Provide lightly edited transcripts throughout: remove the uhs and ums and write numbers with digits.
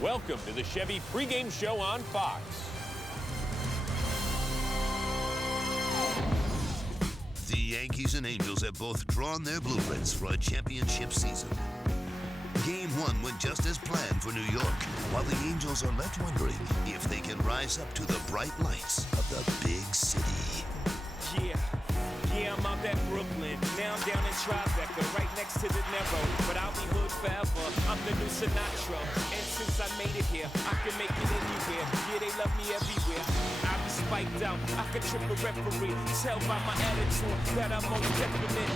Welcome to the Chevy Pregame Show on Fox. The Yankees and Angels have both drawn their blueprints for a championship season. Game 1 went just as planned for New York, while the Angels are left wondering if they can rise up to the bright lights of the big city. Yeah, I'm out at Brooklyn. Now I'm down in Tribeca, right next to the Narrow. But I'll be hood forever. I'm the new Sinatra. And since I made it here, I can make it anywhere. Yeah, they love me everywhere. I be spiked out. I could trip a referee. Tell by my attitude that I'm most definitely.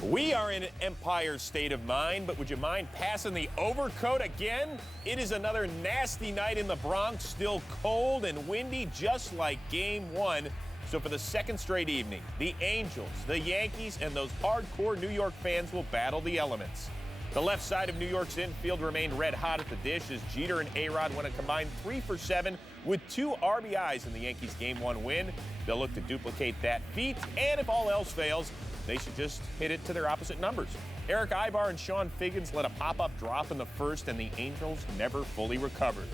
We are in an Empire state of mind, but would you mind passing the overcoat again? It is another nasty night in the Bronx, still cold and windy, just like Game 1. So for the second straight evening, the Angels, the Yankees, and those hardcore New York fans will battle the elements. The left side of New York's infield remained red hot at the dish as Jeter and A-Rod went a combined 3 for 7 with 2 RBIs in the Yankees' Game 1 win. They'll look to duplicate that feat, and if all else fails, they should just hit it to their opposite numbers. Eric Ibar and Sean Figgins let a pop-up drop in the first, and the Angels never fully recovered.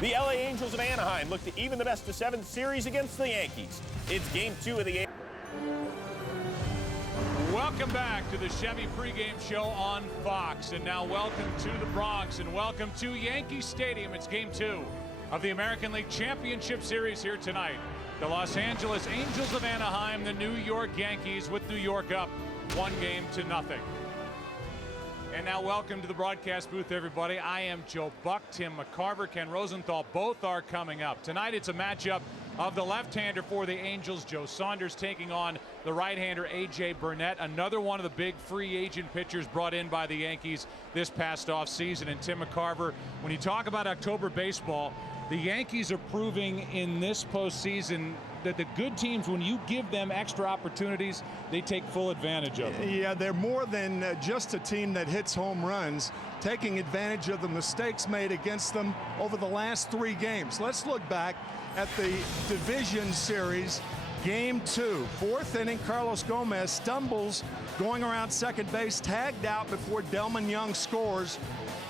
The LA Angels of Anaheim look to even the best-of-7 series against the Yankees. It's Game 2 of the Welcome back to the Chevy Pregame Show on Fox. And now welcome to the Bronx and welcome to Yankee Stadium. It's Game 2 of the American League Championship Series here tonight. The Los Angeles Angels of Anaheim, the New York Yankees with New York up 1-0. And now welcome to the broadcast booth, everybody. I am Joe Buck, Tim McCarver, Ken Rosenthal. Both are coming up. Tonight it's a matchup of the left-hander for the Angels, Joe Saunders, taking on the right-hander, A.J. Burnett, another one of the big free agent pitchers brought in by the Yankees this past offseason. And Tim McCarver, when you talk about October baseball, the Yankees are proving in this postseason that the good teams, when you give them extra opportunities, they take full advantage of them. Yeah, they're more than just a team that hits home runs, taking advantage of the mistakes made against them over the last 3 games. Let's look back at the division series, Game 2. 4th inning, Carlos Gomez stumbles going around second base, tagged out before Delman Young scores.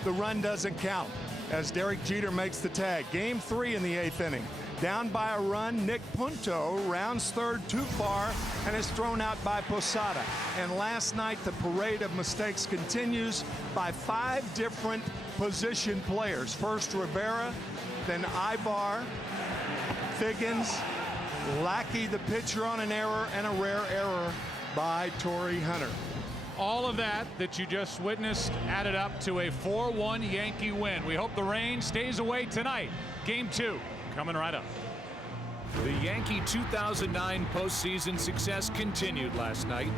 The run doesn't count as Derek Jeter makes the tag. Game 3 in the 8th inning. Down by a run, Nick Punto rounds third too far and is thrown out by Posada. And last night, the parade of mistakes continues by 5 different position players. First Rivera, then Ibar, Figgins, Lackey the pitcher on an error, and a rare error by Torrey Hunter. All of that you just witnessed added up to a 4-1 Yankee win. We hope the rain stays away tonight. Game 2 coming right up. The Yankee 2009 postseason success continued last night.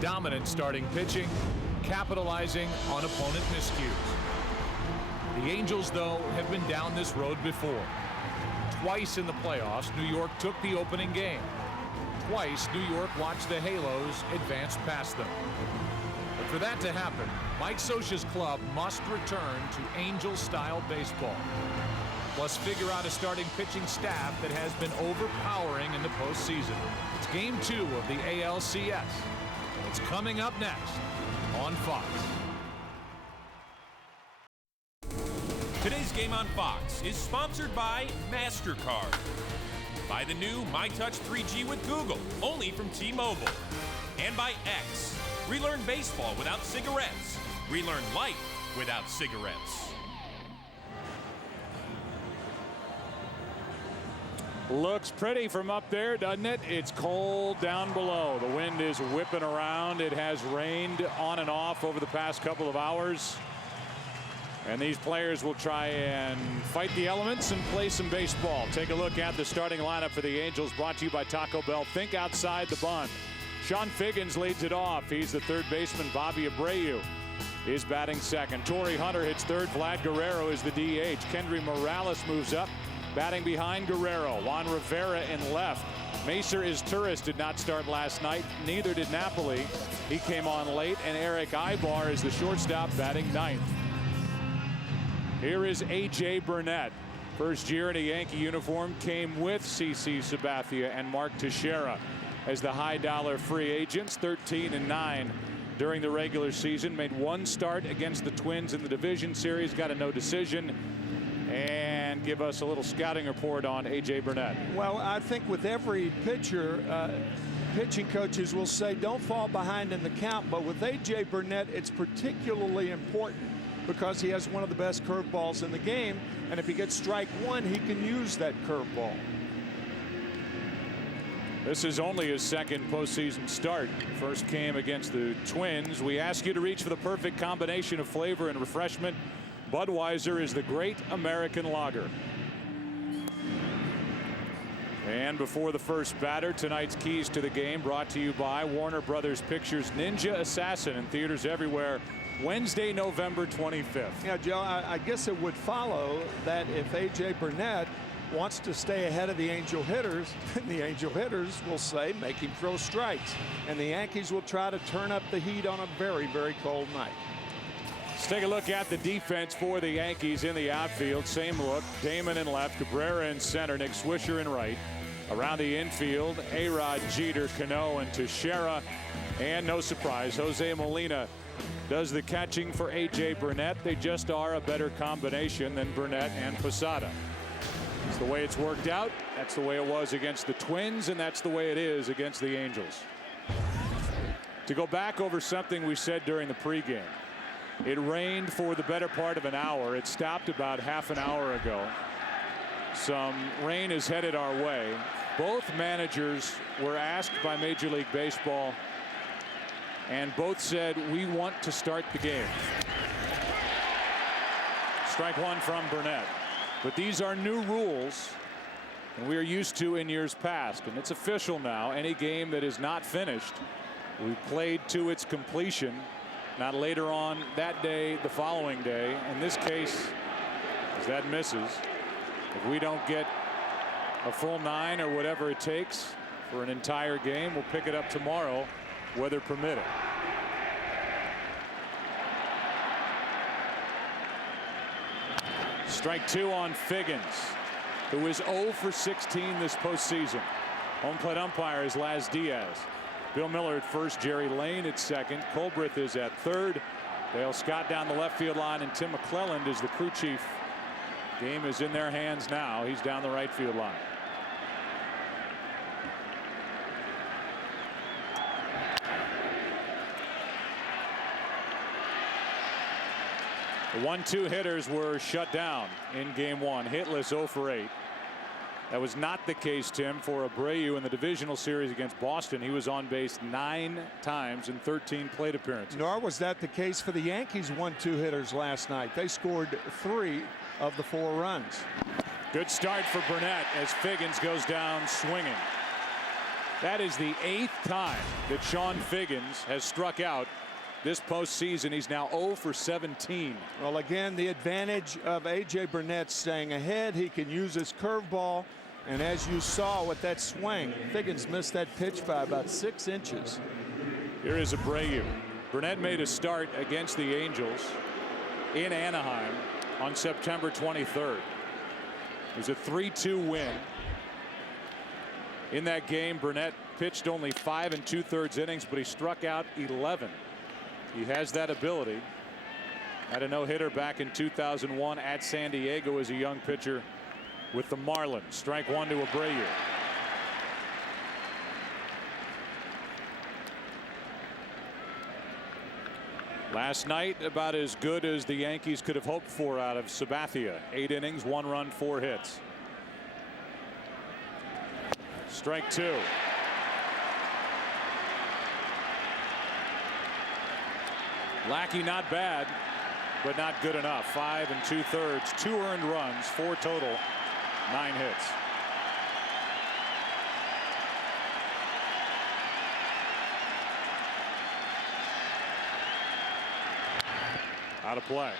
Dominant starting pitching, capitalizing on opponent miscues. The Angels, though, have been down this road before. Twice in the playoffs, New York took the opening game. Twice, New York watched the Halos advance past them. But for that to happen, Mike Scioscia's club must return to Angel-style baseball. Plus figure out a starting pitching staff that has been overpowering in the postseason. It's Game 2 of the ALCS. And it's coming up next on Fox. Today's game on Fox is sponsored by MasterCard. By the new MyTouch 3G with Google, only from T-Mobile. And by X. Relearn baseball without cigarettes. Relearn life without cigarettes. Looks pretty from up there, doesn't it? It's cold down below. The wind is whipping around. It has rained on and off over the past couple of hours. And these players will try and fight the elements and play some baseball. Take a look at the starting lineup for the Angels, brought to you by Taco Bell. Think outside the bun. Sean Figgins leads it off. He's the third baseman, Bobby Abreu. is batting second. Torrey Hunter hits third. Vlad Guerrero is the DH. Kendry Morales moves up, batting behind Guerrero. Juan Rivera in left. Macer Izturis did not start last night. Neither did Napoli. He came on late. And Eric Ibar is the shortstop, batting ninth. Here is A.J. Burnett. First year in a Yankee uniform, came with CC Sabathia and Mark Teixeira as the high-dollar free agents. 13-9 during the regular season. Made one start against the Twins in the division series. Got a no decision. And give us a little scouting report on A.J. Burnett. Well, I think with every pitcher, pitching coaches will say don't fall behind in the count. But with A.J. Burnett, it's particularly important because he has one of the best curveballs in the game. And if he gets strike one, he can use that curveball. This is only his second postseason start. First came against the Twins. We ask you to reach for the perfect combination of flavor and refreshment. Budweiser is the great American lager. And before the first batter, tonight's keys to the game brought to you by Warner Brothers Pictures' Ninja Assassin in theaters everywhere Wednesday, November 25th. Yeah, Joe, I guess it would follow that if A.J. Burnett wants to stay ahead of the Angel hitters, then the Angel hitters will say make him throw strikes. And the Yankees will try to turn up the heat on a very, very cold night. Let's take a look at the defense for the Yankees in the outfield. Same look. Damon in left, Cabrera in center, Nick Swisher in right. Around the infield, A-Rod, Jeter, Cano, and Teixeira. And no surprise, Jose Molina does the catching for A.J. Burnett. They just are a better combination than Burnett and Posada. It's the way it's worked out. That's the way it was against the Twins, and that's the way it is against the Angels. To go back over something we said during the pregame. It rained for the better part of an hour. It stopped about half an hour ago. Some rain is headed our way. Both managers were asked by Major League Baseball, and both said, we want to start the game. Strike one from Burnett. But these are new rules, and we are used to in years past. And it's official now. Any game that is not finished, we played to its completion. Not later on that day, the following day. In this case, as that misses, if we don't get a full 9 or whatever it takes for an entire game, we'll pick it up tomorrow, weather permitting. Strike two on Figgins, who is 0 for 16 this postseason. Home plate umpire is Laz Diaz. Bill Miller at first, Jerry Lane at second. Colbrith is at third. Dale Scott down the left field line, and Tim McClelland is the crew chief. Game is in their hands now. He's down the right field line. The 1-2 hitters were shut down in game one. Hitless 0 for 8. That was not the case, Tim, for Abreu in the divisional series against Boston. He was on base 9 times in 13 plate appearances. Nor was that the case for the Yankees 1-2 hitters last night. They scored 3 of the 4 runs. Good start for Burnett as Figgins goes down swinging. That is the 8th time that Sean Figgins has struck out this postseason. He's now 0 for 17. Well, again, the advantage of A.J. Burnett staying ahead. He can use his curveball. And as you saw with that swing, Figgins missed that pitch by about 6 inches. Here is Abreu. Burnett made a start against the Angels in Anaheim on September 23rd. It was a 3-2 win. In that game, Burnett pitched only 5 2/3 innings, but he struck out 11. He has that ability. Had a no-hitter back in 2001 at San Diego as a young pitcher with the Marlins. Strike one to Abreu. Last night, about as good as the Yankees could have hoped for out of Sabathia. 8 innings, 1 run, 4 hits. Strike two. Lackey not bad, but not good enough. 5 2/3, 2 earned runs, 4 total, 9 hits. Out of play.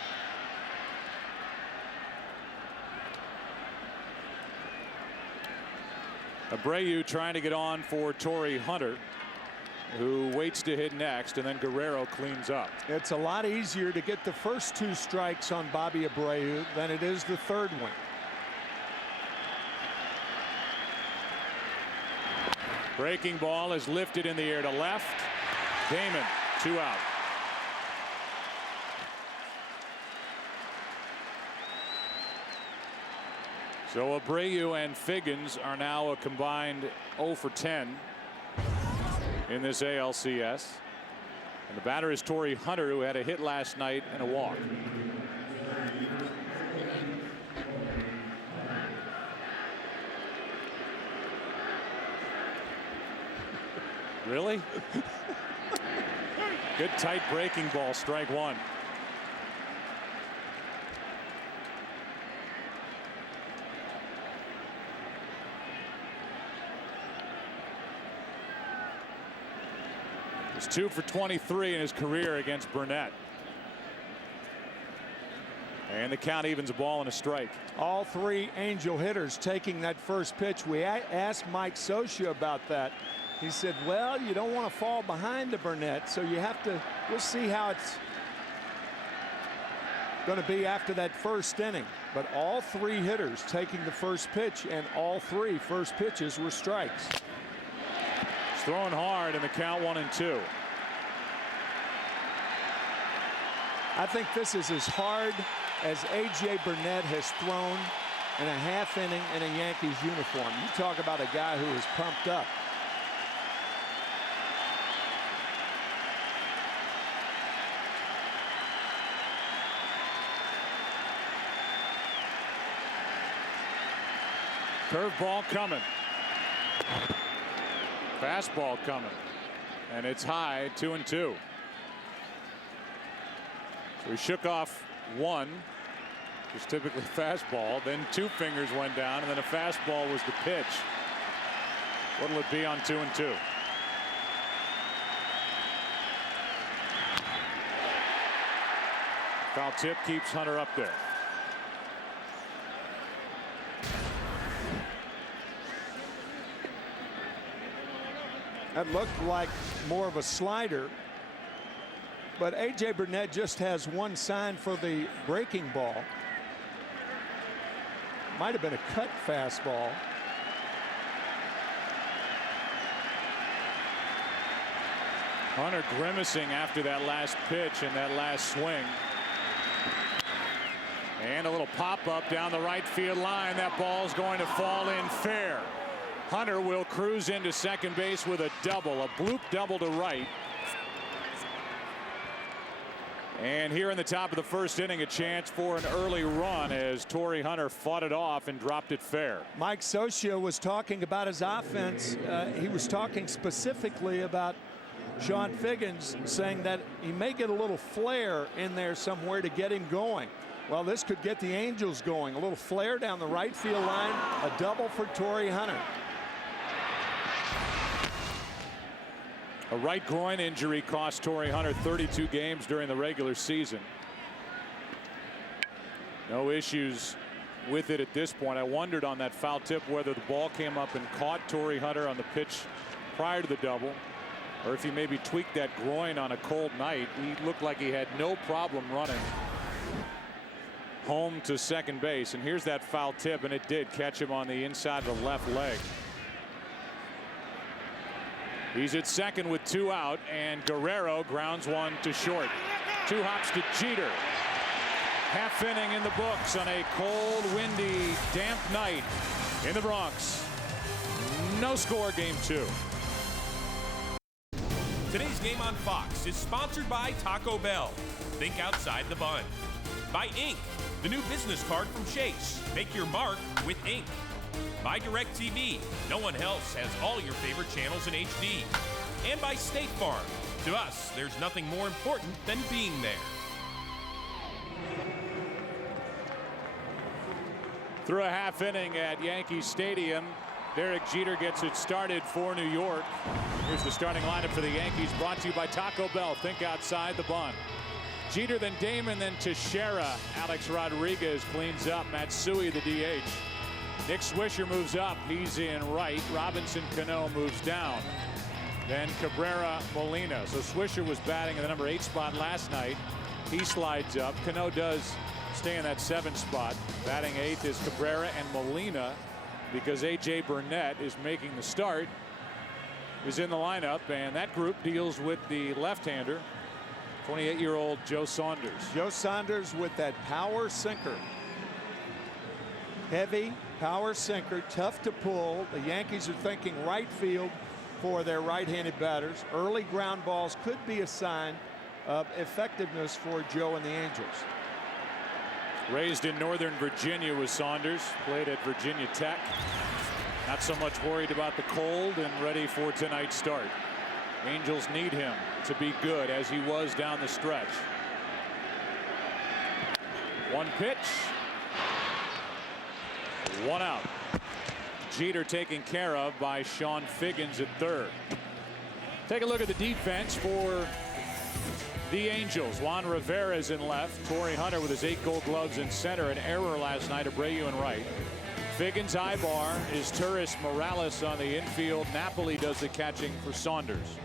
Abreu trying to get on for Torrey Hunter, who waits to hit next, and then Guerrero cleans up. It's a lot easier to get the first 2 strikes on Bobby Abreu than it is the third one. Breaking ball is lifted in the air to left. Damon, 2 out. So Abreu and Figgins are now a combined 0 for 10 in this ALCS. And the batter is Torrey Hunter, who had a hit last night and a walk. Really? Good tight breaking ball, strike 1. He's 2 for 23 in his career against Burnett. And the count evens a ball and a strike. All 3 Angel hitters taking that first pitch. We asked Mike Scioscia about that. He said, well, you don't want to fall behind the Burnett, so you have to, we'll see how it's going to be after that first inning. But all 3 hitters taking the first pitch, and all 3 first pitches were strikes. He's throwing hard in the count 1-2. I think this is as hard as A.J. Burnett has thrown in a half inning in a Yankees uniform. You talk about a guy who is pumped up. Curveball coming. Fastball coming. And it's high, 2-2. So he shook off 1, which is typically fastball. Then 2 fingers went down, and then a fastball was the pitch. What'll it be on 2-2? Foul tip keeps Hunter up there. That looked like more of a slider, but A.J. Burnett just has 1 sign for the breaking ball. Might have been a cut fastball. Hunter grimacing after that last pitch and that last swing. And a little pop-up down the right field line. That ball's going to fall in fair. Hunter will cruise into second base with a double, a bloop double to right. And here in the top of the first inning, a chance for an early run as Torrey Hunter fought it off and dropped it fair. Mike Scioscia was talking about his offense. He was talking specifically about Sean Figgins, saying that he may get a little flare in there somewhere to get him going. Well, this could get the Angels going. A little flare down the right field line, a double for Torrey Hunter. A right groin injury cost Torrey Hunter 32 games during the regular season. No issues with it at this point. I wondered on that foul tip whether the ball came up and caught Torrey Hunter on the pitch prior to the double, or if he maybe tweaked that groin on a cold night. He looked like he had no problem running home to second base. And here's that foul tip, and it did catch him on the inside of the left leg. He's at second with 2 out, and Guerrero grounds 1 to short. 2 hops to Jeter. Half inning in the books on a cold, windy, damp night in the Bronx. No score, game 2. Today's game on Fox is sponsored by Taco Bell. Think outside the bun. By Ink, the new business card from Chase. Make your mark with Ink. By DirecTV, no one else has all your favorite channels in HD. And by State Farm. To us, there's nothing more important than being there. Through a half inning at Yankee Stadium, Derek Jeter gets it started for New York. Here's the starting lineup for the Yankees, brought to you by Taco Bell. Think outside the bun. Jeter, then Damon, then Teixeira. Alex Rodriguez cleans up. Matsui, the DH. Nick Swisher moves up. He's in right. Robinson Cano moves down. Then Cabrera, Molina. So Swisher was batting in the number 8 spot last night. He slides up. Cano does stay in that 7 spot. Batting 8th is Cabrera, and Molina, because A.J. Burnett is making the start, is in the lineup, and that group deals with the left-hander, 28-year-old Joe Saunders. Joe Saunders with that power sinker. Heavy power sinker, tough to pull. The Yankees are thinking right field for their right-handed batters. Early ground balls could be a sign of effectiveness for Joe and the Angels. Raised in Northern Virginia with Saunders, played at Virginia Tech. Not so much worried about the cold and ready for tonight's start. Angels need him to be good, as he was down the stretch. 1 pitch. 1 out. Jeter taken care of by Sean Figgins at third. Take a look at the defense for the Angels. Juan Rivera is in left. Torrey Hunter with his 8 Gold Gloves in center. An error last night. Abreu in right. Figgins, Ibar is Turris, Morales on the infield. Napoli does the catching for Saunders.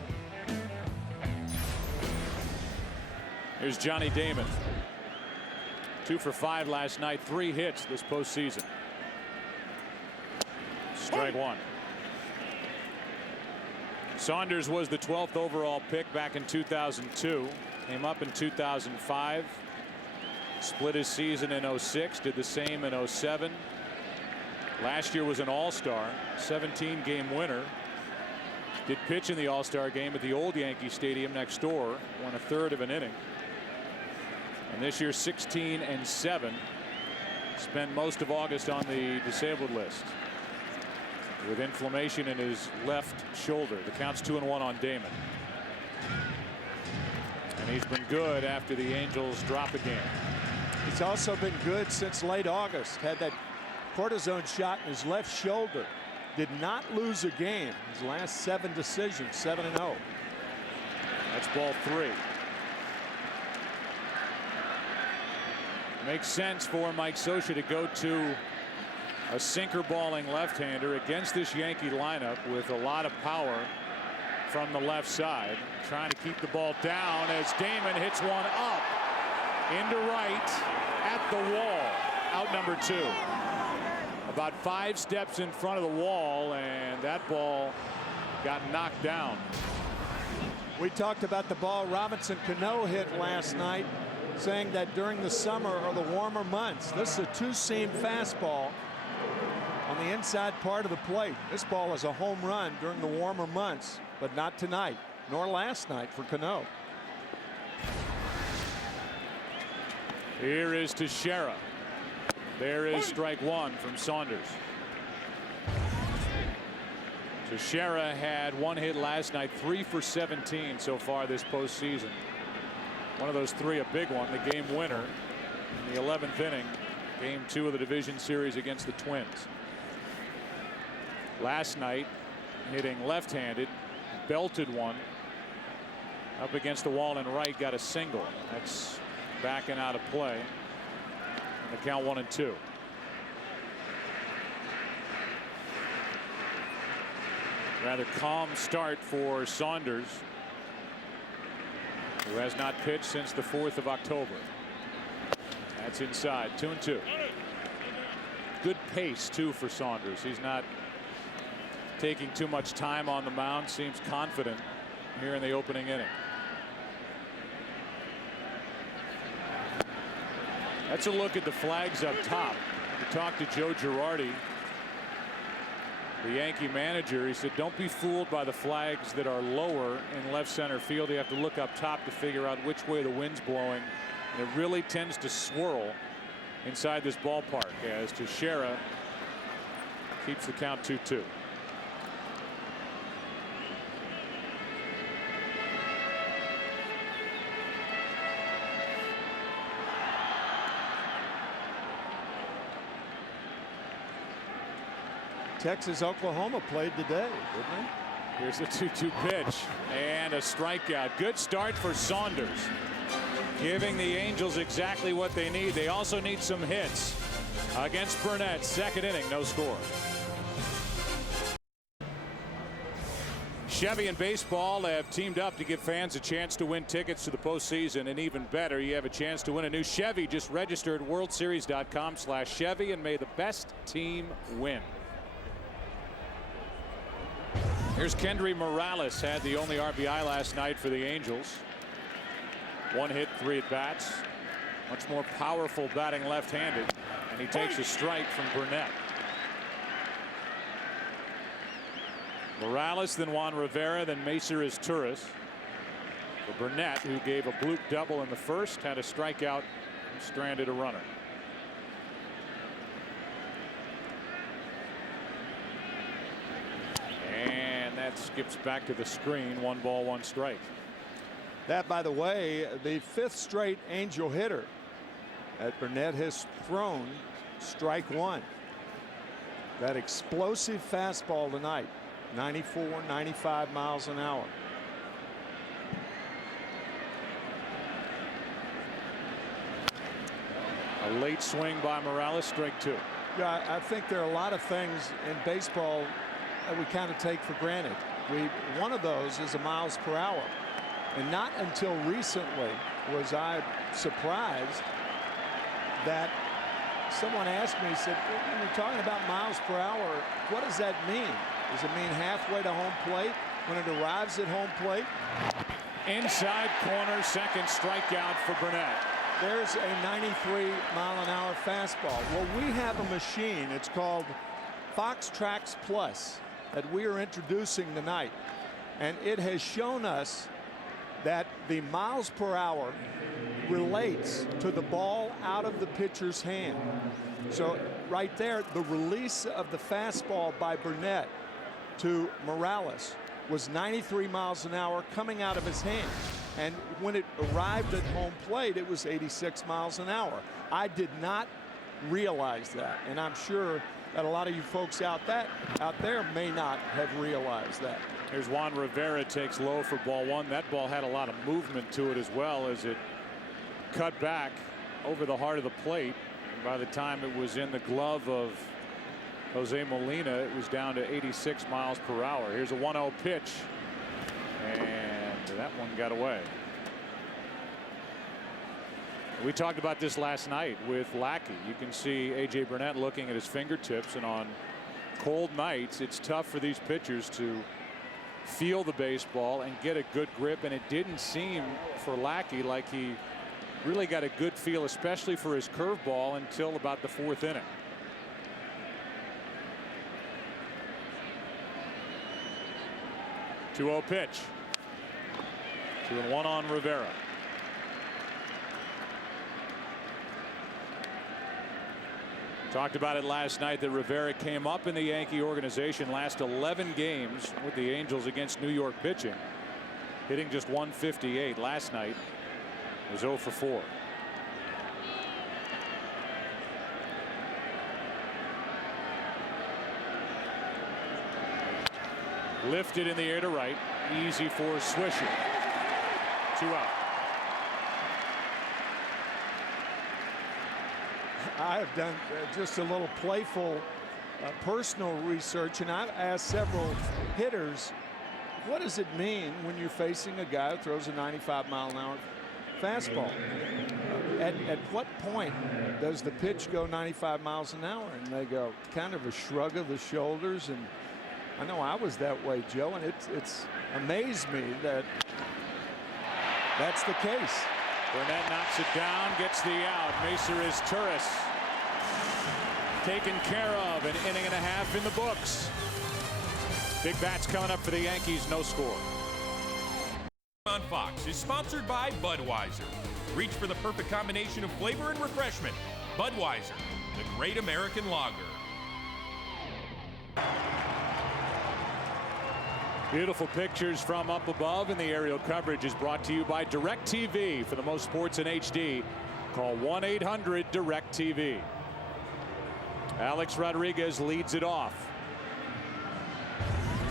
Here's Johnny Damon. 2 for 5 last night. 3 hits this postseason. Strike 1. Saunders was the 12th overall pick back in 2002. Came up in 2005. Split his season in 06. Did the same in 07. Last year was an all-star. 17-game winner. Did pitch in the all-star game at the old Yankee Stadium next door. Won a third of an inning. And this year 16-7. Spent most of August on the disabled list with inflammation in his left shoulder. The count's 2-1 on Damon. And he's been good after the Angels drop a game. He's also been good since late August. Had that cortisone shot in his left shoulder. Did not lose a game. His last 7 decisions, 7-0. That's ball 3. Makes sense for Mike Scioscia to go to a sinker balling left-hander against this Yankee lineup with a lot of power from the left side. Trying to keep the ball down as Damon hits one up into right at the wall. Out number 2. About 5 steps in front of the wall, and that ball got knocked down. We talked about the ball Robinson Cano hit last night, saying that during the summer or the warmer months, this is a 2-seam fastball on the inside part of the plate. This ball is a home run during the warmer months, but not tonight, nor last night for Cano. Here is Teixeira. There is strike 1 from Saunders. Teixeira had 1 hit last night, 3 for 17 so far this postseason. One of those 3 a big one, the game winner in the 11th inning, game 2 of the division series against the Twins. Last night, hitting left-handed, belted one up against the wall and right, got a single. That's backing out of play. And the count 1-2. Rather calm start for Saunders, who has not pitched since the 4th of October. That's inside. 2-2. Good pace too for Saunders. He's not taking too much time on the mound. Seems confident here in the opening inning. That's a look at the flags up top. We talked to Joe Girardi, the Yankee manager. He said, don't be fooled by the flags that are lower in left center field. You have to look up top to figure out which way the wind's blowing. And it really tends to swirl inside this ballpark as Teixeira keeps the count 2-2. Texas, Oklahoma played today, didn't they? Here's a 2-2 pitch and a strikeout. Good start for Saunders. giving the Angels exactly what they need. They also need some hits against Burnett. Second inning, no score. Chevy and baseball have teamed up to give fans a chance to win tickets to the postseason, and even better, you have a chance to win a new Chevy. Just register at worldseries.com/Chevy and may the best team win. Here's Kendry Morales, had the only RBI last night for the Angels. 1 hit, 3 at bats. Much more powerful batting left-handed, and he takes a strike from Burnett. Morales, then Juan Rivera, then Macer Torres. For Burnett, who gave a bloop double in the first, had a strikeout and stranded a runner. And that skips back to the screen. 1 ball, 1 strike. That, by the way, the 5th straight Angel hitter that Burnett has thrown strike 1. That explosive fastball tonight. 94, 95 miles an hour. A late swing by Morales, strike 2. Yeah, I think there are a lot of things in baseball that we kind of take for granted. One of those is a miles per hour. And not until recently was I surprised that someone asked me, said, when you're talking about miles per hour, what does that mean? Does it mean halfway to home plate when it arrives at home plate? Inside corner, second strikeout for Burnett. There's a 93-mile-an-hour fastball. Well, we have a machine. It's called Fox Trax Plus that we are introducing tonight. And it has shown us that the miles per hour relates to the ball out of the pitcher's hand. So right there, the release of the fastball by Burnett to Morales was 93 miles an hour coming out of his hand. And when it arrived at home plate, it was 86 miles an hour. I did not realize that. And I'm sure that a lot of you folks out there may not have realized that. Here's Juan Rivera, takes low for ball 1. That ball had a lot of movement to it as well as it cut back over the heart of the plate. And by the time it was in the glove of Jose Molina, it was down to 86 miles per hour. Here's a 1-0 pitch, and that one got away. We talked about this last night with Lackey. You can see A.J. Burnett looking at his fingertips, and on cold nights, it's tough for these pitchers to feel the baseball and get a good grip, and it didn't seem for Lackey like he really got a good feel, especially for his curveball, until about the 4th inning. Two-0 pitch. 2-1 on Rivera. Talked about it last night that Rivera came up in the Yankee organization last 11 games with the Angels against New York pitching, hitting just 158. Last night was 0 for 4. Lifted in the air to right, easy for Swisher. 2 out. I have done just a little playful personal research, and I've asked several hitters, what does it mean when you're facing a guy who throws a 95-mile-an-hour fastball? At what point does the pitch go 95 miles an hour? And they go, kind of a shrug of the shoulders. And I know I was that way, Joe, and it's amazed me that that's the case. Burnett knocks it down, gets the out. Macer Torres taken care of. An inning and a half in the books. Big bats coming up for the Yankees. No score. On Fox is sponsored by Budweiser. Reach for the perfect combination of flavor and refreshment. Budweiser, the great American lager. Beautiful pictures from up above, and the aerial coverage is brought to you by DirecTV. For the most sports in HD, call 1-800-DirecTV. Alex Rodriguez leads it off.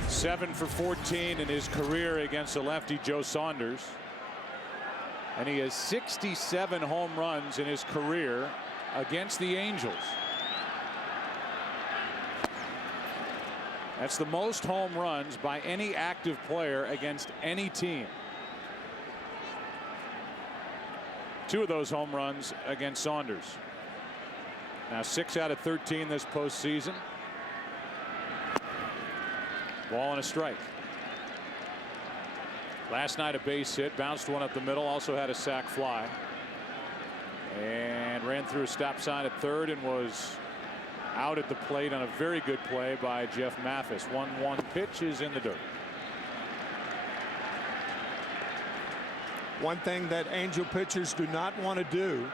7 for 14 in his career against the lefty Joe Saunders. And he has 67 home runs in his career against the Angels. That's the most home runs by any active player against any team. 2 of those home runs against Saunders. Now 6 out of 13 this postseason. Ball and a strike. Last night a base hit, bounced one up the middle, also had a sac fly. And ran through a stop sign at third and was out at the plate on a very good play by Jeff Mathis. 1-1 pitch is in the dirt. One thing that Angel pitchers do not want to do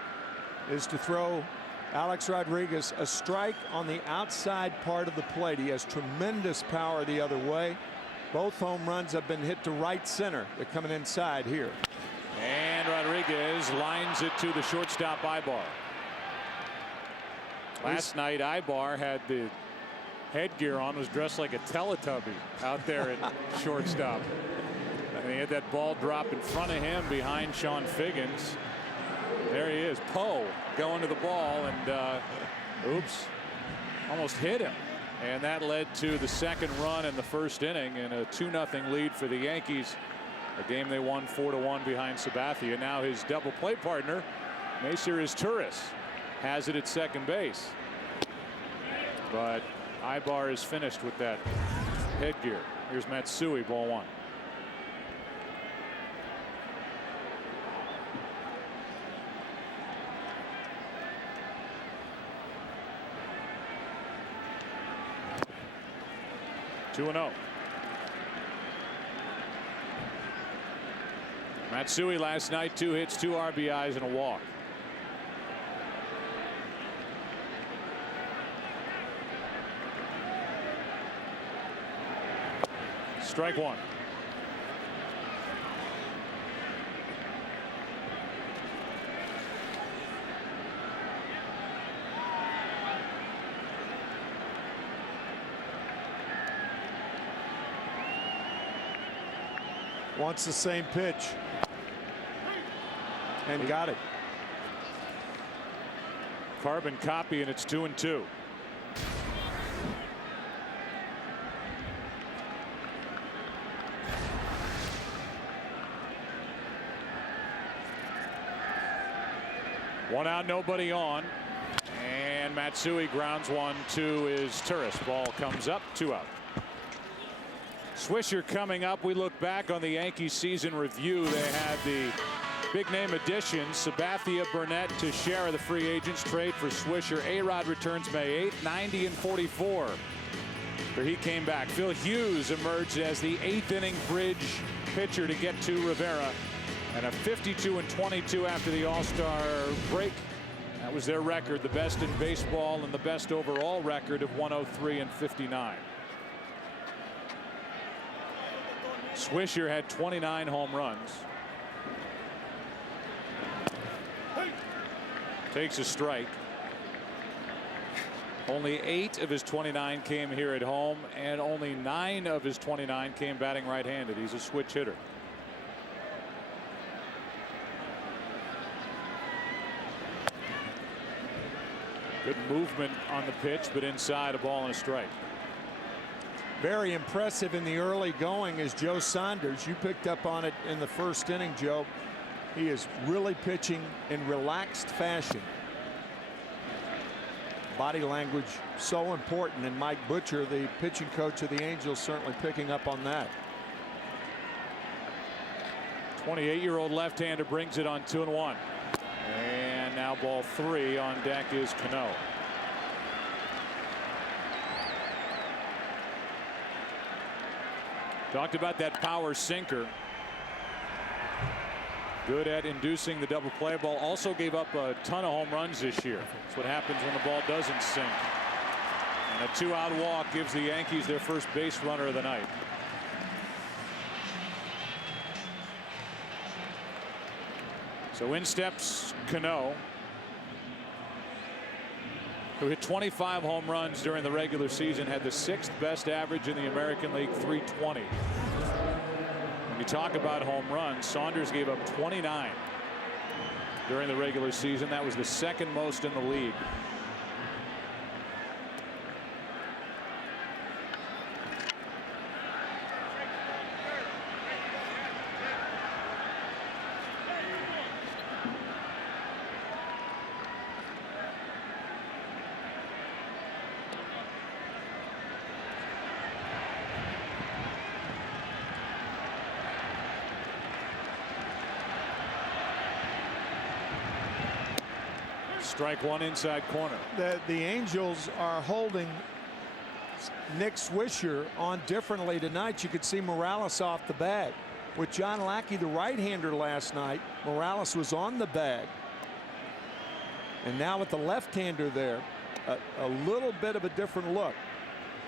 is to throw Alex Rodriguez a strike on the outside part of the plate. He has tremendous power the other way. Both home runs have been hit to right center. They're coming inside here. And Rodriguez lines it to the shortstop Ibar. Last night Ibar had the headgear on, was dressed like a Teletubby out there at shortstop. And he had that ball drop in front of him behind Sean Figgins. There he is, Poe going to the ball, and oops, almost hit him. And that led to the second run in the first inning and a 2-0 lead for the Yankees. A game they won 4-1 behind Sabathia. Now his double play partner, Macer Izturis, has it at second base. But Ibar is finished with that headgear. Here's Matsui, ball 1. Two and 0. Matsui last night, 2 hits, 2 RBIs, and a walk. Strike 1. Wants the same pitch. And got it. Carbon copy, and it's 2-2. One out, nobody on. And Matsui grounds one to his Izturis. Ball comes up, 2 out. Swisher coming up. We look back on the Yankees season review. They had the big name additions. Sabathia, Burnett, Teixeira, the free agents. Trade for Swisher. A-Rod returns May 8th, 90 and 44. But he came back. Phil Hughes emerged as the 8th inning bridge pitcher to get to Rivera. And a 52 and 22 after the All-Star break. That was their record, the best in baseball and the best overall record of 103 and 59. Swisher had 29 home runs. Takes a strike. Only 8 of his 29 came here at home, and only 9 of his 29 came batting right-handed. He's a switch hitter. Good movement on the pitch, but inside, a ball and a strike. Very impressive in the early going is Joe Saunders. You picked up on it in the first inning, Joe. He is really pitching in relaxed fashion. Body language so important, and Mike Butcher, the pitching coach of the Angels, certainly picking up on that. 28-year-old left-hander brings it on 2-1. And now ball 3. On deck is Cano. Talked about that power sinker. Good at inducing the double play ball. Also gave up a ton of home runs this year. That's what happens when the ball doesn't sink. And a 2-out walk gives the Yankees their first base runner of the night. So in steps Cano, who hit 25 home runs during the regular season, had the 6th best average in the American League, 320. When you talk about home runs, Saunders gave up 29 during the regular season. That was the second most in the league. Strike one inside corner. The Angels are holding Nick Swisher on differently tonight. You could see Morales off the bag. With John Lackey, the right-hander last night, Morales was on the bag. And now with the left-hander there, a little bit of a different look.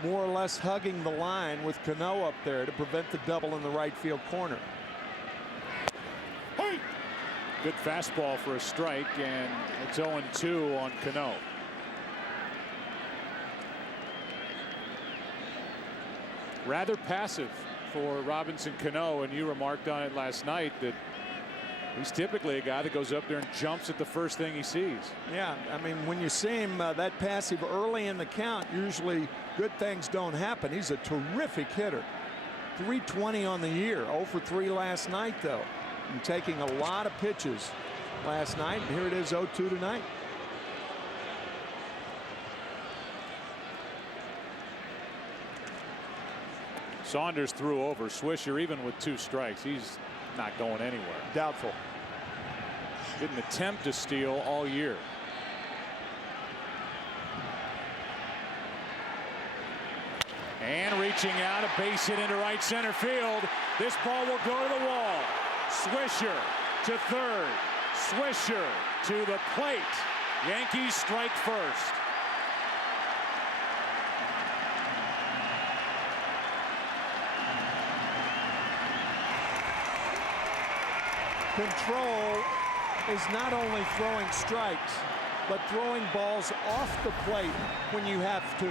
More or less hugging the line with Cano up there to prevent the double in the right field corner. Hey! Good fastball for a strike, and it's 0-2 on Cano. Rather passive for Robinson Cano, and you remarked on it last night that he's typically a guy that goes up there and jumps at the first thing he sees. Yeah, I mean, when you see him that passive early in the count, usually good things don't happen. He's a terrific hitter. 320 on the year, 0 for 3 last night, though. And taking a lot of pitches last night, and here it is 0-2 tonight. Saunders threw over Swisher even with 2 strikes. He's not going anywhere. Doubtful. Didn't attempt to steal all year. And reaching out, a base hit into right center field. This ball will go to the wall. Swisher to third. Swisher to the plate. Yankees strike first. Control is not only throwing strikes, but throwing balls off the plate when you have to.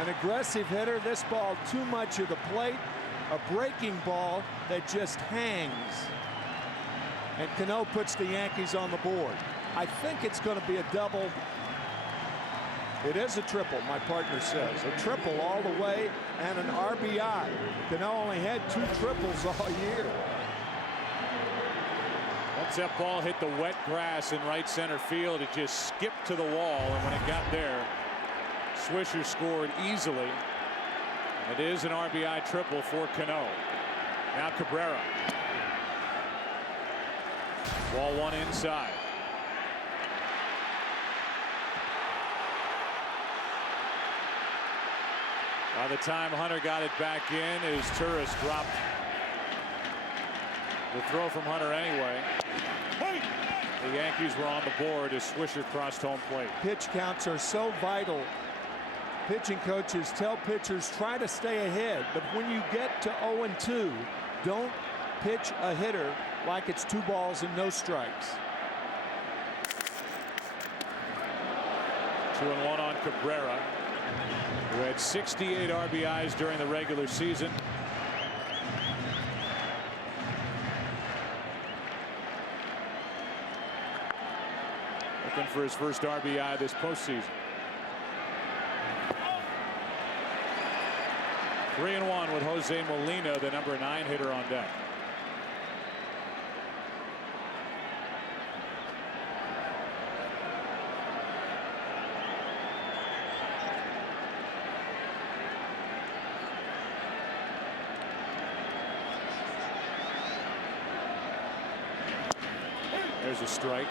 An aggressive hitter, this ball too much of the plate. A breaking ball that just hangs. And Cano puts the Yankees on the board. I think it's going to be a double. It is a triple, my partner says. A triple all the way and an RBI. Cano only had 2 triples all year. Once that ball hit the wet grass in right center field, it just skipped to the wall, and when it got there, Swisher scored easily. And it is an RBI triple for Cano. Now Cabrera. Ball 1 inside. By the time Hunter got it back in, his Turris dropped the throw from Hunter anyway. The Yankees were on the board as Swisher crossed home plate. Pitch counts are so vital. Pitching coaches tell pitchers try to stay ahead, but when you get to 0-2, don't pitch a hitter like it's 2 balls and no strikes. 2-1 on Cabrera, who had 68 RBIs during the regular season. Looking for his first RBI this postseason. 3-1 with Jose Molina, the number 9 hitter on deck. There's a strike.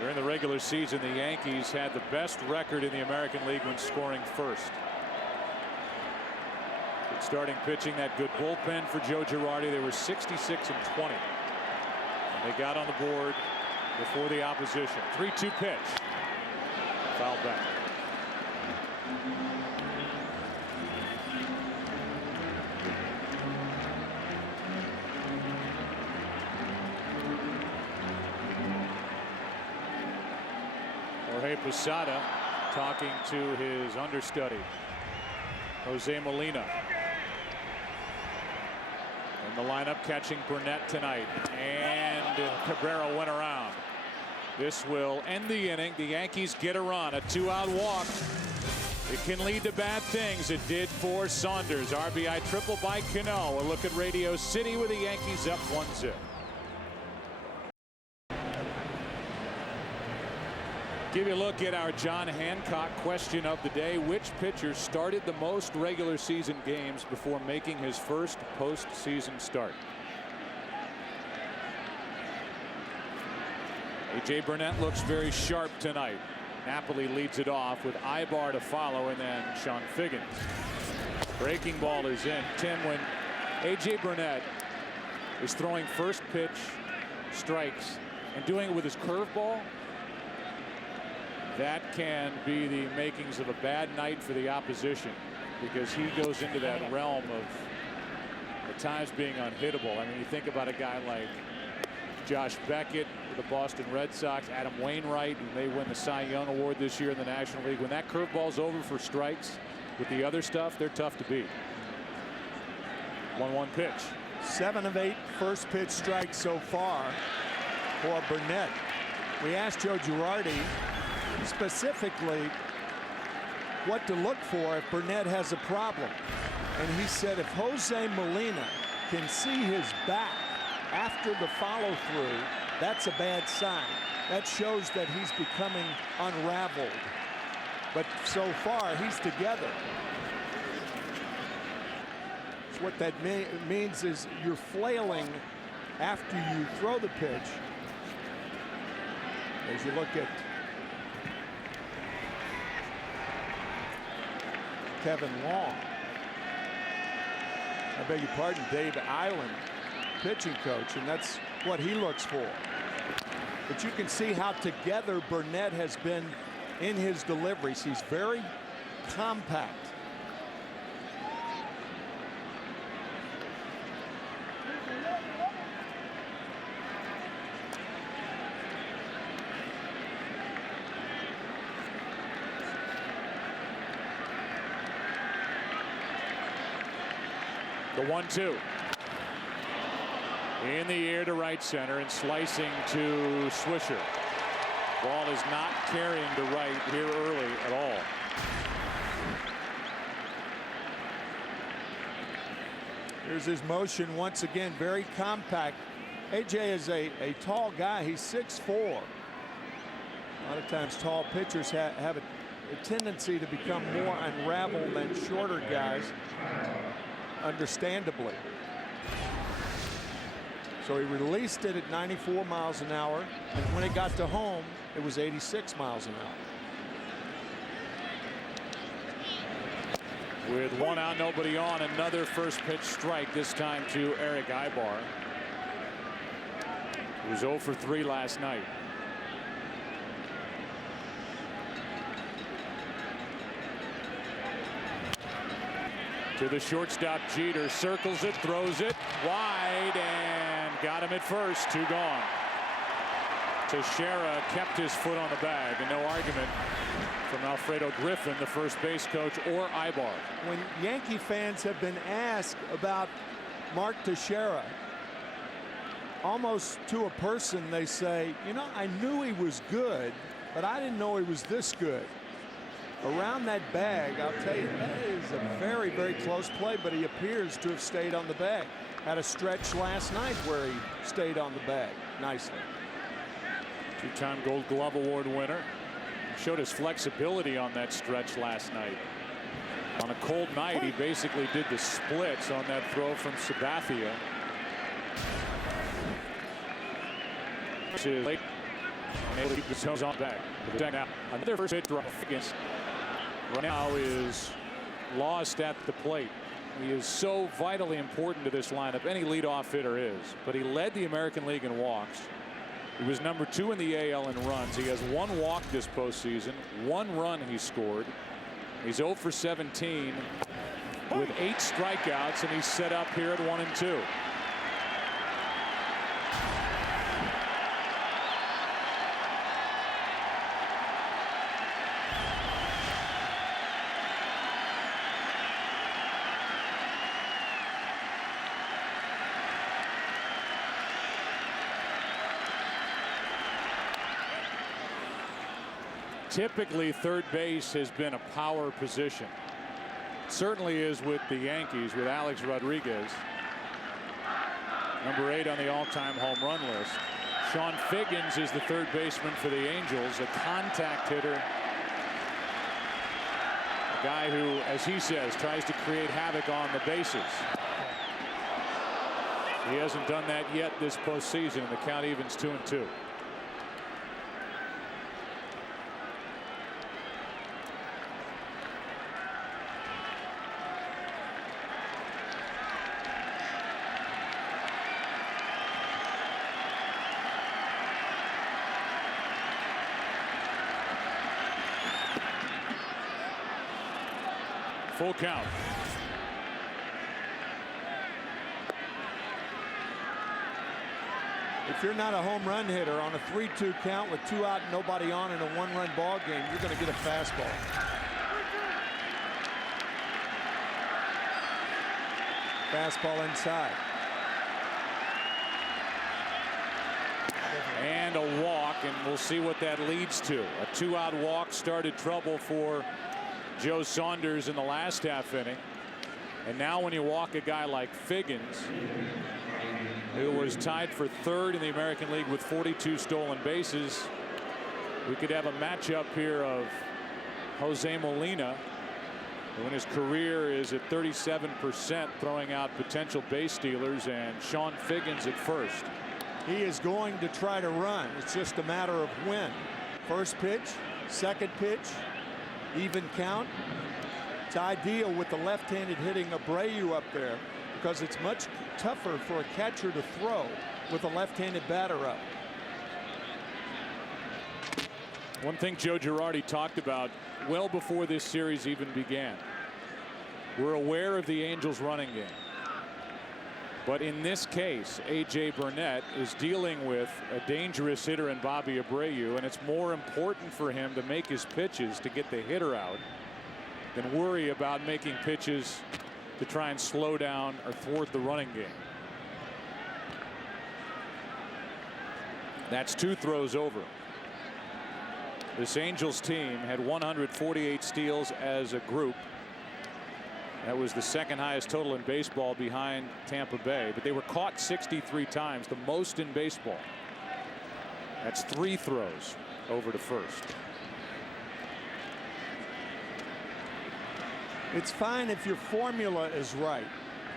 During the regular season, the Yankees had the best record in the American League when scoring first. Good starting pitching, that good bullpen for Joe Girardi. They were 66-20. And they got on the board before the opposition. 3-2 pitch. Foul back. Jorge Posada talking to his understudy, Jose Molina. In the lineup catching Burnett tonight. And Rivera went around. This will end the inning. The Yankees get a run. A 2-out walk. It can lead to bad things. It did for Saunders. RBI triple by Cano. A look at Radio City with the Yankees up 1-0. Give you a look at our John Hancock question of the day. Which pitcher started the most regular season games before making his first postseason start? A.J. Burnett looks very sharp tonight. Napoli leads it off with Ibar to follow, and then Sean Figgins. Breaking ball is in. Tim, when A.J. Burnett is throwing first pitch strikes and doing it with his curveball, that can be the makings of a bad night for the opposition, because he goes into that realm of at times being unhittable. I mean, you think about a guy like Josh Beckett with the Boston Red Sox, Adam Wainwright, who may win the Cy Young Award this year in the National League. When that curveball's over for strikes with the other stuff, they're tough to beat. 1-1 pitch. 7 of 8 first pitch strikes so far for Burnett. We asked Joe Girardi specifically what to look for if Burnett has a problem, and he said if Jose Molina can see his back after the follow-through, that's a bad sign. That shows that he's becoming unraveled. But so far he's together. So what that means is you're flailing after you throw the pitch. As you look at Kevin Long, I beg your pardon, Dave Island, pitching coach, and that's what he looks for. But you can see how together Burnett has been in his deliveries. He's very compact. The 1-2. In the air to right center and slicing to Swisher. Ball is not carrying to right here early at all. Here's his motion once again, very compact. AJ is a tall guy. He's 6'4". A lot of times tall pitchers have a tendency to become more unraveled than shorter guys, understandably. So he released it at 94 miles an hour, and when it got to home, it was 86 miles an hour. With 1 out, nobody on, another first pitch strike, this time to Eric Ibar. He was 0 for 3 last night. To the shortstop, Jeter circles it, throws it wide, and got him at first. 2 gone. Teixeira kept his foot on the bag, and no argument from Alfredo Griffin, the first base coach, or Ibar. When Yankee fans have been asked about Mark Teixeira, almost to a person, they say, you know, I knew he was good, but I didn't know he was this good. Around that bag, I'll tell you, that is a very, very close play, but he appears to have stayed on the bag. Had a stretch last night where he stayed on the bag nicely. 2-time Gold Glove Award winner. Showed his flexibility on that stretch last night. On a cold night, he basically did the splits on that throw from Sabathia. Late, and able to keep the toes on back. Now, another first pitch from Figgins right now is lost at the plate. He is so vitally important to this lineup. Any leadoff hitter is, but he led the American League in walks. He was number 2 in the AL in runs. He has 1 walk this postseason, 1 run he scored. He's 0 for 17 with 8 strikeouts, and he's set up here at 1-2. Typically, third base has been a power position. Certainly is with the Yankees with Alex Rodriguez, number 8 on the all-time home run list. Sean Figgins is the third baseman for the Angels, a contact hitter, a guy who, as he says, tries to create havoc on the bases. He hasn't done that yet this postseason, and the count evens 2-2. Full count. If you're not a home run hitter on a 3-2 count with 2 out and nobody on in a 1-run ball game, you're going to get a fastball. Fastball inside. And a walk, and we'll see what that leads to. A 2-out walk started trouble for Joe Saunders in the last half inning. And now when you walk a guy like Figgins, who was tied for 3rd in the American League with 42 stolen bases, we could have a matchup here of Jose Molina, who in his career is at 37% throwing out potential base stealers, and Sean Figgins at first. He is going to try to run. It's just a matter of when. First pitch, second pitch, even count. It's ideal with the left-handed hitting Abreu up there because it's much tougher for a catcher to throw with a left-handed batter up. One thing Joe Girardi talked about well before this series even began. We're aware of the Angels' running game. But in this case, A.J. Burnett is dealing with a dangerous hitter in Bobby Abreu, and it's more important for him to make his pitches to get the hitter out than worry about making pitches to try and slow down or thwart the running game. That's 2 throws over. This Angels team had 148 steals as a group. That was the second highest total in baseball behind Tampa Bay, but they were caught 63 times, the most in baseball. That's 3 throws over to first. It's fine if your formula is right.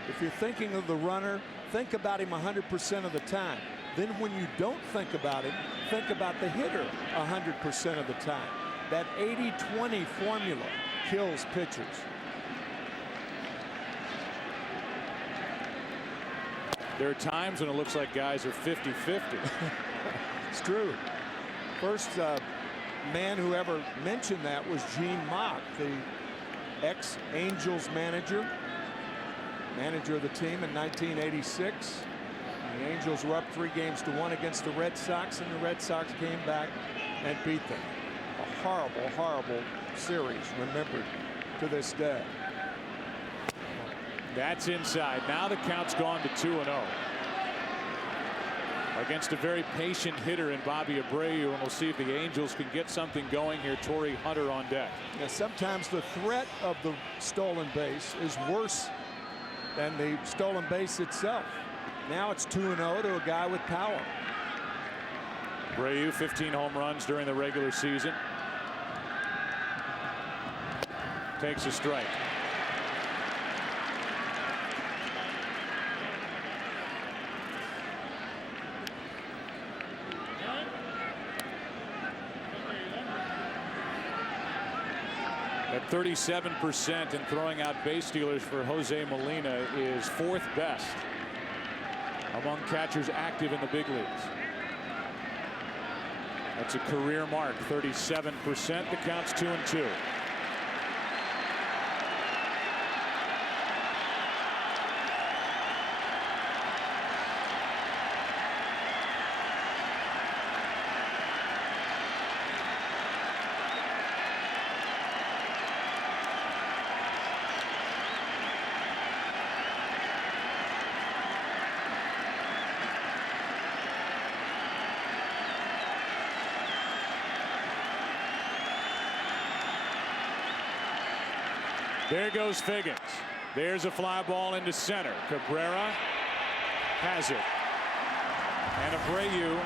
If you're thinking of the runner, think about him 100% of the time. Then when you don't think about him, think about the hitter 100% of the time. That 80-20 formula kills pitchers. There are times when it looks like guys are 50-50. It's true. First man who ever mentioned that was Gene Mock, the ex-Angels manager of the team in 1986. The Angels were up 3-1 against the Red Sox, and the Red Sox came back and beat them. A horrible, horrible series remembered to this day. That's inside. Now the count's gone to 2-0 against a very patient hitter in Bobby Abreu, and we'll see if the Angels can get something going here. Torrey Hunter on deck. Yeah, sometimes the threat of the stolen base is worse than the stolen base itself. Now it's 2-0 to a guy with power. Abreu, 15 home runs during the regular season. Takes a strike. At 37% in throwing out base stealers for Jose Molina is 4th best among catchers active in the big leagues. That's a career mark, 37%. The count's 2-2. There goes Figgins. There's a fly ball into center. Cabrera has it. And Abreu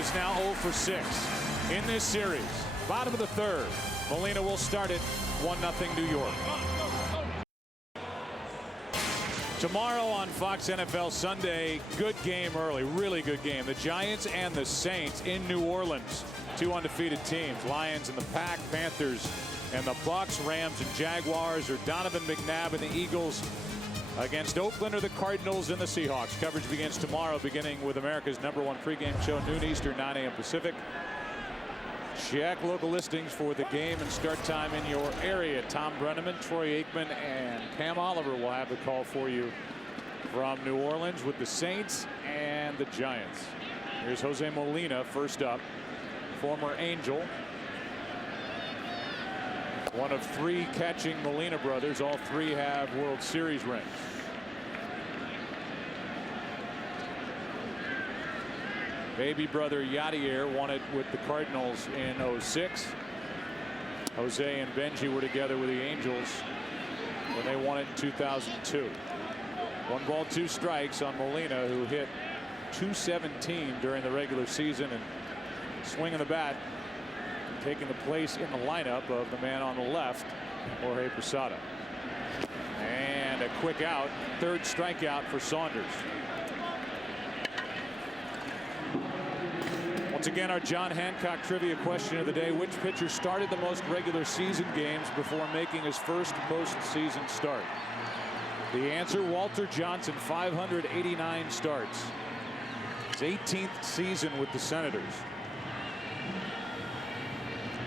is now 0 for 6 in this series. Bottom of the third. Molina will start it 1-0 New York. Tomorrow on Fox NFL Sunday, good game early, really good game. The Giants and the Saints in New Orleans. 2 undefeated teams, Lions and the Pack, Panthers and the Bucks, Rams and Jaguars, or Donovan McNabb and the Eagles against Oakland or the Cardinals and the Seahawks. Coverage begins tomorrow, beginning with America's #1 pregame show, noon Eastern, 9 a.m. Pacific. Check local listings for the game and start time in your area. Tom Brenneman, Troy Aikman, and Pam Oliver will have the call for you from New Orleans with the Saints and the Giants. Here's Jose Molina first up, former Angel. One of 3 catching Molina brothers. All 3 have World Series rings. Baby brother Yadier won it with the Cardinals in '06. Jose and Benji were together with the Angels when they won it in 2002. 1 ball, 2 strikes on Molina, who hit .217 during the regular season, and swinging the bat, taking the place in the lineup of the man on the left, Jorge Posada. And a quick out, 3rd strikeout for Saunders. Once again, our John Hancock trivia question of the day: which pitcher started the most regular season games before making his first postseason start? The answer: Walter Johnson, 589 starts. His 18th season with the Senators.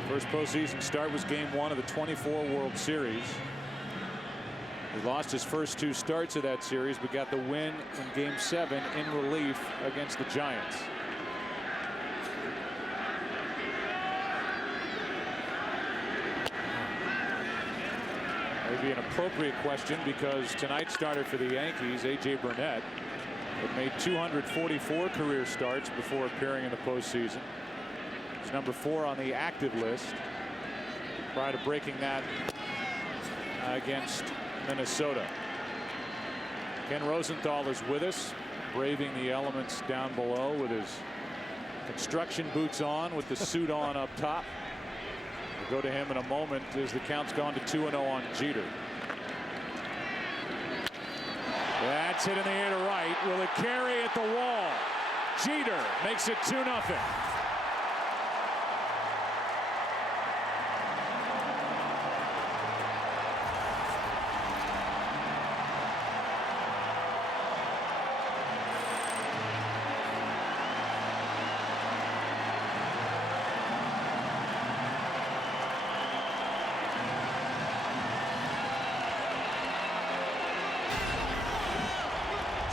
First postseason start was Game 1 of the '24 World Series. He lost his first 2 starts of that series, but got the win in Game 7 in relief against the Giants. Maybe an appropriate question, because tonight's starter for the Yankees, A.J. Burnett, had made 244 career starts before appearing in the postseason. He's number 4 on the active list, prior to breaking that against Minnesota. Ken Rosenthal is with us, braving the elements down below with his construction boots on, with the suit on up top. We'll go to him in a moment as the count's gone to 2-0 on Jeter. That's hit in the air to right. Will it carry at the wall? Jeter makes it 2-0.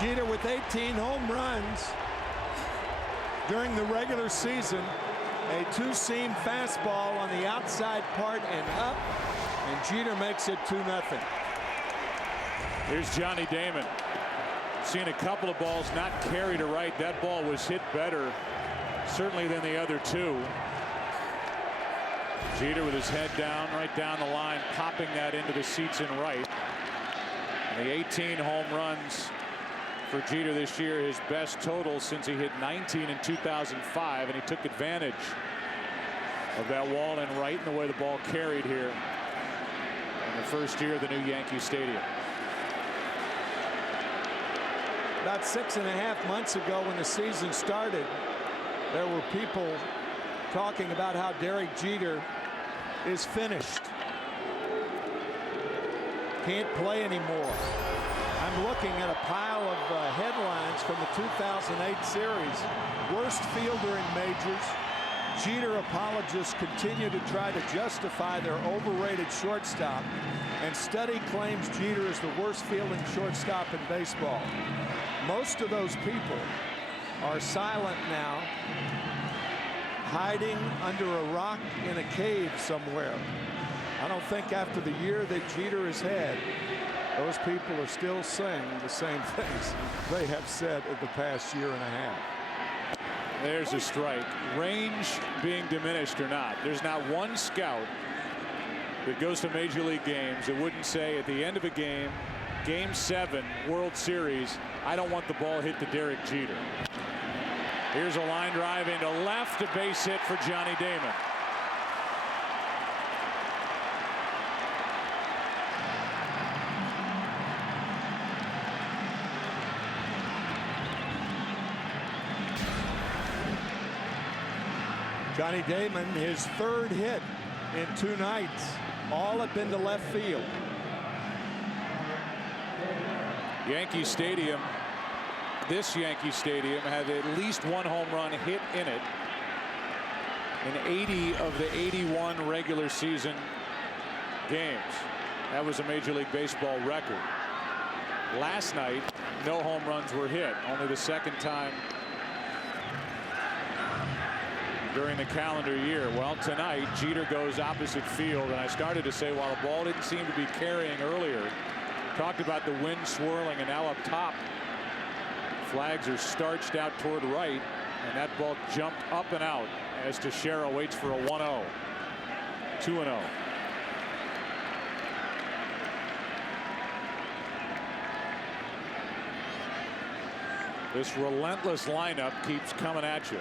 Jeter with 18 home runs during the regular season. A 2-seam fastball on the outside part and up, and Jeter makes it 2-0. Here's Johnny Damon. Seen a couple of balls not carry to right. That ball was hit better, certainly, than the other 2. Jeter with his head down, right down the line, popping that into the seats in right. And the 18 home runs for Jeter this year, his best total since he hit 19 in 2005, and he took advantage of that wall in right and the way the ball carried here in the first year of the new Yankee Stadium. About 6.5 months ago, when the season started, there were people talking about how Derek Jeter is finished. Can't play anymore. I'm looking at a pile of headlines from the 2008 series. Worst fielder in majors. Jeter apologists continue to try to justify their overrated shortstop, and study claims Jeter is the worst fielding shortstop in baseball. Most of those people are silent now, hiding under a rock in a cave somewhere. I don't think after the year that Jeter has had, those people are still saying the same things they have said in the past year and a half. There's a strike. Range being diminished or not, there's not one scout that goes to Major League games, it wouldn't say at the end of a game, Game 7, World Series, I don't want the ball hit to Derek Jeter. Here's a line drive into left, a base hit for Johnny Damon. Johnny Damon, his 3rd hit in 2 nights, all have been to left field. Yankee Stadium, this Yankee Stadium had at least 1 home run hit in it in 80 of the 81 regular season games. That was a Major League Baseball record. Last night, no home runs were hit, only the 2nd time during the calendar year. Well, tonight Jeter goes opposite field, and I started to say, while the ball didn't seem to be carrying earlier, talked about the wind swirling, and now up top flags are starched out toward right, and that ball jumped up and out as Teixeira waits for a 1-0. 2-0. This relentless lineup keeps coming at you.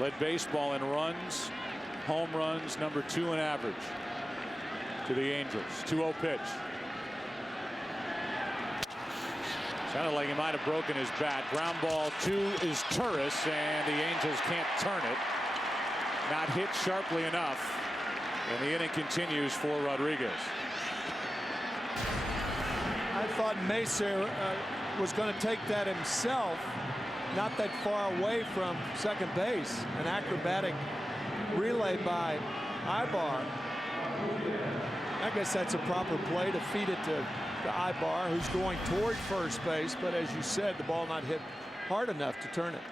Led baseball in runs, home runs, number 2 in average to the Angels. 2-0 pitch. Sounded like he might have broken his bat. Ground ball 2 is Turris, and the Angels can't turn it. Not hit sharply enough, and the inning continues for Rodriguez. I thought Mesa was going to take that himself. Not that far away from second base. An acrobatic relay by Ibar. I guess that's a proper play to feed it to Ibar, who's going toward first base. But as you said, the ball not hit hard enough to turn it.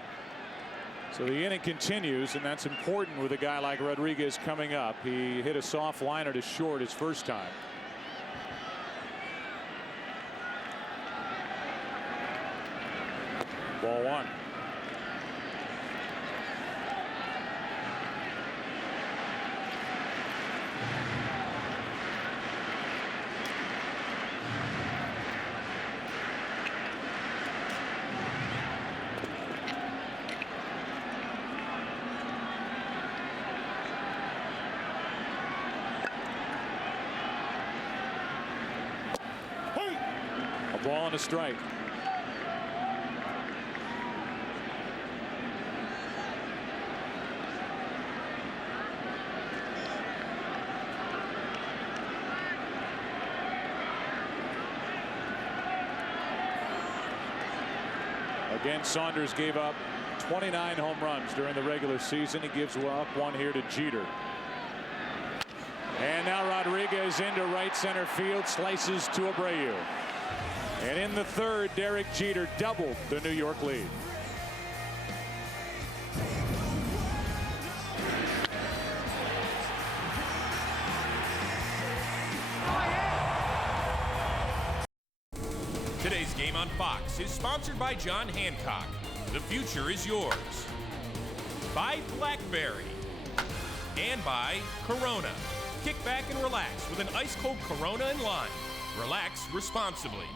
So the inning continues, and that's important with a guy like Rodriguez coming up. He hit a soft liner to short his first time. Ball 1. A ball and a strike. Again, Saunders gave up 29 home runs during the regular season. He gives up 1 here to Jeter. And now Rodriguez into right center field, slices to Abreu. And in the 3rd, Derek Jeter doubled the New York lead. Today's game on Fox is sponsored by John Hancock. The future is yours. By BlackBerry. And by Corona. Kick back and relax with an ice-cold Corona and lime. Relax responsibly.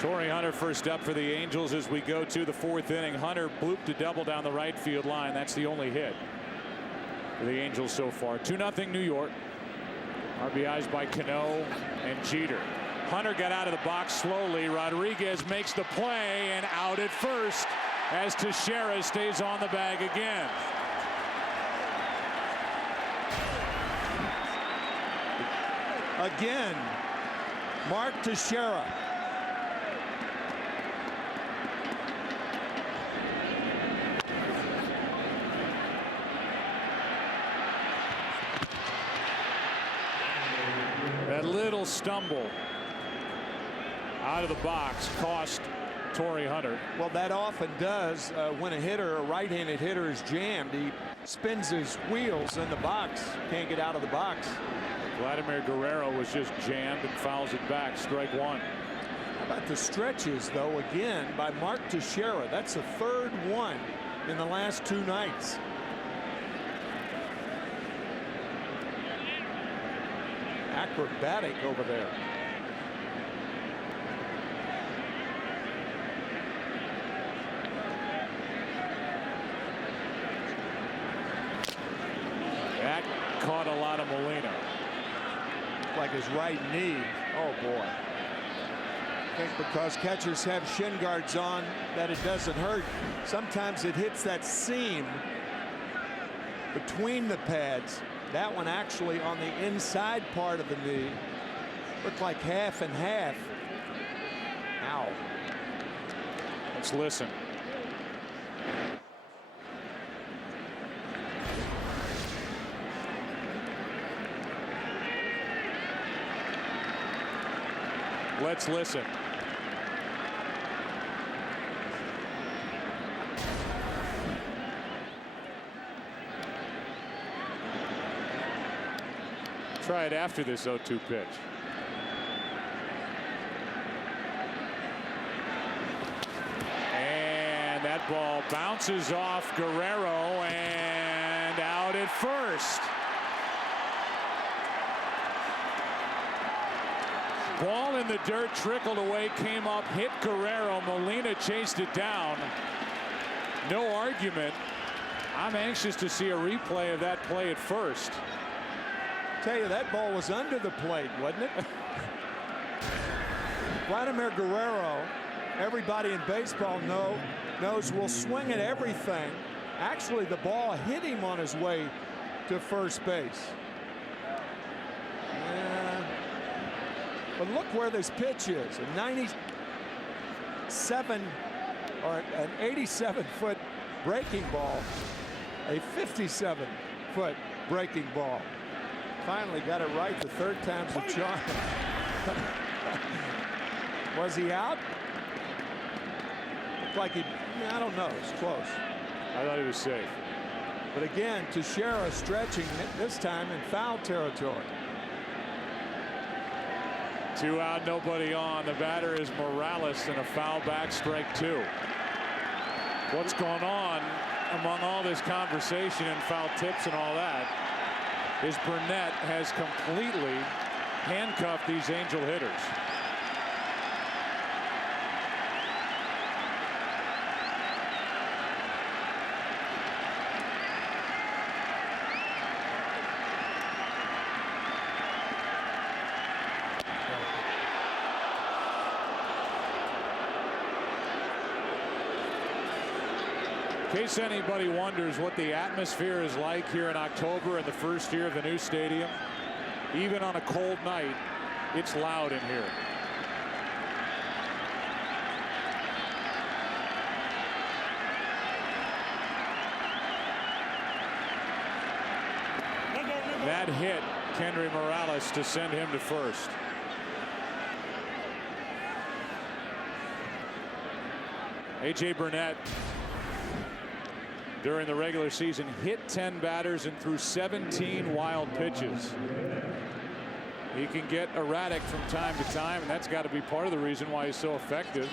Torrey Hunter first up for the Angels as we go to the 4th inning. Hunter blooped a double down the right field line. That's the only hit for the Angels so far. 2-0 New York. RBIs by Cano and Jeter. Hunter got out of the box slowly. Rodriguez makes the play and out at first as Teixeira stays on the bag again. Again, Mark Teixeira. That little stumble out of the box cost Torrey Hunter. Well, that often does when a right-handed hitter is jammed. He spins his wheels in the box, can't get out of the box. Vladimir Guerrero was just jammed and fouls it back. Strike one. How about the stretches, though, again, by Mark Teixeira? That's the third one in the last 2 nights. Acrobatic over there. That caught a lot of Molina. Like his right knee. Oh, boy. I think because catchers have shin guards on that it doesn't hurt. Sometimes it hits that seam between the pads. That one actually on the inside part of the knee. Looked like half and half. Ow. Let's listen. Let's listen. Try it after this 0-2 pitch. And that ball bounces off Guerrero and out at first. Ball in the dirt, trickled away, came up, hit Guerrero. Molina chased it down. No argument. I'm anxious to see a replay of that play at first. Tell you, that ball was under the plate, wasn't it? Vladimir Guerrero, everybody in baseball knows will swing at everything. Actually, the ball hit him on his way to first base. But look where this pitch is. A 97 or an 87-foot breaking ball. A 57-foot breaking ball. Finally got it right the third time's the charm. Was he out? Looked like he, I don't know, it's close. I thought he was safe. But again, Teixeira stretching this time in foul territory. 2 out, nobody on. The batter is Morales and a foul back, strike 2. What's going on among all this conversation and foul tips and all that is Burnett has completely handcuffed these Angel hitters. In case anybody wonders what the atmosphere is like here in October in the first year of the new stadium, even on a cold night, it's loud in here. That hit Kendry Morales to send him to first. A.J. Burnett during the regular season hit 10 batters and threw 17 wild pitches. He can get erratic from time to time, and that's got to be part of the reason why he's so effective.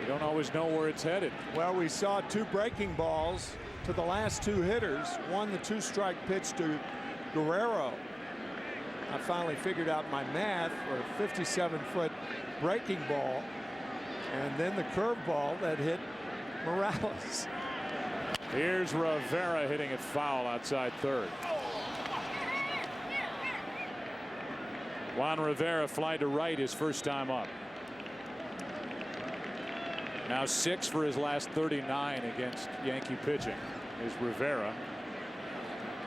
You don't always know where it's headed. Well, we saw 2 breaking balls to the last 2 hitters. One, the 2-strike pitch to Guerrero. I finally figured out my math for a 57-foot breaking ball, and then the curveball that hit Morales. Here's Rivera hitting it foul outside third. Juan Rivera fly to right his first time up. Now 6 for his last 39 against Yankee pitching is Rivera.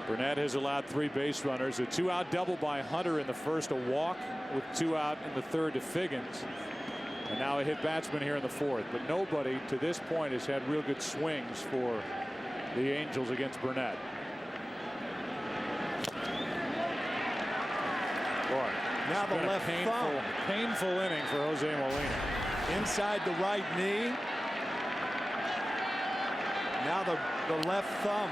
Burnett has allowed 3 base runners. A 2-out double by Hunter in the first, a walk with 2 out in the third to Figgins. And now a hit batsman here in the fourth. But nobody to this point has had real good swings for the Angels against Burnett. Boy, now the left painful inning for Jose Molina. Inside the right knee. Now the left thumb.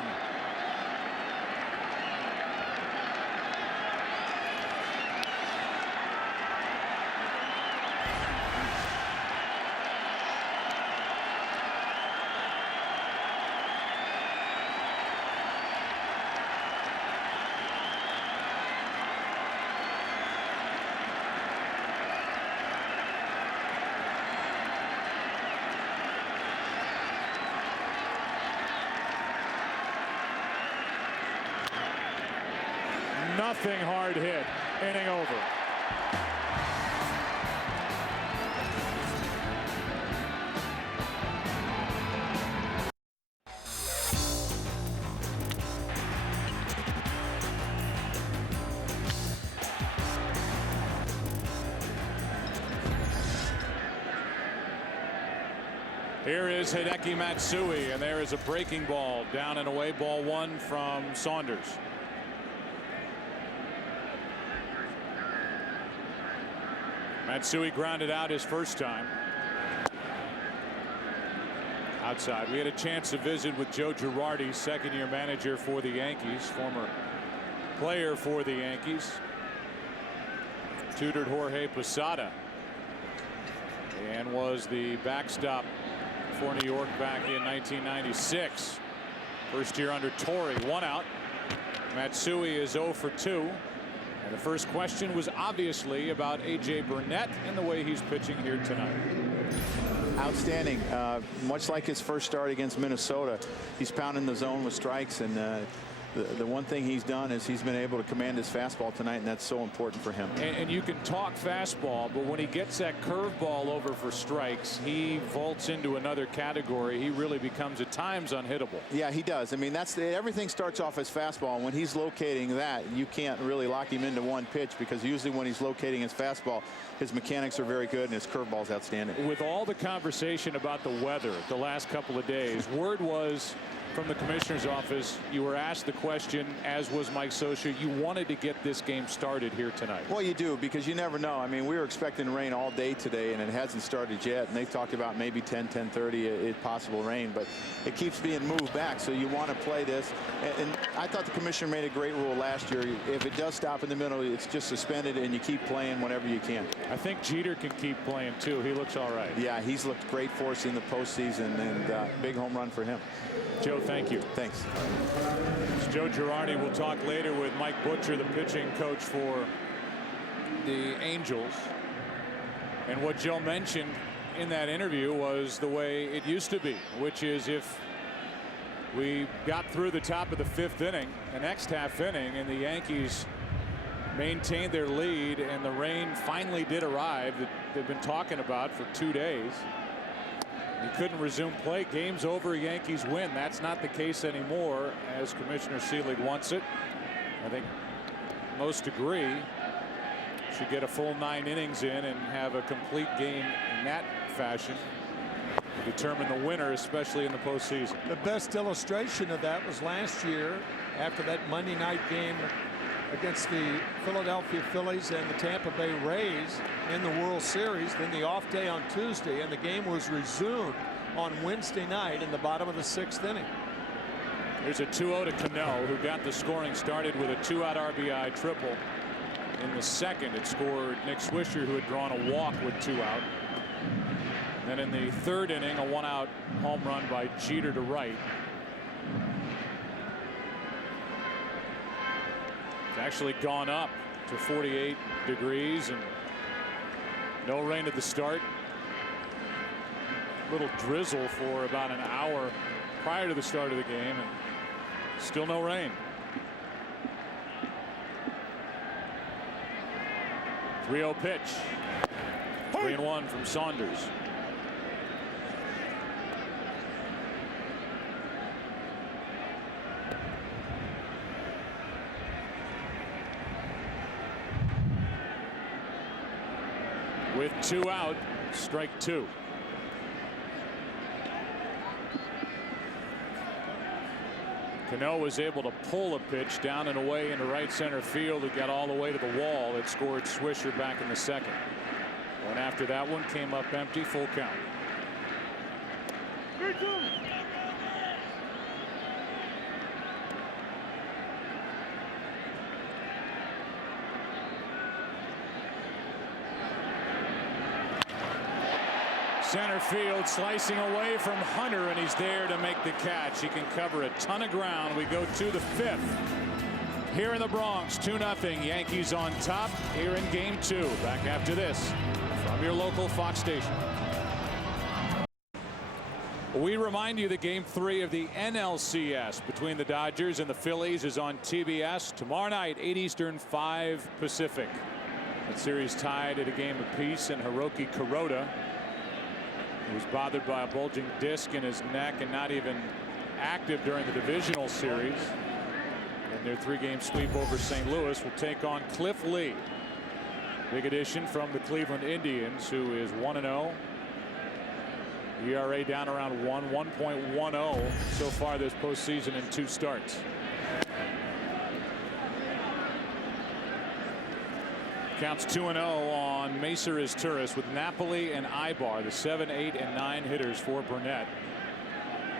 Nothing hard hit. Inning over. Here is Hideki Matsui, and there is a breaking ball down and away. Ball one from Saunders. Matsui grounded out his first time. Outside. We had a chance to visit with Joe Girardi, second-year manager for the Yankees, former player for the Yankees. Tutored Jorge Posada and was the backstop for New York back in 1996. First year under Torre. One out. Matsui is 0 for 2. And the first question was obviously about A.J. Burnett and the way he's pitching here tonight. Outstanding. Much like his first start against Minnesota, he's pounding the zone with strikes, and the one thing he's done is he's been able to command his fastball tonight, and that's so important for him. And you can talk fastball, but when he gets that curveball over for strikes, he vaults into another category. He really becomes at times unhittable. Yeah, he does. I mean, everything starts off as fastball, and when he's locating that, you can't really lock him into one pitch, because usually when he's locating his fastball, his mechanics are very good and his curveball is outstanding. With all the conversation about the weather the last couple of days, word was from the commissioner's office, you were asked the question, as was Mike Scioscia, you wanted to get this game started here tonight. Well, you do, because you never know. I mean, we were expecting rain all day today, and it hasn't started yet. And they've talked about maybe 10:30 possible rain, but it keeps being moved back. So you want to play this. And I thought the commissioner made a great rule last year. If it does stop in the middle, it's just suspended, and you keep playing whenever you can. I think Jeter can keep playing too. He looks all right. Yeah, he's looked great for us in the postseason, and big home run for him. Joe, thank you. Thanks. It's Joe Girardi. We'll talk later with Mike Butcher, the pitching coach for the Angels. And what Joe mentioned in that interview was the way it used to be, which is if we got through the top of the fifth inning, the next half inning, and the Yankees maintained their lead and the rain finally did arrive that they've been talking about for 2 days. He couldn't resume play. Game's over. Yankees win. That's not the case anymore, as Commissioner Selig wants it. I think most agree. Should get a full 9 innings in and have a complete game in that fashion to determine the winner, especially in the postseason. The best illustration of that was last year after that Monday night game against the Philadelphia Phillies and the Tampa Bay Rays in the World Series. Then the off day on Tuesday, and the game was resumed on Wednesday night in the bottom of the 6th inning. There's a 2-0 to Cano, who got the scoring started with a 2-out RBI triple. In the second, it scored Nick Swisher, who had drawn a walk with 2 out. Then in the third inning, a 1-out home run by Jeter to right. It's actually gone up to 48 degrees and no rain at the start. Little drizzle for about an hour prior to the start of the game, and still no rain. 3-0 pitch. 3-1 from Saunders. With 2 out, strike 2. Cano was able to pull a pitch down and away into right center field. It got all the way to the wall. It scored Swisher back in the second. One after that one came up empty, full count. Center field slicing away from Hunter, and he's there to make the catch. He can cover a ton of ground. We go to the 5th. Here in the Bronx, 2-0. Yankees on top here in game 2. Back after this from your local Fox station. We remind you that game 3 of the NLCS between the Dodgers and the Phillies is on TBS tomorrow night, 8 Eastern, 5 Pacific. That series tied at a game apiece, and Hiroki Kuroda, who was bothered by a bulging disc in his neck and not even active during the divisional series. In their 3-game sweep over St. Louis, will take on Cliff Lee. Big addition from the Cleveland Indians, who is 1-0. ERA down around 1.10 so far this postseason in 2 starts. Counts 2-0 on Mesa Izturis with Napoli and Ibar, the 7, 8, and 9 hitters for Burnett.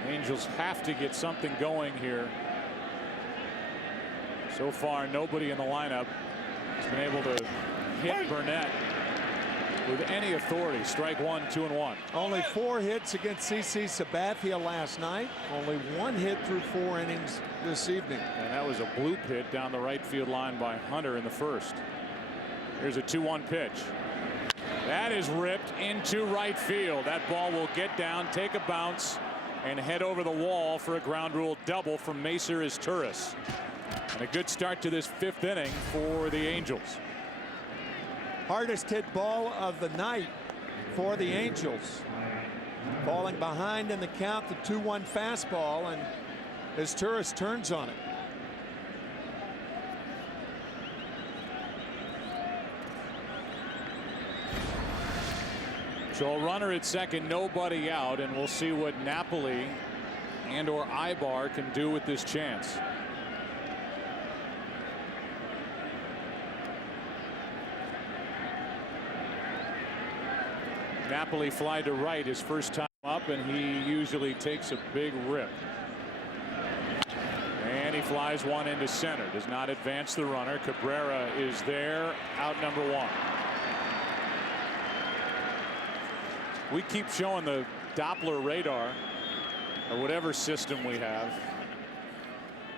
Angels have to get something going here. So far, nobody in the lineup has been able to hit Burnett with any authority. Strike 1, 2-1. Only 4 hits against CC Sabathia last night. Only 1 hit through 4 innings this evening. And that was a bloop hit down the right field line by Hunter in the first. Here's a 2-1 pitch. That is ripped into right field. That ball will get down, take a bounce, and head over the wall for a ground rule double from Mesa Izturis. And a good start to this 5th inning for the Angels. Hardest hit ball of the night for the Angels. Falling behind in the count, the 2-1 fastball, and Izturis turns on it. So a runner at second, nobody out, and we'll see what Napoli and or Ibar can do with this chance. Napoli fly to right his first time up, and he usually takes a big rip. And he flies one into center. Does not advance the runner. Cabrera is there, out number 1. We keep showing the Doppler radar, or whatever system we have.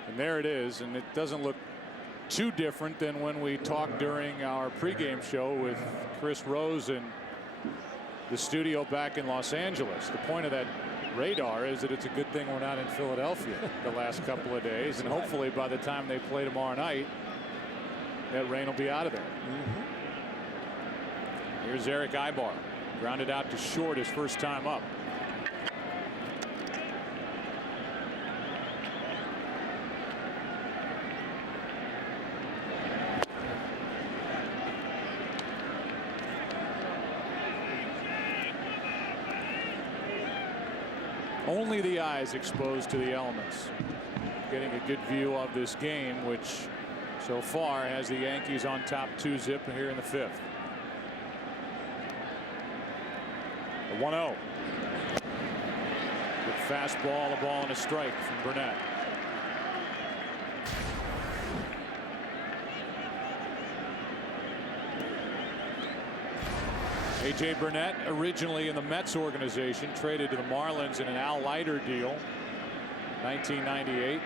And there it is, and it doesn't look too different than when we talked during our pregame show with Chris Rose in the studio back in Los Angeles. The point of that radar is that it's a good thing we're not in Philadelphia the last couple of days, and hopefully by the time they play tomorrow night, that rain will be out of there. Here's Eric Ibar. Grounded out to short his first time up. Only the eyes exposed to the elements. Getting a good view of this game, which so far has the Yankees on top 2-zip here in the 5th. 1-0. Good fastball, a ball and a strike from Burnett. A.J. Burnett, originally in the Mets organization, traded to the Marlins in an Al Leiter deal, 1998.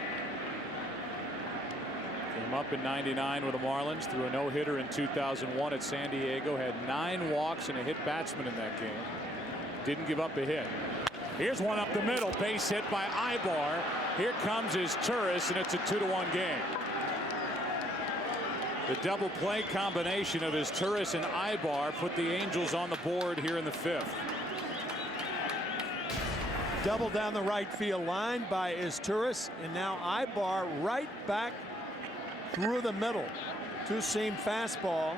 Came up in '99 with the Marlins, threw a no-hitter in 2001 at San Diego, had 9 walks and a hit batsman in that game. Didn't give up a hit. Here's one up the middle, base hit by Ibar. Here comes Izturis, and it's a 2-1 game. The double play combination of Izturis and Ibar put the Angels on the board here in the 5th. Double down the right field line by Izturis, and now Ibar right back through the middle. 2-seam fastball.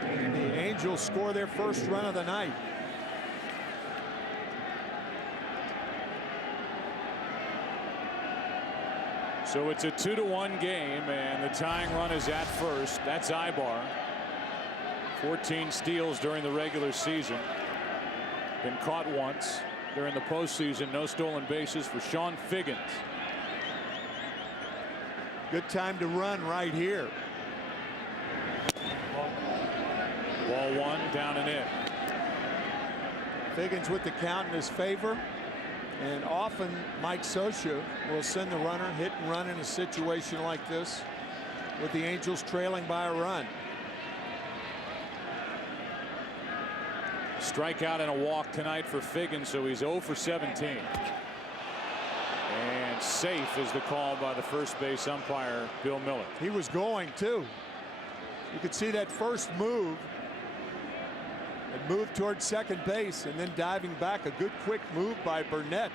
And the Angels score their first run of the night. So it's a 2-1 game, and the tying run is at first. That's Ibar. 14 steals during the regular season. Been caught once during the postseason. No stolen bases for Sean Figgins. Good time to run right here. Ball one, down and in. Figgins with the count in his favor. And often Mike Scioscia will send the runner hit and run in a situation like this with the Angels trailing by a run. Strikeout and a walk tonight for Figgins, so he's 0 for 17. And safe is the call by the first base umpire, Bill Miller. He was going too. You could see that first move. It moved towards second base and then diving back. A good quick move by Burnett.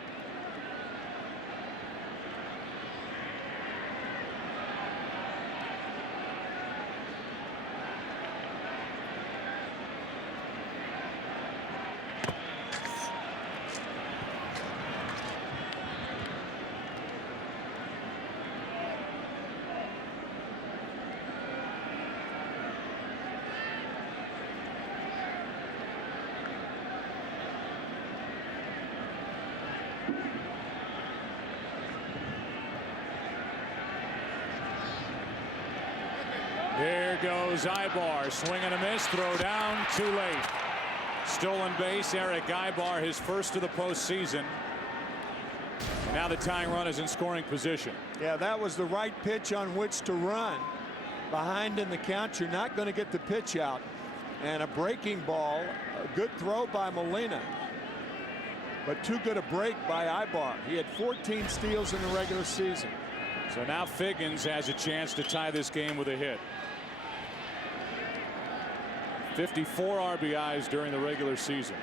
There goes Ibar, swing and a miss, throw down, too late. Stolen base, Eric Ibar, his first of the postseason. And now the tying run is in scoring position. Yeah, that was the right pitch on which to run. Behind in the count, you're not going to get the pitch out. And a breaking ball, a good throw by Molina. But too good a break by Ibar. He had 14 steals in the regular season. So now Figgins has a chance to tie this game with a hit. 54 RBIs during the regular season.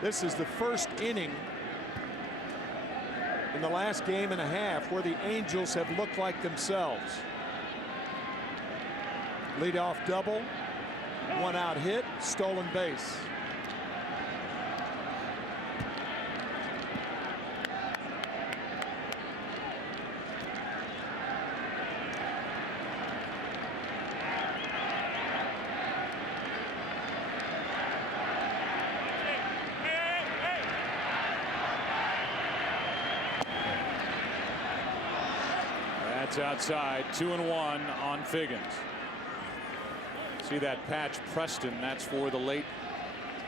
This is the first inning in the last game and a half where the Angels have looked like themselves. Leadoff double, one out hit, stolen base. That's outside, 2-1 on Figgins. See that patch, Preston, that's for the late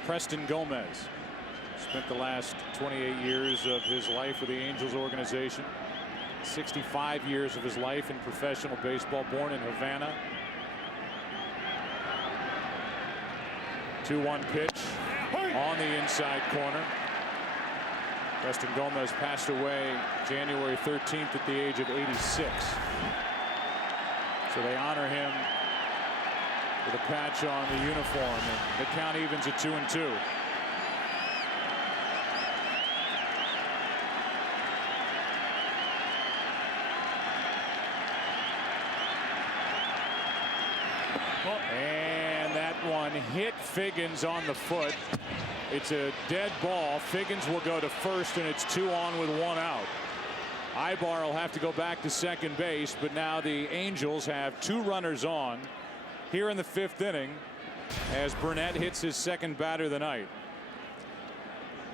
Preston Gomez. Spent the last 28 years of his life with the Angels organization. 65 years of his life in professional baseball, born in Havana. 2-1 pitch on the inside corner. Preston Gomez passed away January 13th at the age of 86. So they honor him with a patch on the uniform, and the count evens at 2-2. And that one hit Figgins on the foot. It's a dead ball. Figgins will go to first, and it's 2 on with 1 out. Ibar will have to go back to second base, but now the Angels have 2 runners on here in the 5th inning as Burnett hits his second batter of the night.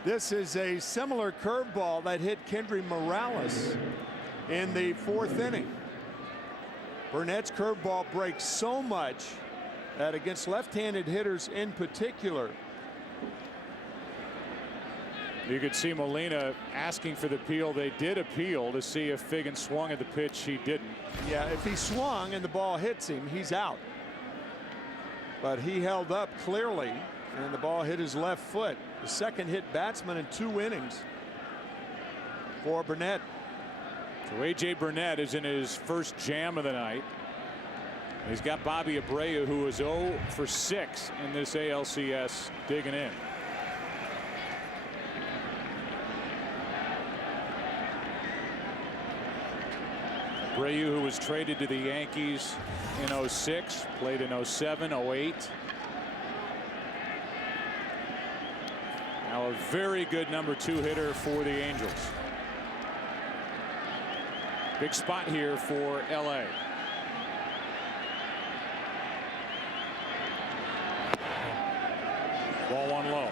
This is a similar curveball that hit Kendry Morales in the 4th inning. Burnett's curveball breaks so much that against left-handed hitters in particular. You could see Molina asking for the appeal. They did appeal to see if Figgins swung at the pitch. He didn't. Yeah, if he swung and the ball hits him, he's out. But he held up clearly, and the ball hit his left foot. The second hit batsman in 2 innings for Burnett. So A.J. Burnett is in his first jam of the night. He's got Bobby Abreu, who is 0 for 6 in this ALCS, digging in. Abreu, who was traded to the Yankees in 06, played in 07, 08. Now A very good number 2 hitter for the Angels. Big spot here for LA. Ball 1 low.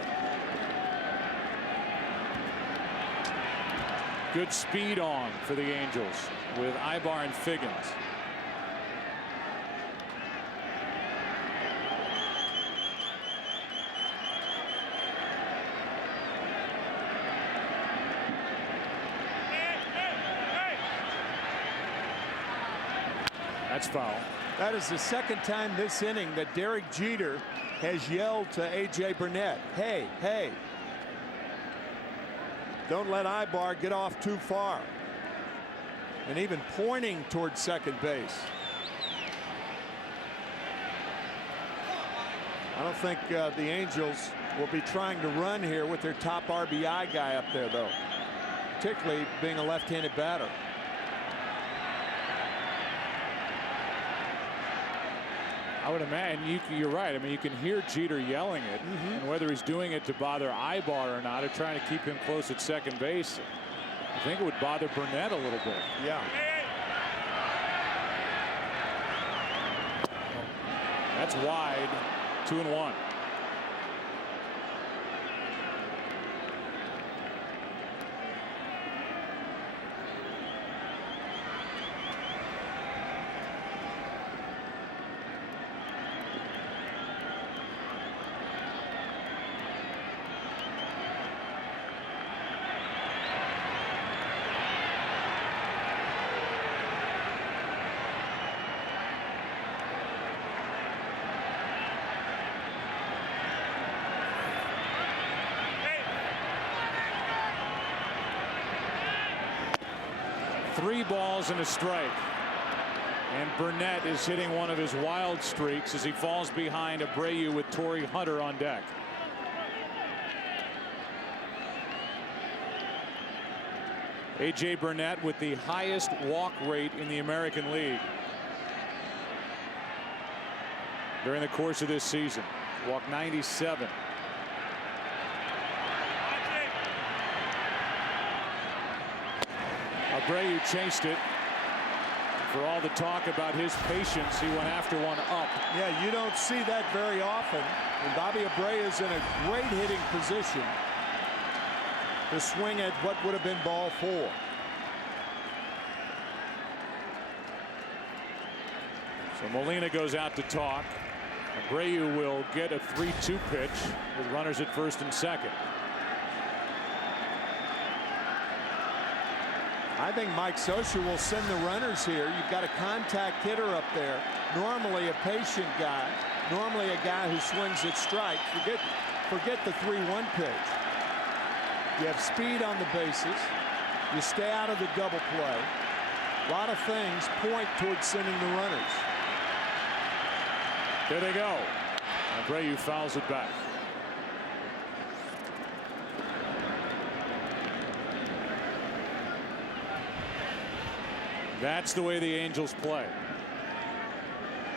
Good speed on for the Angels with Ibar and Figgins. That's foul. That is the second time this inning that Derek Jeter has yelled to A.J. Burnett, hey, hey. Don't let Ibar get off too far. And even pointing towards second base. I don't think the Angels will be trying to run here with their top RBI guy up there, though, particularly being a left-handed batter. I would imagine you're right. I mean, you can hear Jeter yelling it, and whether he's doing it to bother Ibar or not, or trying to keep him close at second base, I think it would bother Burnett a little bit. Yeah. That's wide. 2-1. Three balls and a strike. And Burnett is hitting one of his wild streaks as he falls behind Abreu with Torrey Hunter on deck. A.J. Burnett with the highest walk rate in the American League during the course of this season. Walked 97. Abreu chased it. For all the talk about his patience, he went after one up. Yeah, you don't see that very often. And Bobby Abreu is in a great hitting position to swing at what would have been ball 4. So Molina goes out to talk. Abreu will get a 3-2 pitch with runners at first and second. I think Mike Scioscia will send the runners here. You've got a contact hitter up there. Normally a patient guy. Normally a guy who swings at strike. Forget the 3-1 pitch. You have speed on the bases. You stay out of the double play. A lot of things point towards sending the runners. There they go. Abreu fouls it back. That's the way the Angels play,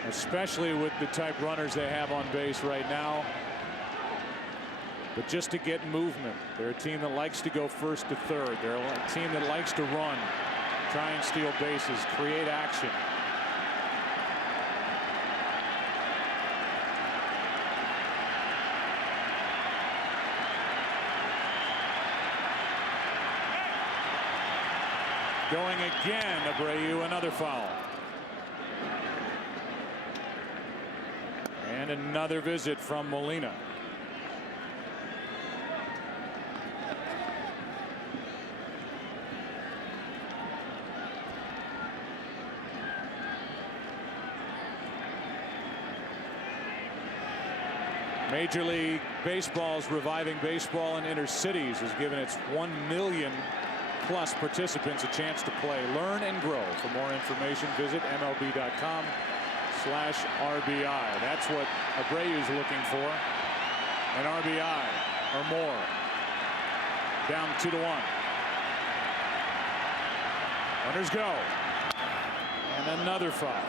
especially with the type runners they have on base right now. But just to get movement. They're a team that likes to go first to third. They're a team that likes to run, try and steal bases, create action. Going again, Abreu, another foul. And another visit from Molina. Major League Baseball's Reviving Baseball in Inner Cities has given its 1 million plus participants a chance to play, learn, and grow. For more information, visit MLB.com/RBI. That's what Abreu's looking for. An RBI or more. Down 2-1. Runners go. And another foul.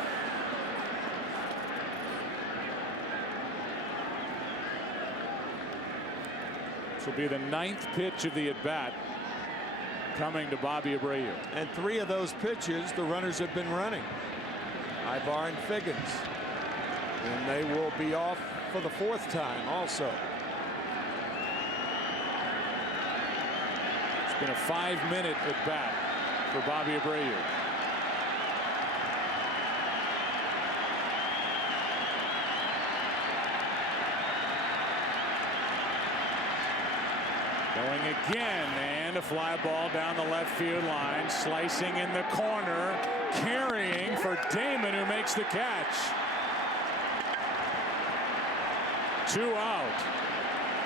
This will be the 9th pitch of the at-bat coming to Bobby Abreu. And 3 of those pitches the runners have been running. Ibar and Figgins. And they will be off for the 4th time also. It's been a 5-minute at-bat for Bobby Abreu. Going again, and a fly ball down the left field line, slicing in the corner, carrying for Damon, who makes the catch. 2 out.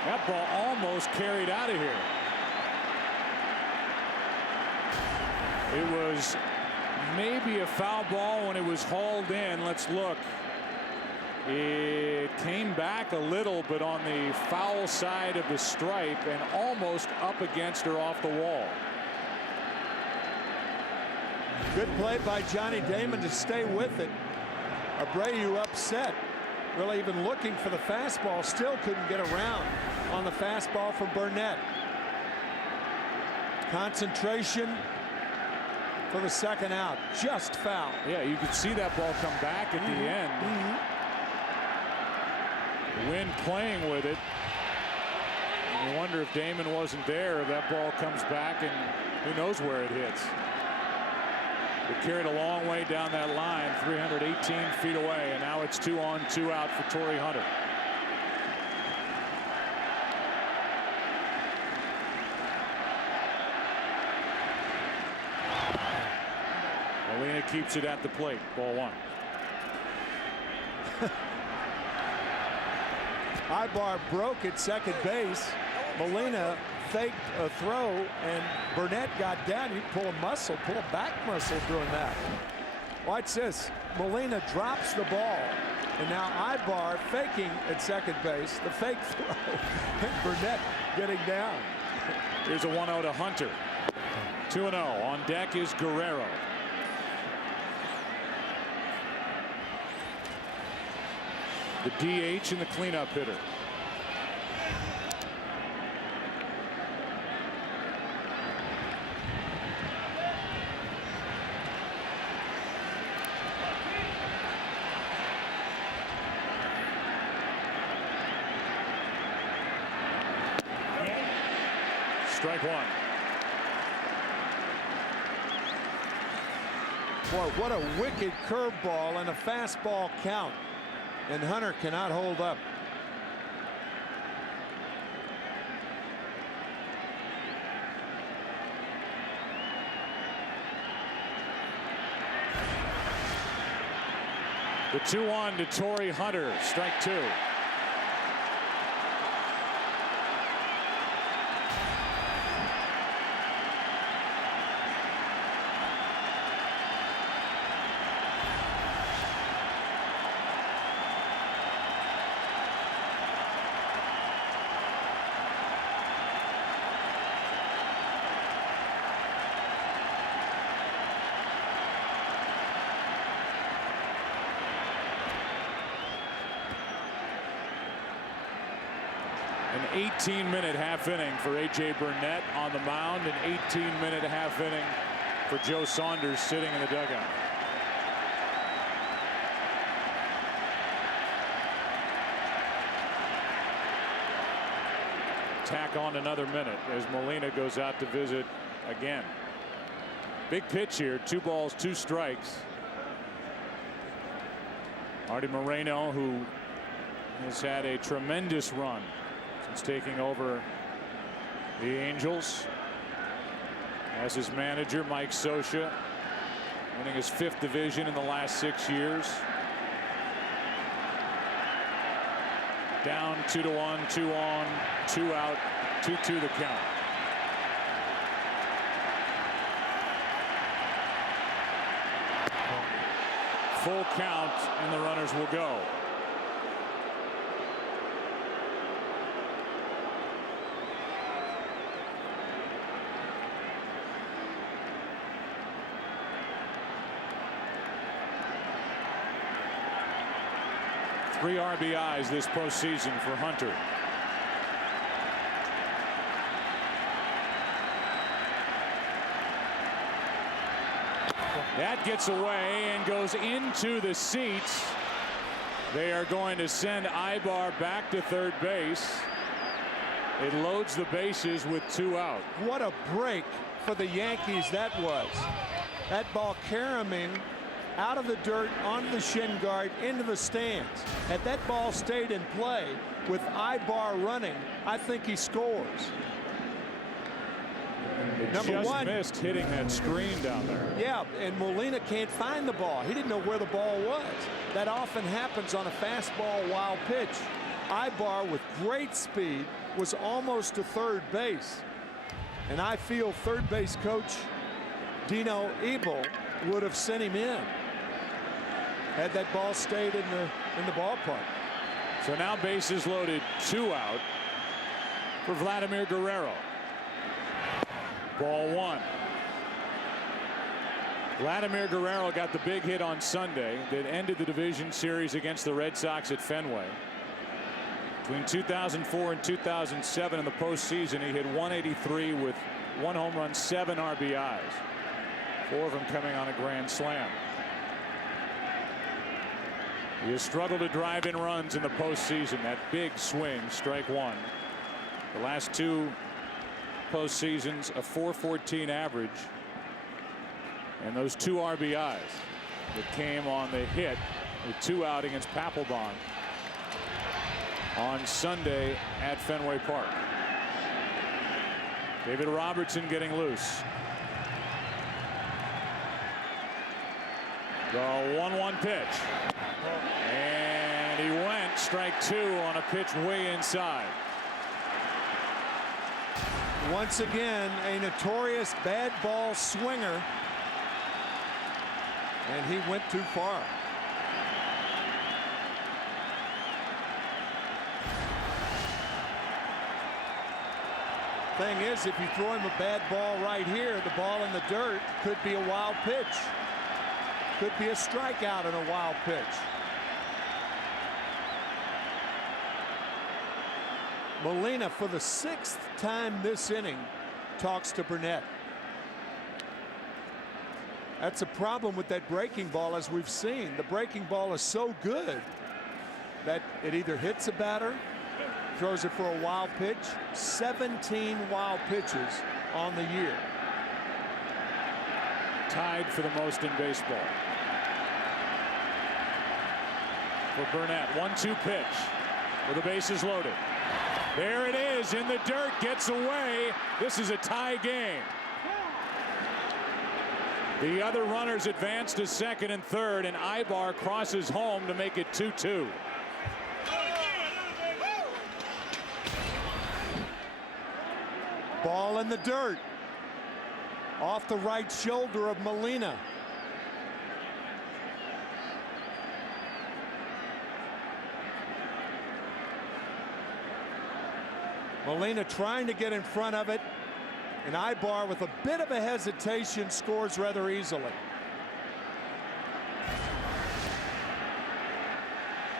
That ball almost carried out of here. It was maybe a foul ball when it was hauled in. Let's look. It came back a little, but on the foul side of the stripe and almost up against her off the wall. Good play by Johnny Damon to stay with it. Abreu upset, really even looking for the fastball, still couldn't get around on the fastball from Burnett. Concentration for the 2nd out, just foul. Yeah, you could see that ball come back at the end. The wind playing with it. And you wonder if Damon wasn't there, if that ball comes back, and who knows where it hits. It carried a long way down that line, 318 feet away, and now it's 2 on, 2 out for Torrey Hunter. Molina keeps it at the plate. Ball 1. Ibar broke at second base. Molina faked a throw, and Burnett got down. You pull a muscle, pull a back muscle doing that. Watch this. Molina drops the ball, and now Ibar faking at second base. The fake throw, and Burnett getting down. Here's a 1-0 to Hunter. 2-0. On deck is Guerrero. The DH and the cleanup hitter. Strike 1. Boy, what a wicked curveball and a fastball count. And Hunter cannot hold up. The 2-1 to Torrey Hunter. Strike 2. An 18-minute half inning for A.J. Burnett on the mound. An 18-minute half inning for Joe Saunders sitting in the dugout. Tack on another minute as Molina goes out to visit again. Big pitch here. 2 balls, 2 strikes. Artie Moreno, who has had a tremendous run since taking over the Angels, as his manager Mike Scioscia, winning his 5th division in the last 6 years. Down 2-1, 2 on, 2 out, 2-2 the count. Full count, and the runners will go. Three RBIs this postseason for Hunter. That gets away and goes into the seats. They are going to send Ibar back to third base. It loads the bases with 2 out. What a break for the Yankees that was. That ball caroming out of the dirt onto the shin guard into the stands. Had that ball stayed in play with Ibar running, I think he scores. Number one, missed hitting that screen down there. Yeah, and Molina can't find the ball. He didn't know where the ball was. That often happens on a fastball wild pitch. Ibar with great speed was almost to third base. And I feel third base coach Dino Ebel would have sent him in had that ball stayed in the ballpark. So now bases loaded, 2 out for Vladimir Guerrero. Ball 1. Vladimir Guerrero got the big hit on Sunday that ended the division series against the Red Sox at Fenway. Between 2004 and 2007 in the postseason, he hit 183 with 1 home run, 7 RBIs. 4 of them coming on a grand slam. He has struggled to drive in runs in the postseason. That big swing, strike 1. The last 2 postseasons, a .414 average, and those 2 RBIs that came on the hit with 2 out against Papelbon on Sunday at Fenway Park. David Robertson getting loose. The 1-1 pitch. And he went strike 2 on a pitch way inside. Once again, a notorious bad ball swinger. And he went too far. Thing is, if you throw him a bad ball right here, the ball in the dirt could be a wild pitch. Could be a strikeout in a wild pitch. Molina, for the 6th time this inning, talks to Burnett. That's a problem with that breaking ball, as we've seen. The breaking ball is so good that it either hits a batter, throws it for a wild pitch. 17 wild pitches on the year. Tied for the most in baseball. For Burnett, 1-2 pitch with the bases loaded. There it is in the dirt, gets away. This is a tie game. The other runners advance to second and third, and Ibar crosses home to make it 2-2. Ball in the dirt. Off the right shoulder of Molina. Molina trying to get in front of it, and Ibar, with a bit of a hesitation, scores rather easily.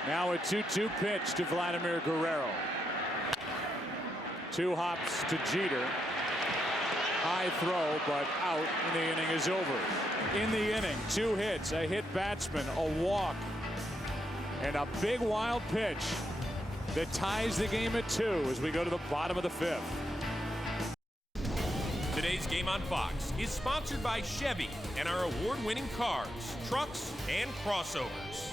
Now a 2-2 pitch to Vladimir Guerrero. 2 hops to Jeter. High throw, but out, and the inning is over. In the inning, 2 hits, a hit batsman, a walk, and a big wild pitch that ties the game at 2 as we go to the bottom of the 5th. Today's game on Fox is sponsored by Chevy and our award-winning cars, trucks, and crossovers.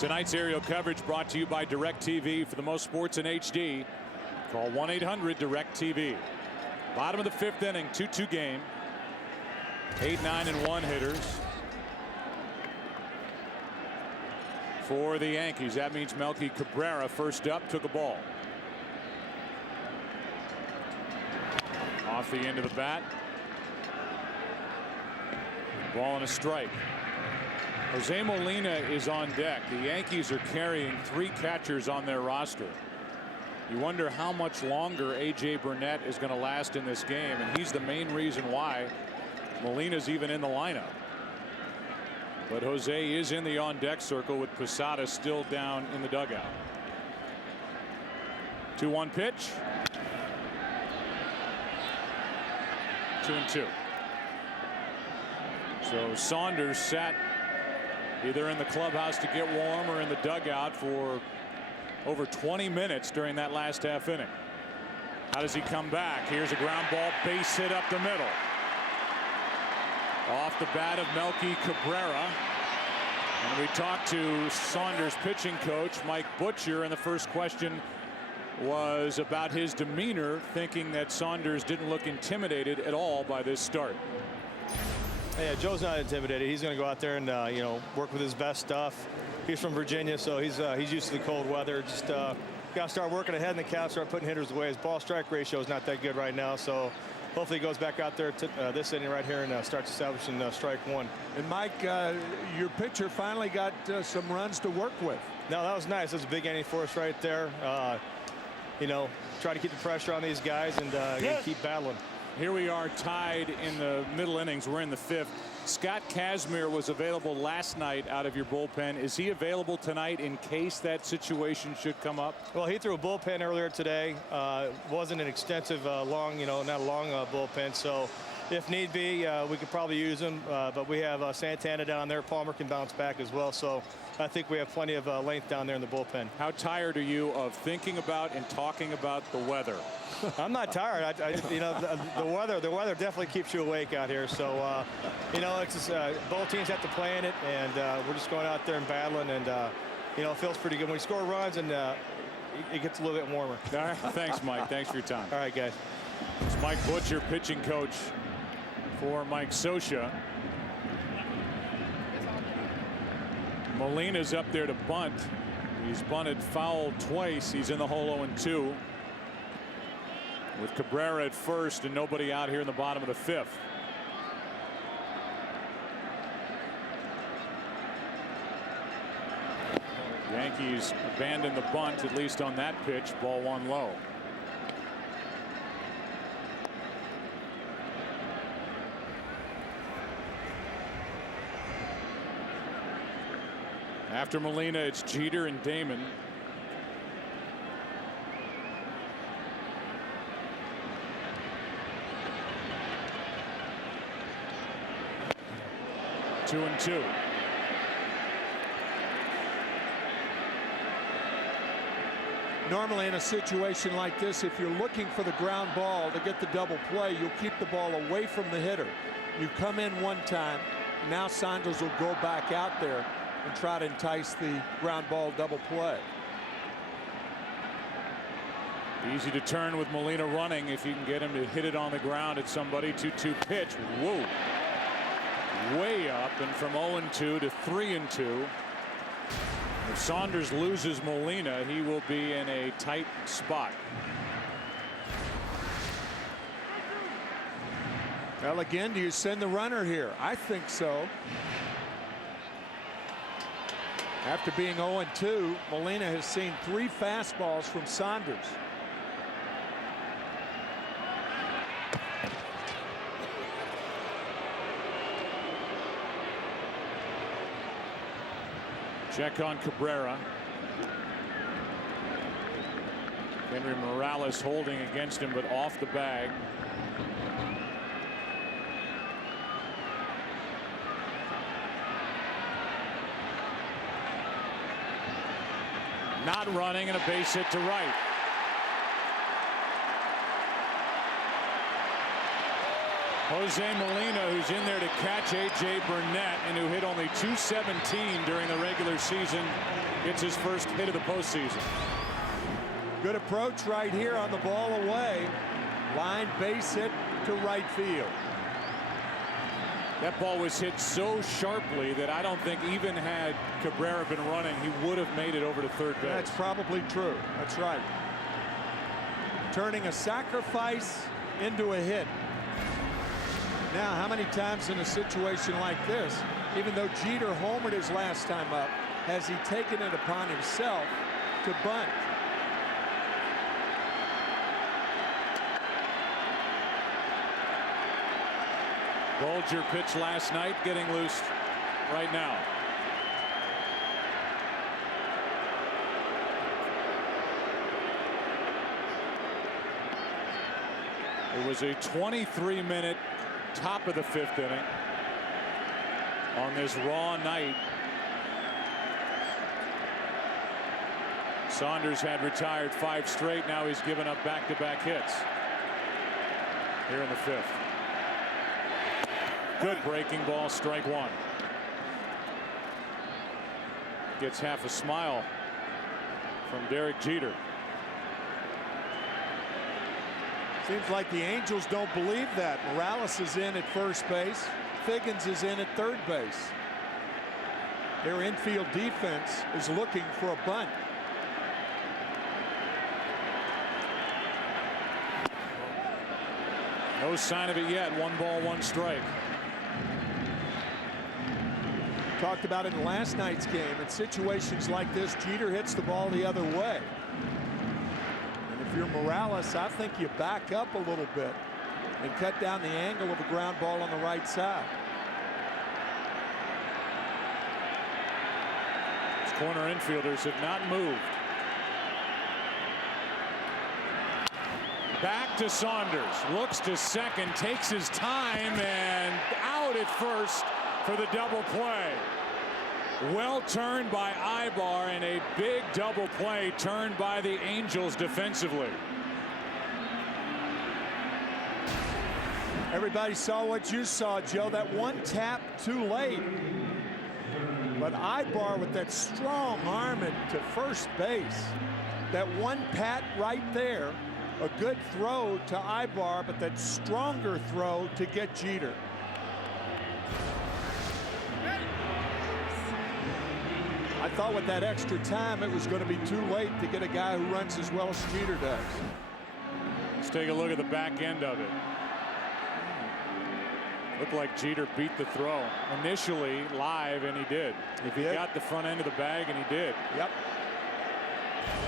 Tonight's aerial coverage brought to you by DirecTV. For the most sports in HD, call 1-800-DirecTV. Bottom of the 5th inning, 2-2 game. 8, 9, and 1 hitters for the Yankees. That means Melky Cabrera, first up, took a ball. Off the end of the bat. Ball and a strike. Jose Molina is on deck. The Yankees are carrying 3 catchers on their roster. You wonder how much longer A.J. Burnett is going to last in this game, and he's the main reason why Molina's even in the lineup. But Jose is in the on-deck circle with Posada still down in the dugout. 2-1 pitch. 2-2. So Saunders sat either in the clubhouse to get warm or in the dugout for over 20 minutes during that last half inning. How does he come back? Here's a ground ball, base hit up the middle. Off the bat of Melky Cabrera. And we talked to Saunders pitching coach Mike Butcher, and the first question was about his demeanor, thinking that Saunders didn't look intimidated at all by this start. Yeah, Joe's not intimidated. He's going to go out there and you know, work with his best stuff. He's from Virginia, so he's used to the cold weather. Just got to start working ahead in the count, start putting hitters away. His ball strike ratio is not that good right now, so hopefully he goes back out there to this inning right here and starts establishing strike one. And Mike, your pitcher finally got some runs to work with. No, that was nice. That was a big inning for us right there. You know, try to keep the pressure on these guys and keep battling. Here we are tied in the middle innings. We're in the 5th. Scott Kazmir was available last night out of your bullpen. Is he available tonight in case that situation should come up? Well, he threw a bullpen earlier today. Wasn't an extensive, long, you know, not a long bullpen. So if need be, we could probably use him. But we have Santana down there. Palmer can bounce back as well. So I think we have plenty of length down there in the bullpen. How tired are you of thinking about and talking about the weather? I'm not tired. You know, the weather definitely keeps you awake out here. So, you know, it's just, both teams have to play in it, and we're just going out there and battling, and you know, it feels pretty good when we score runs, and it gets a little bit warmer. All right, thanks, Mike. Thanks for your time. All right, guys. It's Mike Butcher, pitching coach for Mike Scioscia. Molina's up there to bunt. He's bunted foul twice. He's in the hole 0-2. With Cabrera at first and nobody out here in the bottom of the 5th. Yankees abandoned the bunt, at least on that pitch. Ball 1 low. After Molina, it's Jeter and Damon. Two and two. Normally in a situation like this, if you're looking for the ground ball to get the double play, you'll keep the ball away from the hitter. You come in one time, now Saunders will go back out there and try to entice the ground ball double play. Easy to turn with Molina running if you can get him to hit it on the ground at somebody. 2-2 pitch. Whoa. Way up, and from 0-2 to 3-2. If Saunders loses Molina, he will be in a tight spot. Well, again, do you send the runner here? I think so. After being 0-2, Molina has seen 3 fastballs from Saunders. Check on Cabrera. Henry Morales holding against him, but off the bag. Not running, and a base hit to right. Jose Molina, who's in there to catch A.J. Burnett and who hit only .217 during the regular season, gets his first hit of the postseason. Good approach right here on the ball away. Line base hit to right field. That ball was hit so sharply that I don't think even had Cabrera been running, he would have made it over to third base. That's probably true. That's right. Turning a sacrifice into a hit. Now, how many times in a situation like this, even though Jeter homered his last time up, has he taken it upon himself to bunt? Bolger pitched last night, getting loose right now. It was a 23-minute top of the 5th inning on this raw night. Saunders had retired 5 straight. Now he's given up back-to-back hits here in the 5th. Good breaking ball, strike 1. Gets half a smile from Derek Jeter. Seems like the Angels don't believe that. Morales is in at first base. Figgins is in at third base. Their infield defense is looking for a bunt. No sign of it yet. 1 ball, 1 strike. Talked about it in last night's game. In situations like this, Jeter hits the ball the other way. And if you're Morales, I think you back up a little bit and cut down the angle of a ground ball on the right side. His corner infielders have not moved. Back to Saunders. Looks to second, takes his time, and out at first for the double play. Well turned by Ibar, and a big double play turned by the Angels defensively. Everybody saw what you saw, Joe. That one tap too late. But Ibar with that strong arm to first base. That one pat right there. A good throw to Ibar, but that stronger throw to get Jeter. I thought with that extra time it was going to be too late to get a guy who runs as well as Jeter does. Let's take a look at the back end of it. Looked like Jeter beat the throw initially live, and he did. He got the front end of the bag, and he did. Yep.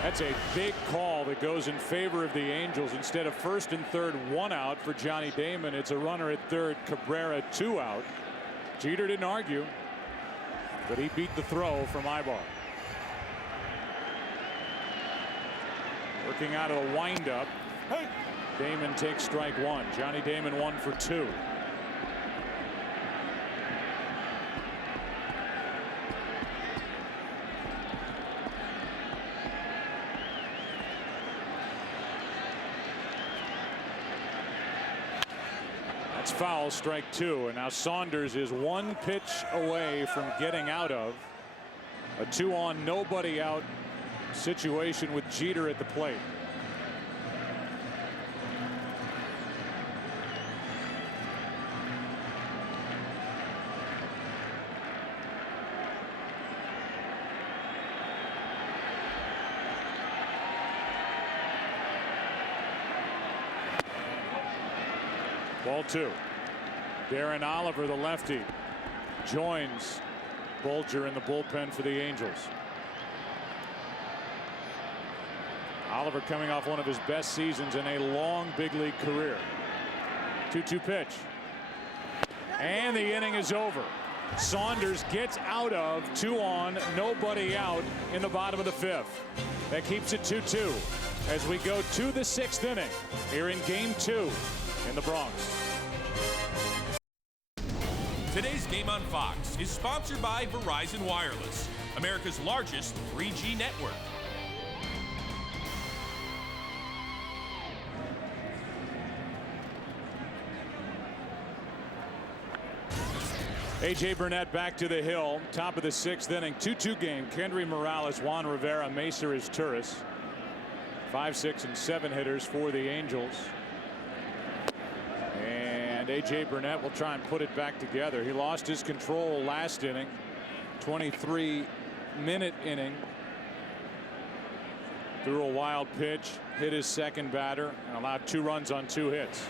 That's a big call that goes in favor of the Angels. Instead of first and third, 1 out for Johnny Damon, it's a runner at third, Cabrera 2 out. Jeter didn't argue, but he beat the throw from Ibar. Working out of the windup. Damon takes strike 1. Johnny Damon 1 for 2. That's foul, strike 2, and now Saunders is 1 pitch away from getting out of a 2-on, nobody out situation with Jeter at the plate. Ball 2. Darren Oliver, the lefty, joins Bulger in the bullpen for the Angels. Oliver coming off one of his best seasons in a long big league career. 2-2 pitch. And the inning is over. Saunders gets out of 2-on, nobody out in the bottom of the 5th. That keeps it 2-2 as we go to the 6th inning here in Game 2 in the Bronx. Today's game on Fox is sponsored by Verizon Wireless, America's largest 3G network. A.J. Burnett back to the hill, top of the 6th inning, 2-2 game. Kendry Morales, Juan Rivera, Mesa Turris. 5, 6, and 7 hitters for the Angels. And A.J. Burnett will try and put it back together. He lost his control last inning, 23-minute inning. Threw a wild pitch, hit his second batter, and allowed 2 runs on 2 hits.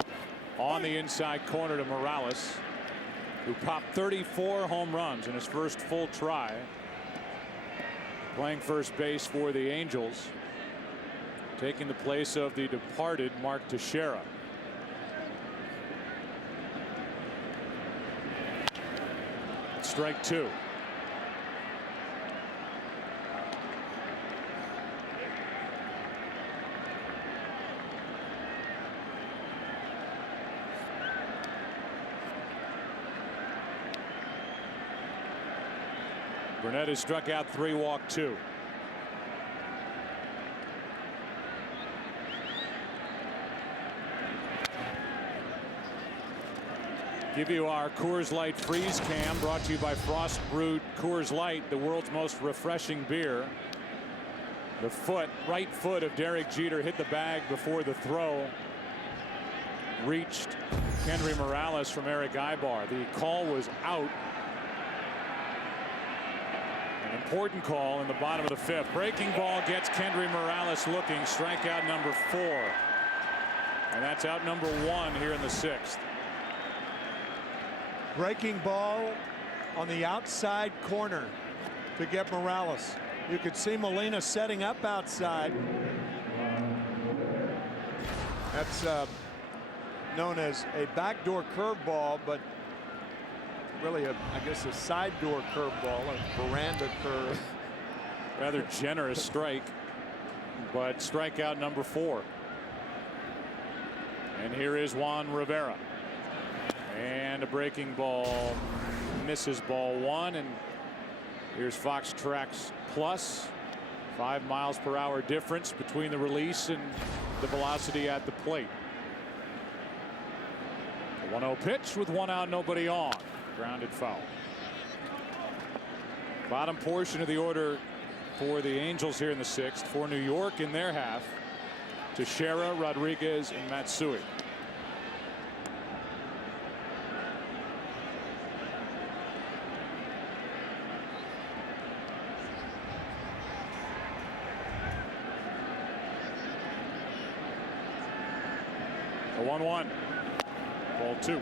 On the inside corner to Morales, who popped 34 home runs in his first full try. Playing first base for the Angels, taking the place of the departed Mark Teixeira. Strike 2. Burnett has struck out 3, walked 2. Give you our Coors Light Freeze Cam, brought to you by Frost Brewed Coors Light, the world's most refreshing beer. The right foot of Derek Jeter hit the bag before the throw reached Kendry Morales from Eric Ibar. The call was out. An important call in the bottom of the 5th. Breaking ball gets Kendry Morales looking. Strikeout number 4. And that's out number 1 here in the 6th. Breaking ball on the outside corner to get Morales. You could see Molina setting up outside. That's known as a backdoor curveball, but really I guess a side door curveball, a veranda curve. Rather generous strike, but strikeout number 4. And here is Juan Rivera. And a breaking ball misses ball 1, and here's Fox Tracks Plus. 5 miles per hour difference between the release and the velocity at the plate. The 1-0 pitch with 1 out, nobody on. Grounded foul. Bottom portion of the order for the Angels here in the 6th. For New York in their half, Teixeira, Rodriguez, and Matsui. A 1-1. Ball 2.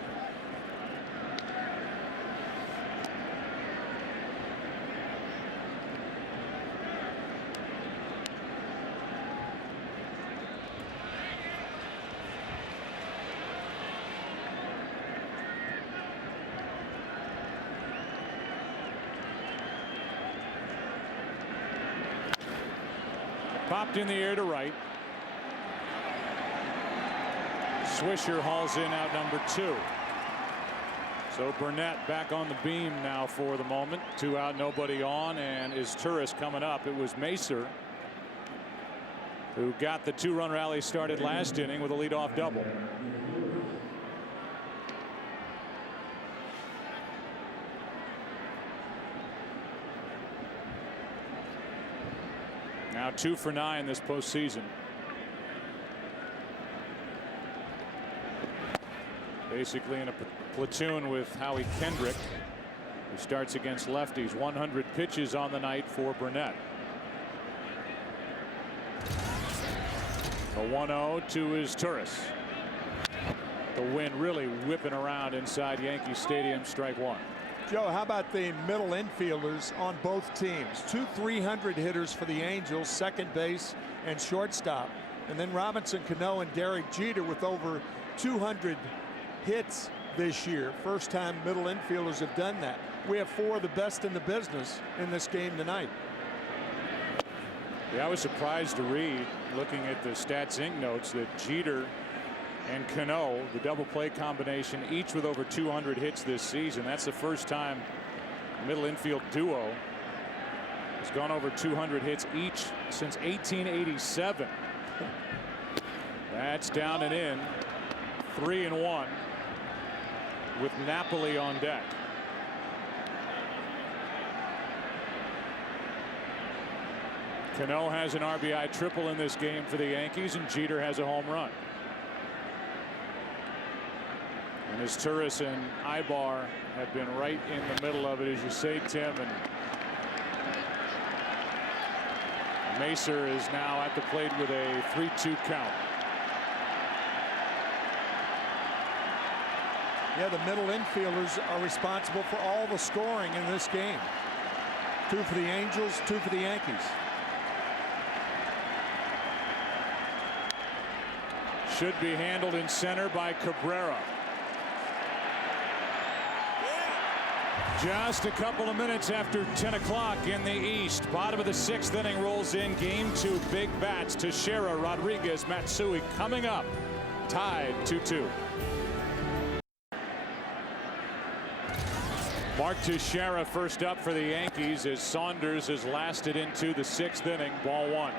Popped in the air to right. Swisher hauls in out number 2. So Burnett back on the beam now for the moment. 2 out, nobody on, and is Turris coming up. It was Macer who got the 2-run rally started last inning with a leadoff double. Now 2 for 9 this postseason. Basically in a platoon with Howie Kendrick, who starts against lefties. 100 pitches on the night for Burnett. A 1-0 to his Turris. The wind really whipping around inside Yankee Stadium. Strike 1. Joe, how about the middle infielders on both teams? 2 300 hitters for the Angels, second base and shortstop. And then Robinson Cano and Derek Jeter with over 200 hits this year. First time middle infielders have done that. We have 4 of the best in the business in this game tonight. Yeah, I was surprised to read, looking at the Stats Inc. notes, that Jeter and Cano, the double play combination, each with over 200 hits this season. That's the first time the middle infield duo has gone over 200 hits each since 1887. That's down and in. 3-1 with Napoli on deck. Cano has an RBI triple in this game for the Yankees, and Jeter has a home run. And as Turris and Ibar have been right in the middle of it, as you say, Tim, and Macer is now at the plate with a 3-2 count. Yeah, the middle infielders are responsible for all the scoring in this game. 2 for the Angels, 2 for the Yankees. Should be handled in center by Cabrera. Just a couple of minutes after 10 o'clock in the East. Bottom of the 6th inning rolls in. Game 2. Big bats. Teixeira, Rodriguez, Matsui coming up. Tied 2-2. Mark Teixeira first up for the Yankees as Saunders has lasted into the 6th inning. Ball 1.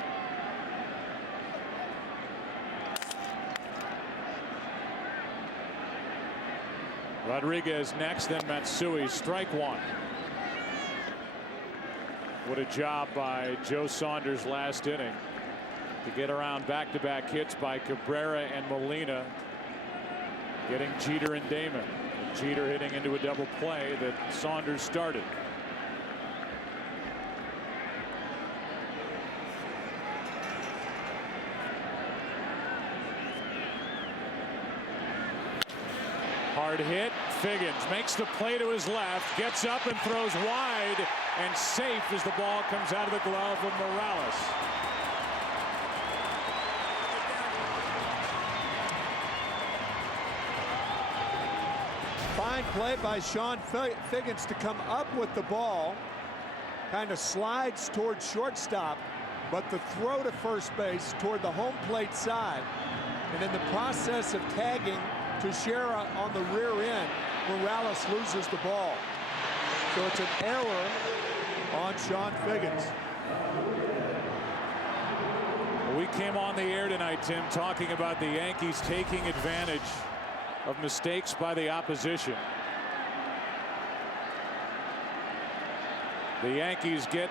Rodriguez next, then Matsui. Strike 1. What a job by Joe Saunders last inning to get around back-to-back hits by Cabrera and Molina, getting Jeter and Damon. Jeter hitting into a double play that Saunders started. Hard hit. Figgins makes the play to his left, gets up and throws wide and safe as the ball comes out of the glove of Morales. Fine play by Sean Figgins to come up with the ball. Kind of slides towards shortstop, but the throw to first base toward the home plate side. And in the process of tagging Teixeira on the rear end, Morales loses the ball. So it's an error on Sean Figgins. We came on the air tonight, Tim, talking about the Yankees taking advantage of mistakes by the opposition. The Yankees get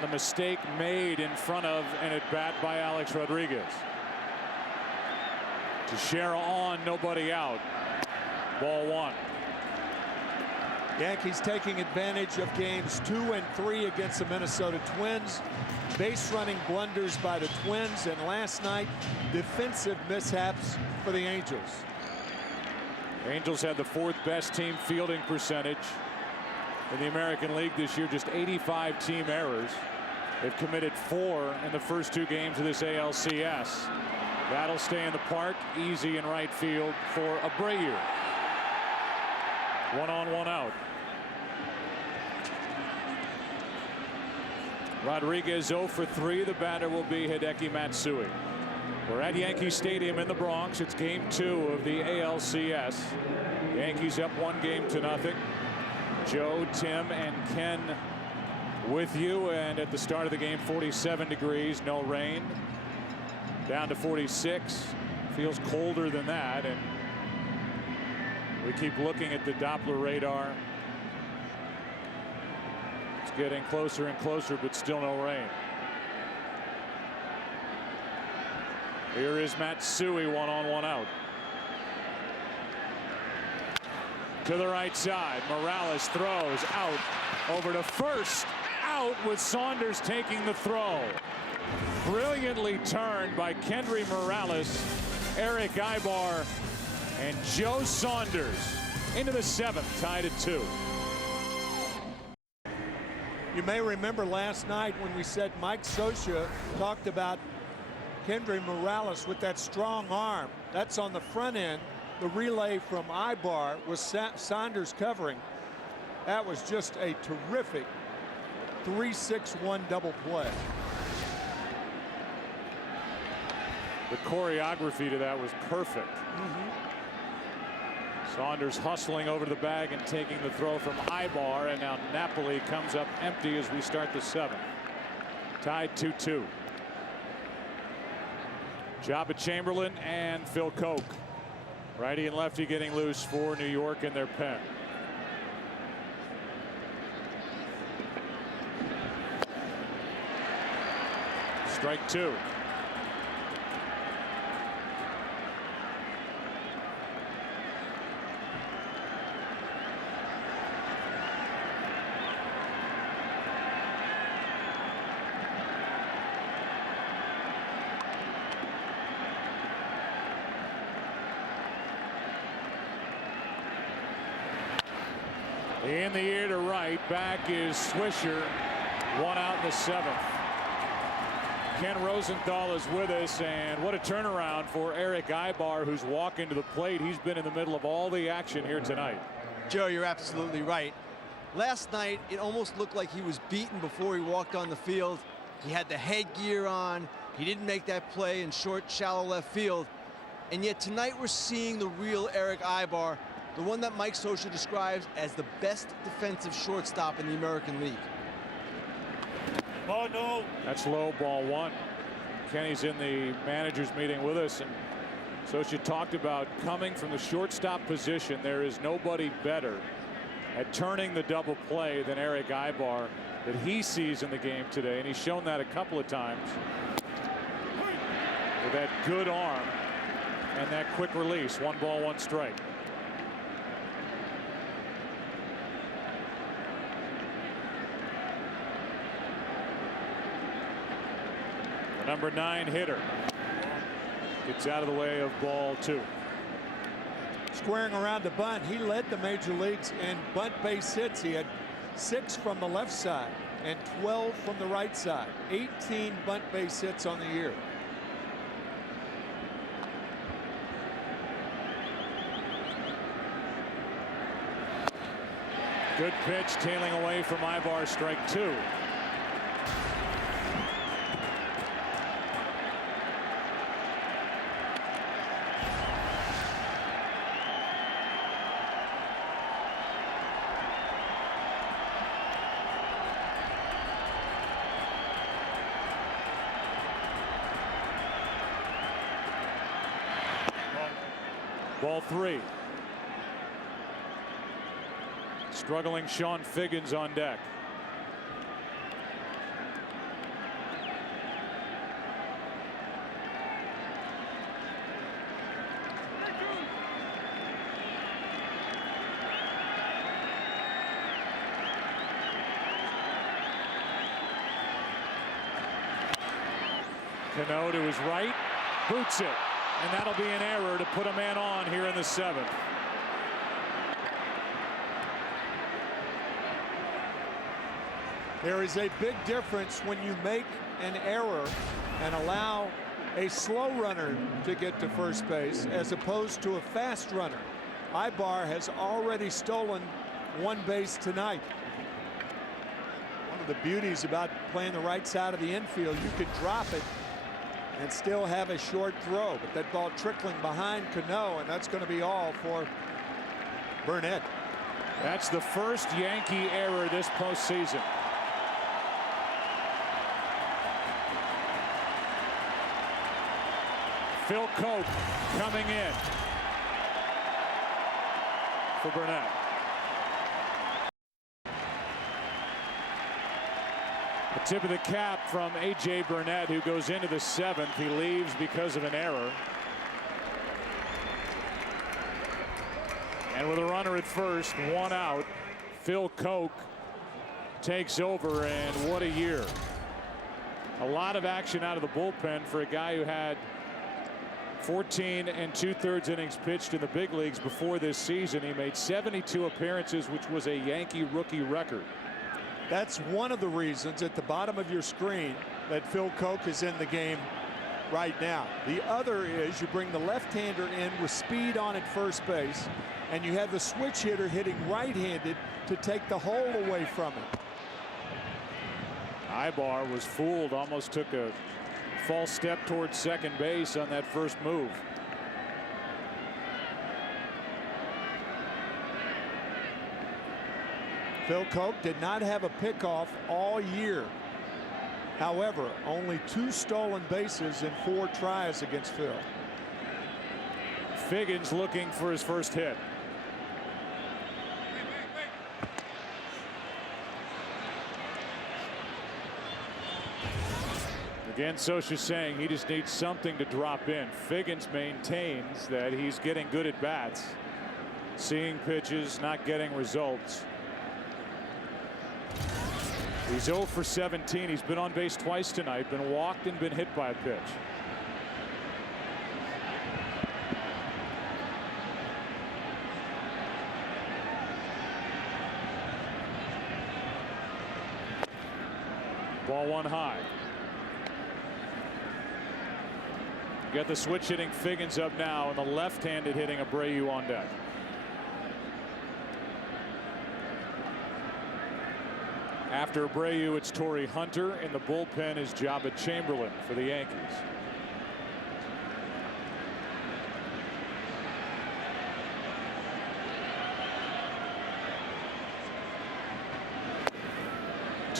the mistake made in front of an at-bat by Alex Rodriguez. Teixeira on, nobody out. Ball 1. Yankees taking advantage of games 2 and 3 against the Minnesota Twins. Base running blunders by the Twins, and last night defensive mishaps for the Angels. Angels had the 4th best team fielding percentage in the American League this year, just 85 team errors. They've committed 4 in the first 2 games of this ALCS. That'll stay in the park, easy in right field for Abreu. 1 on, 1 out. Rodriguez 0 for 3. The batter will be Hideki Matsui. We're at Yankee Stadium in the Bronx. It's game 2 of the ALCS. Yankees up 1-0. Joe, Tim, and Ken with you. And at the start of the game, 47 degrees, no rain. Down to 46. Feels colder than that. And we keep looking at the Doppler radar. It's getting closer and closer, but still no rain. Here is Matsui, 1 on, 1 out. To the right side, Morales throws out over to first, out with Saunders taking the throw. Brilliantly turned by Kendry Morales, Eric Ibar, and Joe Saunders into the 7th, tied at 2. You may remember last night when we said Mike Scioscia talked about Kendry Morales with that strong arm. That's on the front end. The relay from Ibar was Saunders covering. That was just a terrific 3-6-1 double play. The choreography to that was perfect. Saunders hustling over the bag and taking the throw from Ibar, and now Napoli comes up empty as we start the 7th. Tied 2-2. Jabba Chamberlain and Phil Koch. Righty and lefty getting loose for New York in their pen. Strike 2. In the air to right, back is Swisher. 1 out in the 7th. Ken Rosenthal is with us, and what a turnaround for Eric Ibar, who's walking to the plate. He's been in the middle of all the action here tonight. Joe, you're absolutely right. Last night, it almost looked like he was beaten before he walked on the field. He had the headgear on. He didn't make that play in short, shallow left field. And yet tonight we're seeing the real Eric Ibar the one that Mike Scioscia describes as the best defensive shortstop in the American League. Oh, no. That's low, ball one. Kenny's in the manager's meeting with us, and Scioscia talked about coming from the shortstop position. There is nobody better at turning the double play than Eric Ibar that he sees in the game today, and he's shown that a couple of times with that good arm and that quick release. 1 ball, 1 strike. The number 9 hitter gets out of the way of ball 2. Squaring around the bunt, he led the major leagues in bunt base hits. He had 6 from the left side and 12 from the right side. 18 bunt base hits on the year. Good pitch, tailing away from Ibar, strike 2. Ball 3. Struggling Sean Figgins on deck. Cano to his right, boots it, and that'll be an error to put a man on here in the 7th. There is a big difference when you make an error and allow a slow runner to get to first base as opposed to a fast runner. Ibar has already stolen 1 base tonight. One of the beauties about playing the right side of the infield, you can drop it and still have a short throw, but that ball trickling behind Cano, and that's going to be all for Burnett. That's the first Yankee error this postseason. Phil Coke coming in for Burnett. A tip of the cap from A.J. Burnett, who goes into the 7th. He leaves because of an error. And with a runner at first, 1 out, Phil Coke takes over, and what a year. A lot of action out of the bullpen for a guy who had 14 2/3 innings pitched in the big leagues before this season. He made 72 appearances, which was a Yankee rookie record. That's one of the reasons at the bottom of your screen that Phil Coke is in the game right now. The other is you bring the left-hander in with speed on at first base, and you have the switch hitter hitting right-handed to take the hole away from him. Ibar was fooled, almost took a false step towards second base on that first move. Phil Coke did not have a pickoff all year. However, only 2 stolen bases in 4 tries against Phil. Figgins looking for his first hit. Again, Scioscia saying he just needs something to drop in. Figgins maintains that he's getting good at bats, seeing pitches, not getting results. He's 0 for 17. He's been on base twice tonight, been walked and been hit by a pitch. Ball 1 high. Got the switch hitting Figgins up now, and the left-handed hitting Abreu on deck. After Abreu, it's Torrey Hunter. In the bullpen is Jabba Chamberlain for the Yankees.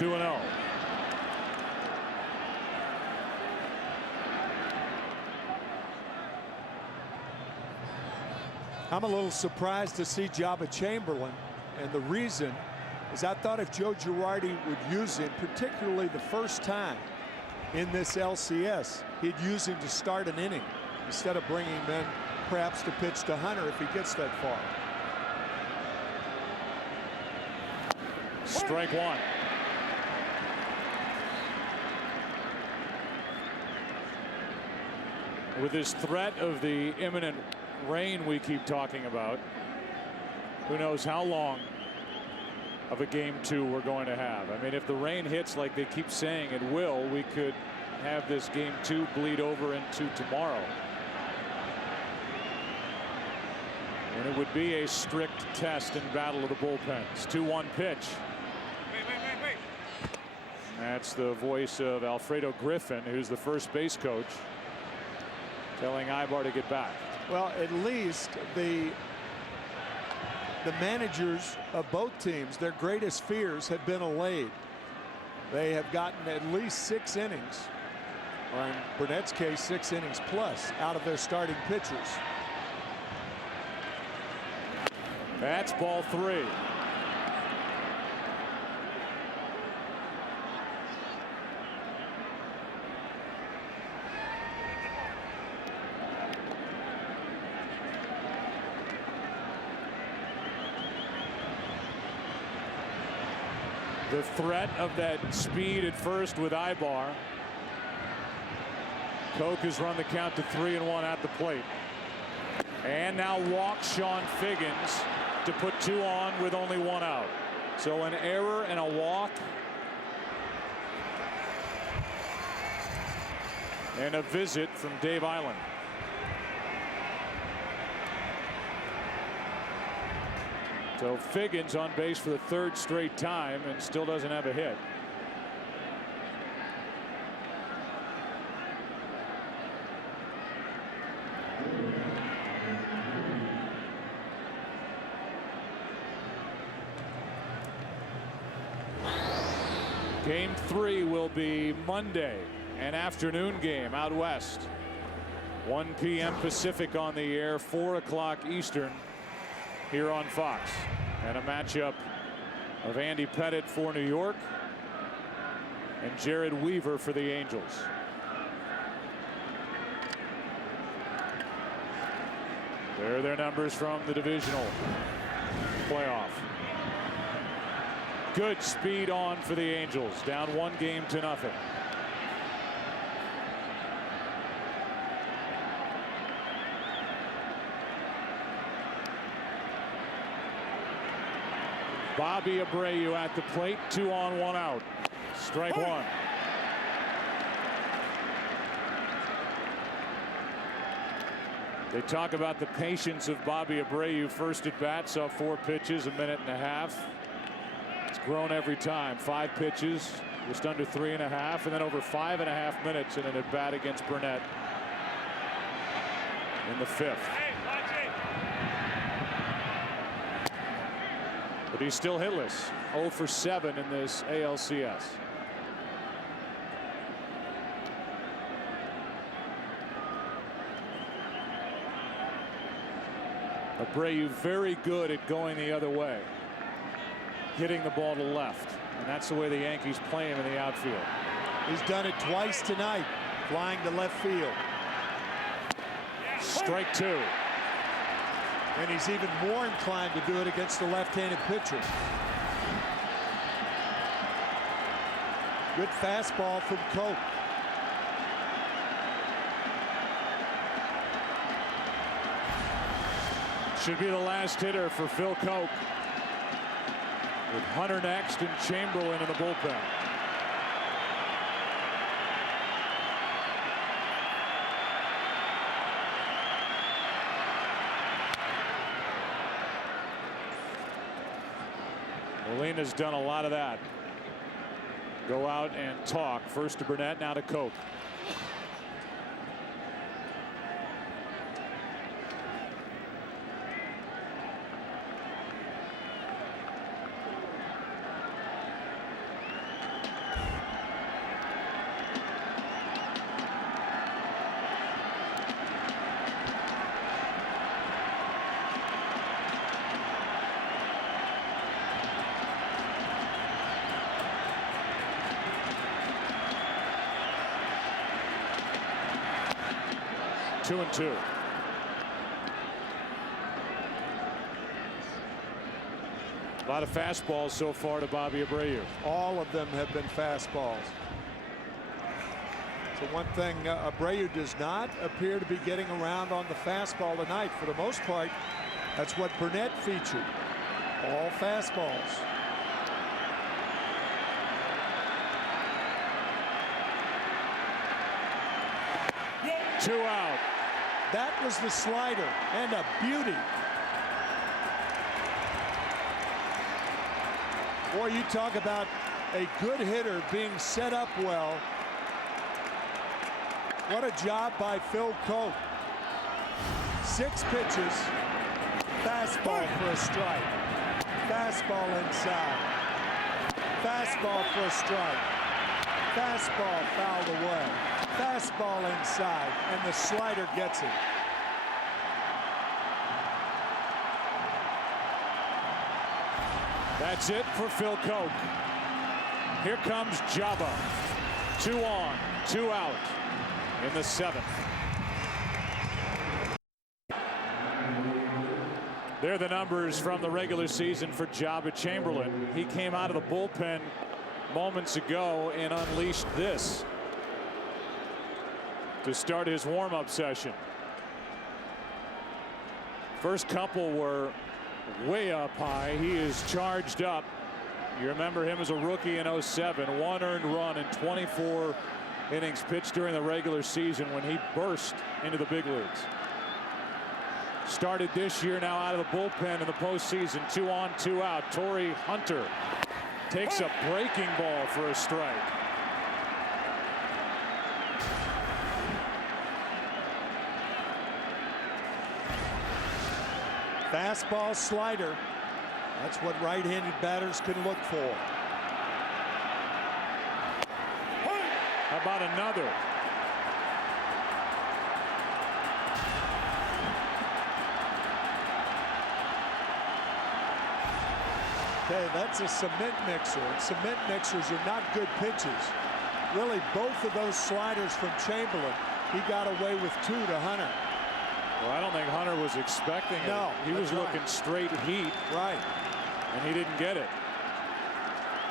2-0. I'm a little surprised to see Jabba Chamberlain, and the reason is I thought if Joe Girardi would use him, particularly the first time in this LCS, he'd use him to start an inning instead of bringing him in perhaps to pitch to Hunter if he gets that far. Strike one. With this threat of the imminent rain we keep talking about, who knows how long of a game 2 we're going to have. I mean, if the rain hits like they keep saying it will, we could have this game 2 bleed over into tomorrow. And it would be a strict test and battle of the bullpens. 2-1 pitch. That's the voice of Alfredo Griffin, who's the first base coach, telling Ibar to get back. Well, at least the managers of both teams, their greatest fears have been allayed. They have gotten at least 6 innings, or in Burnett's case, 6 innings plus, out of their starting pitchers. That's ball 3. The threat of that speed at first with Ibar. Koch has run the count to 3-1 at the plate. And now walks Sean Figgins to put 2 on with only 1 out. So an error and a walk. And a visit from Dave Island. So Figgins on base for the 3rd straight time and still doesn't have a hit. Game 3 will be Monday, an afternoon game out west. 1 p.m. Pacific on the air, 4 o'clock Eastern here on Fox. And a matchup of Andy Pettitte for New York and Jared Weaver for the Angels. There are their numbers from the divisional playoff. Good speed on for the Angels, down 1-0. Bobby Abreu at the plate, 2 on, 1 out. Strike 1. They talk about the patience of Bobby Abreu. First at bat, saw 4 pitches, 1.5 minutes. It's grown every time. 5 pitches, just under 3.5, and then over 5.5 minutes in an at bat against Burnett in the 5th. But he's still hitless. 0 for 7 in this ALCS. Abreu very good at going the other way, hitting the ball to left, and that's the way the Yankees play him in the outfield. He's done it twice tonight, flying to left field. Strike 2. And he's even more inclined to do it against the left-handed pitcher. Good fastball from Koch. Should be the last hitter for Phil Koch, with Hunter next and Chamberlain in the bullpen. Molina's done a lot of that. Go out and talk. First to Burnett, now to Koch. 2-2. A lot of fastballs so far to Bobby Abreu. All of them have been fastballs. So one thing, Abreu does not appear to be getting around on the fastball tonight. For the most part, that's what Burnett featured. All fastballs. Two out. That was the slider, and a beauty. Boy, you talk about a good hitter being set up well. What a job by Phil Coke. 6 pitches. Fastball for a strike. Fastball inside. Fastball for a strike. Fastball fouled away. Fastball inside, and the slider gets it. That's it for Phil Coke. Here comes Jabba. 2 on, 2 out in the 7th. They're the numbers from the regular season for Jabba Chamberlain. He came out of the bullpen moments ago and unleashed this to start his warm-up session. First couple were way up high. He is charged up. You remember him as a rookie in 07. 1 earned run in 24 innings pitched during the regular season when he burst into the big leagues. Started this year now out of the bullpen in the postseason. 2 on, 2 out. Torrey Hunter takes a breaking ball for a strike. Fastball, slider. That's what right-handed batters can look for. How about another? Okay, that's a cement mixer. And cement mixers are not good pitches. Really, both of those sliders from Chamberlain, he got away with 2 to Hunter. Well, I don't think Hunter was expecting it. No, he was looking straight heat. Right. And he didn't get it.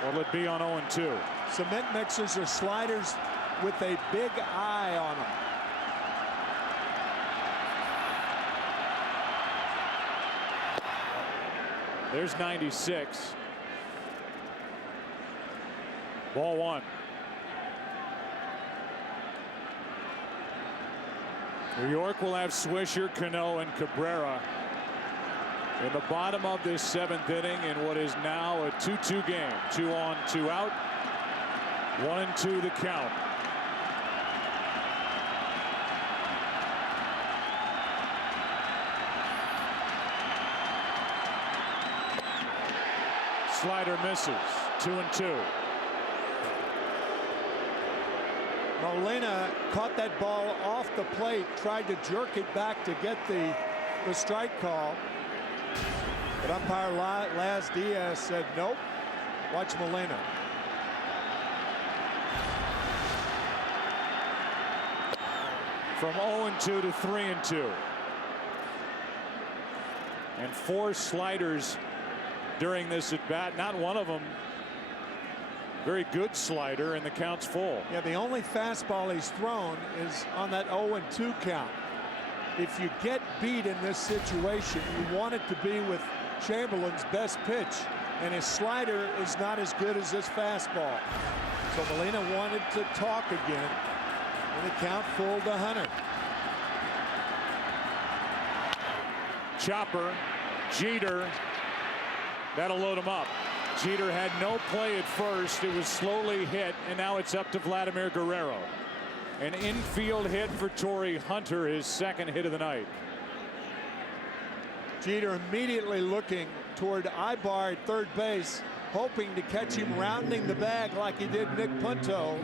What'll it be on 0-2? Cement mixers are sliders with a big eye on them. There's 96. Ball 1. New York will have Swisher, Cano, and Cabrera in the bottom of this 7th inning in what is now a 2-2 game. 2 on, 2 out. 1-2 the count. Slider misses. 2-2. Molina caught that ball off the plate, tried to jerk it back to get the strike call. But umpire Laz Diaz said, nope, watch Molina. From 0-2 to 3-2. And 4 sliders during this at bat. Not one of them very good slider, and the count's full. Yeah, the only fastball he's thrown is on that 0-2 count. If you get beat in this situation, you want it to be with Chamberlain's best pitch, and his slider is not as good as this fastball. So Molina wanted to talk again, and the count full to Hunter. Chopper, Jeter, that'll load him up. Jeter had no play at first. It was slowly hit, and now it's up to Vladimir Guerrero. An infield hit for Torrey Hunter, his 2nd hit of the night. Jeter immediately looking toward Ibar at third base, hoping to catch him rounding the bag like he did Nick Punto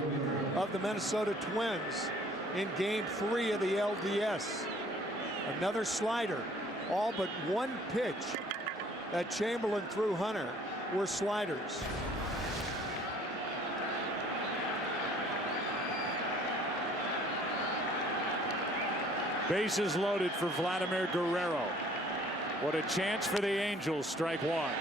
of the Minnesota Twins in Game 3 of the LDS. Another slider. All but one pitch that Chamberlain threw Hunter were sliders. Bases loaded for Vladimir Guerrero. What a chance for the Angels. Strike one.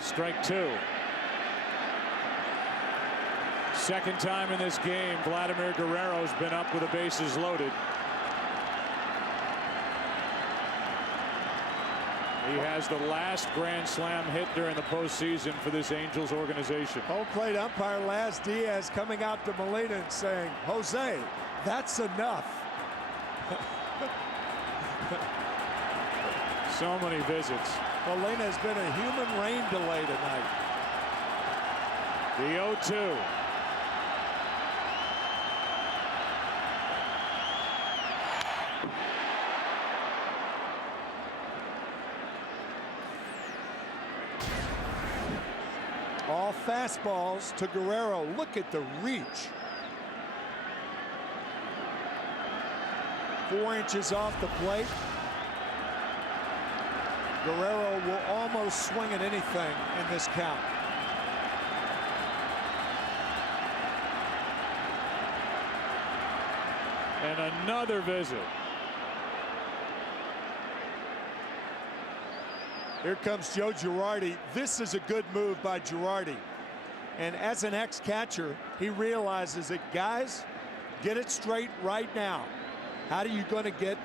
Strike two. Second time in this game, Vladimir Guerrero's been up with the bases loaded. He has the last Grand Slam hit during the postseason for this Angels organization. Home plate umpire Laz Diaz coming out to Molina and saying, Jose, that's enough. So many visits. Molina has been a human rain delay tonight. The 0-2. All fastballs to Guerrero. Look at the reach. 4 inches off the plate. Guerrero will almost swing at anything in this count. And another visit. Here comes Joe Girardi. This is a good move by Girardi. And as an ex-catcher, he realizes that, guys, get it straight right now. How are you going to get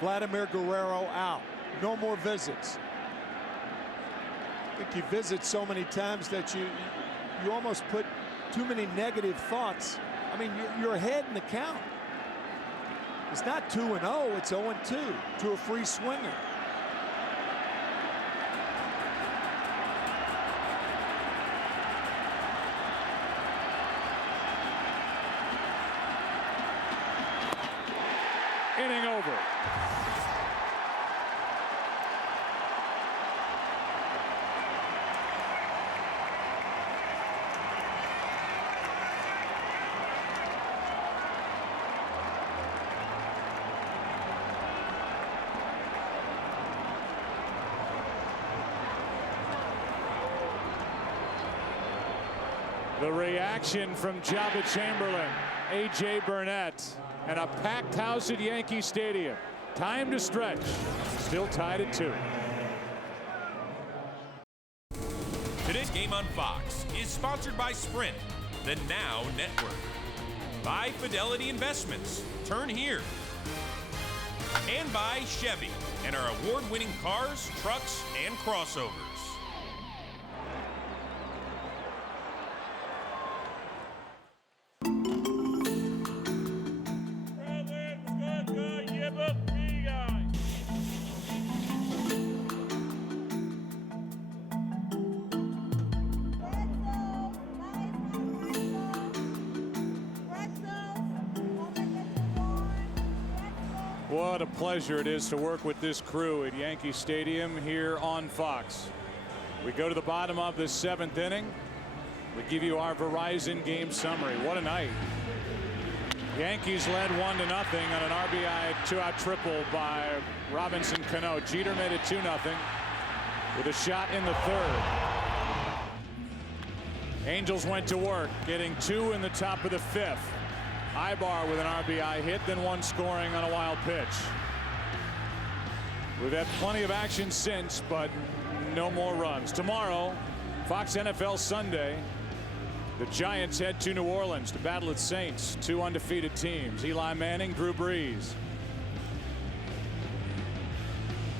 Vladimir Guerrero out? No more visits. I think you visit so many times that you almost put too many negative thoughts. I mean, you're ahead in the count. It's not 2-0, it's 0-2 to a free swinger. Inning over. The reaction from Jabba Chamberlain, A.J. Burnett, and a packed house at Yankee Stadium. Time to stretch. Still tied at 2. Today's game on Fox is sponsored by Sprint, the Now Network. By Fidelity Investments, turn here. And by Chevy and our award-winning cars, trucks, and crossovers. What a pleasure it is to work with this crew at Yankee Stadium here on Fox. We go to the bottom of the 7th inning. We give you our Verizon game summary. What a night. Yankees led 1-0 on an RBI 2-out triple by Robinson Cano. Jeter made it 2-0 with a shot in the 3rd. Angels went to work, getting 2 in the top of the 5th. Ibar with an RBI hit, then 1 scoring on a wild pitch. We've had plenty of action since, but no more runs. Tomorrow, Fox NFL Sunday, the Giants head to New Orleans to battle at Saints, 2 undefeated teams. Eli Manning, Drew Brees.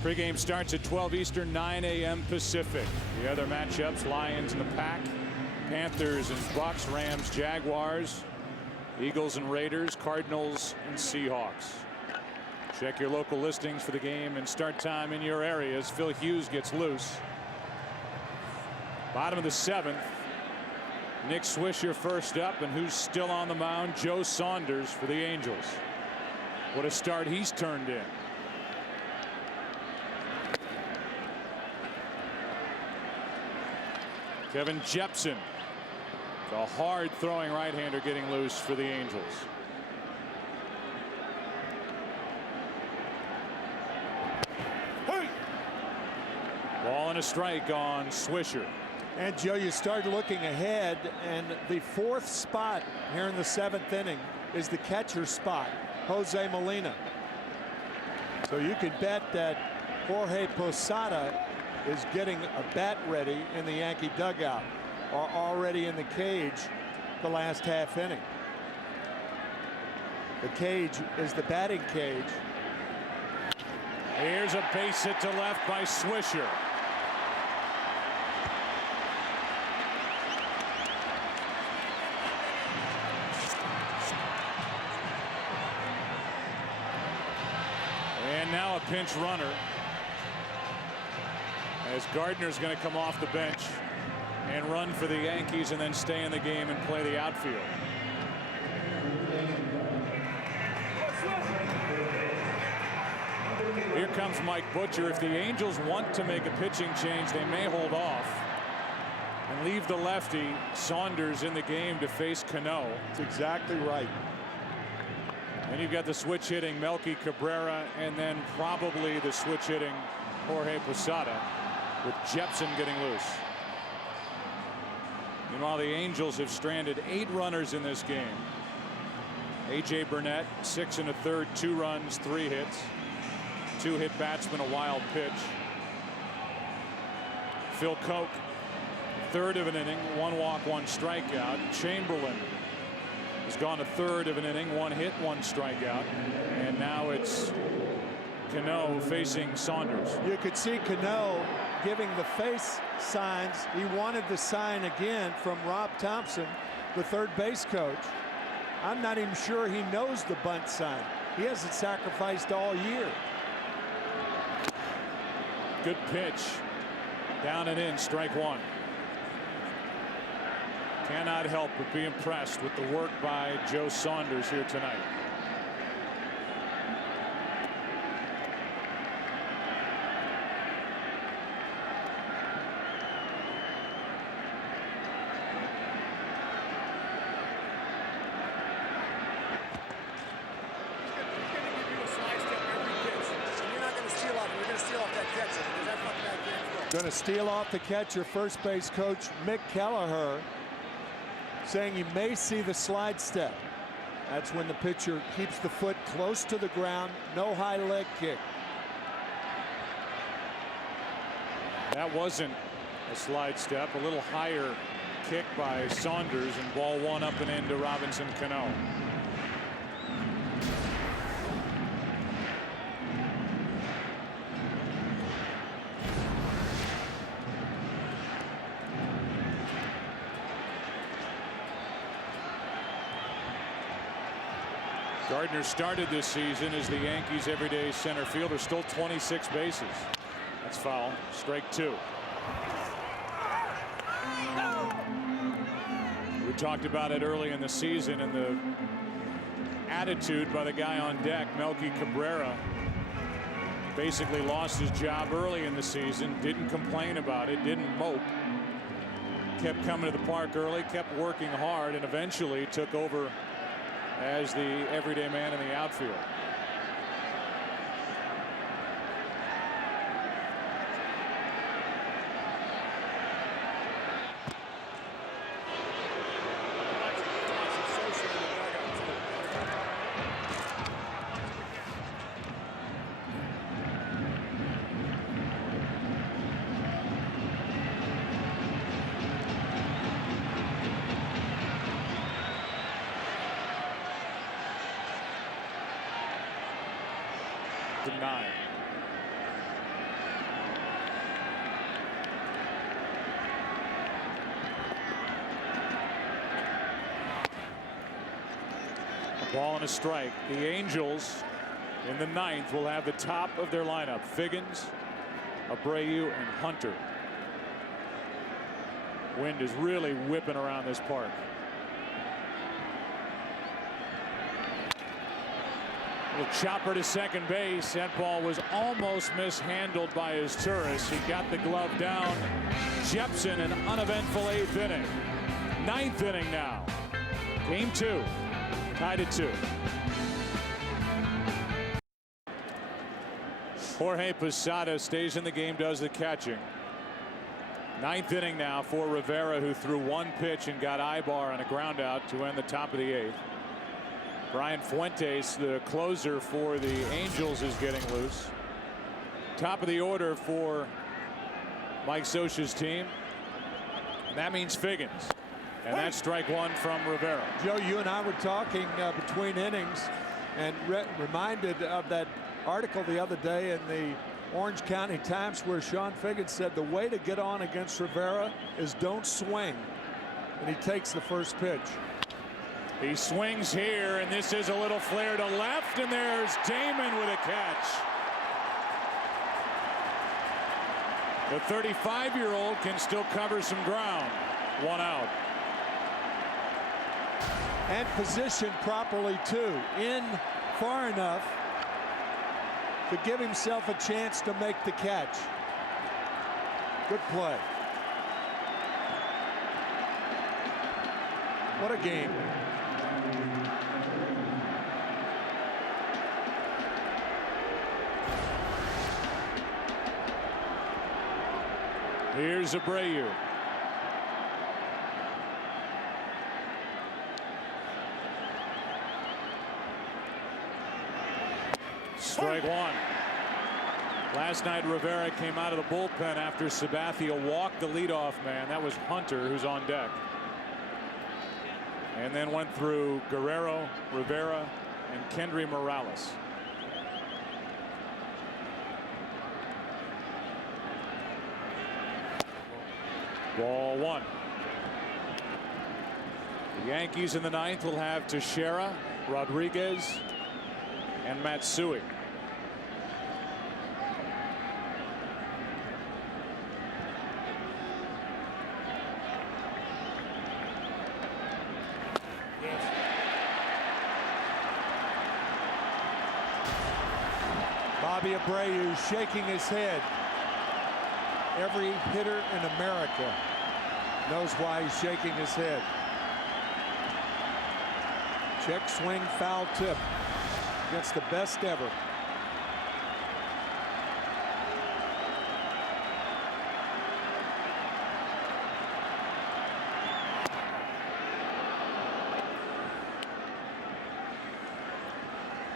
Pregame starts at 12 Eastern, 9 a.m. Pacific. The other matchups, Lions and the Pack, Panthers and Bucks, Rams, Jaguars, Eagles and Raiders, Cardinals and Seahawks. Check your local listings for the game and start time in your area as Phil Hughes gets loose. Bottom of the 7th. Nick Swisher first up, and who's still on the mound? Joe Saunders for the Angels. What a start he's turned in. Kevin Jepson, the hard throwing right-hander, getting loose for the Angels. Ball and a strike on Swisher. And Joe, you start looking ahead, and the 4th spot here in the 7th inning is the catcher spot, Jose Molina. So you can bet that Jorge Posada is getting a bat ready in the Yankee dugout, or already in the cage the last half inning. The cage is the batting cage. Here's a base hit to left by Swisher. And now a pinch runner, as Gardner's going to come off the bench and run for the Yankees and then stay in the game and play the outfield. Here comes Mike Butcher. If the Angels want to make a pitching change, they may hold off and leave the lefty Saunders in the game to face Cano. That's exactly right. And you've got the switch hitting Melky Cabrera, and then probably the switch hitting Jorge Posada, with Jepson getting loose. Meanwhile, the Angels have stranded 8 runners in this game. A.J. Burnett, 6 1/3, 2 runs, 3 hits. 2 hit batsman, a wild pitch. Phil Koch, 1/3 of an inning, 1 walk, 1 strikeout. Chamberlain has gone 1/3 of an inning, 1 hit, 1 strikeout. And now it's Cano facing Saunders. You could see Cano giving the face signs. He wanted the sign again from Rob Thompson, the third base coach. I'm not even sure he knows the bunt sign. He hasn't sacrificed all year. Good pitch. Down and in, strike 1. Cannot help but be impressed with the work by Joe Saunders here tonight. Going to steal off the catcher. First base coach Mick Kelleher saying you may see the slide step. That's when the pitcher keeps the foot close to the ground. No high leg kick. That wasn't a slide step. A little higher kick by Saunders, and ball 1 up and into Robinson Cano. Gardner started this season as the Yankees' everyday center fielder, stole 26 bases. That's foul. Strike 2. We talked about it early in the season, and the attitude by the guy on deck, Melky Cabrera, basically lost his job early in the season, didn't complain about it, didn't mope, kept coming to the park early, kept working hard, and eventually took over as the everyday man in the outfield. to 9. A ball and a strike. The Angels in the 9th will have the top of their lineup: Figgins, Abreu, and Hunter. Wind is really whipping around this park. Little chopper to second base. That ball was almost mishandled by his tourist. He got the glove down. Jepson, an uneventful 8th inning. 9th inning now. Game 2. Tied at 2. Jorge Posada stays in the game, does the catching. 9th inning now for Rivera, who threw 1 pitch and got Ibar on a ground out to end the top of the 8th. Brian Fuentes, the closer for the Angels, is getting loose. Top of the order for Mike Scioscia's team. And that means Figgins. And that's strike 1 from Rivera. Joe, you and I were talking between innings and reminded of that article the other day in the Orange County Times where Sean Figgins said the way to get on against Rivera is don't swing. And he takes the first pitch. He swings here, and this is a little flare to left, and there's Damon with a catch. The 35-year-old can still cover some ground. 1 out. And positioned properly, too. In far enough to give himself a chance to make the catch. Good play. What a game. Here's Abreu. Strike 1. Last night Rivera came out of the bullpen after Sabathia walked the leadoff man. That was Hunter, who's on deck. And then went through Guerrero, Rivera, and Kendry Morales. Ball 1. The Yankees in the 9th will have Teixeira, Rodriguez, and Matsui. Bobby Abreu shaking his head. Every hitter in America knows why he's shaking his head. Check swing, foul tip against the best ever.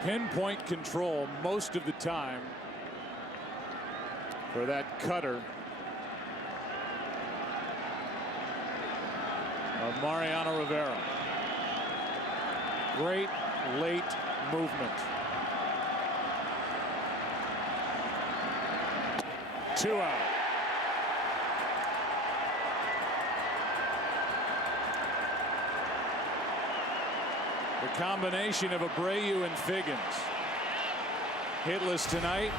Pinpoint control most of the time for that cutter of Mariano Rivera. Great late movement. 2 out. The combination of Abreu and Figgins. Hitless tonight.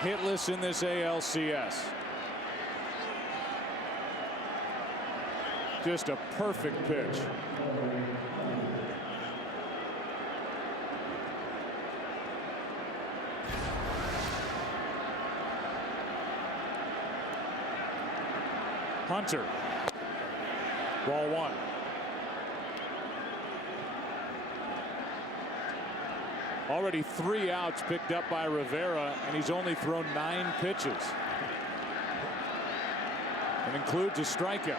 Hitless in this ALCS. Just a perfect pitch. Hunter. Ball 1. Already 3 outs picked up by Rivera, and he's only thrown 9 pitches. It includes a strikeout.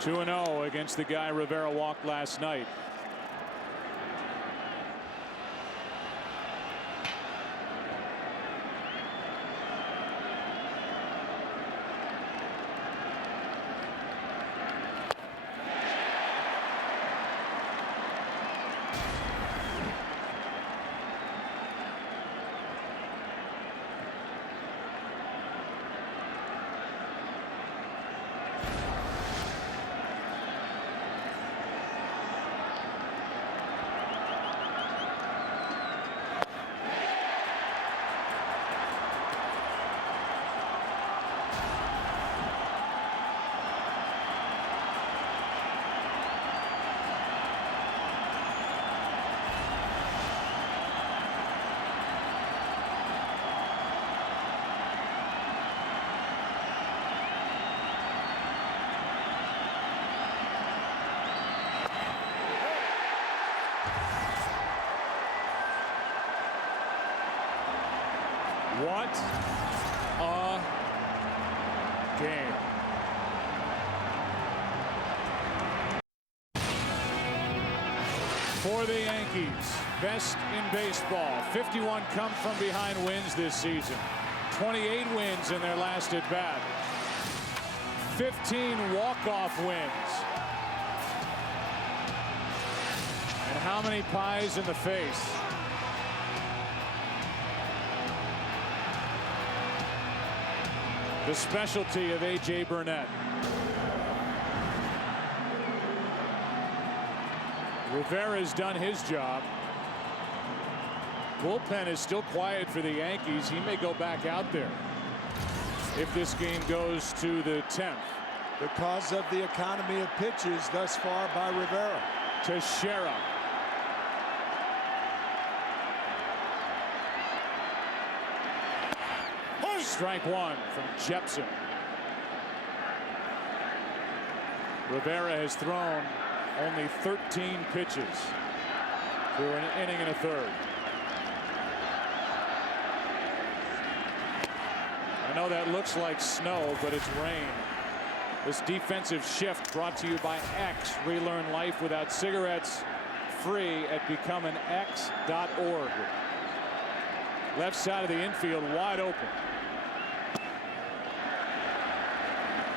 (2-0) against the guy Rivera walked last night. What a game. For the Yankees, best in baseball. 51 come from behind wins this season. 28 wins in their last at bat. 15 walk-off wins. And how many pies in the face? The specialty of A.J. Burnett. Rivera's done his job. Bullpen is still quiet for the Yankees. He may go back out there if this game goes to the 10th. Because of the economy of pitches thus far by Rivera. Teixeira. Strike one from Jepson. Rivera has thrown only 13 pitches through an inning and a third. I know that looks like snow, but it's rain. This defensive shift brought to you by X. Relearn life without cigarettes. Free at becomeanx.org. Left side of the infield wide open.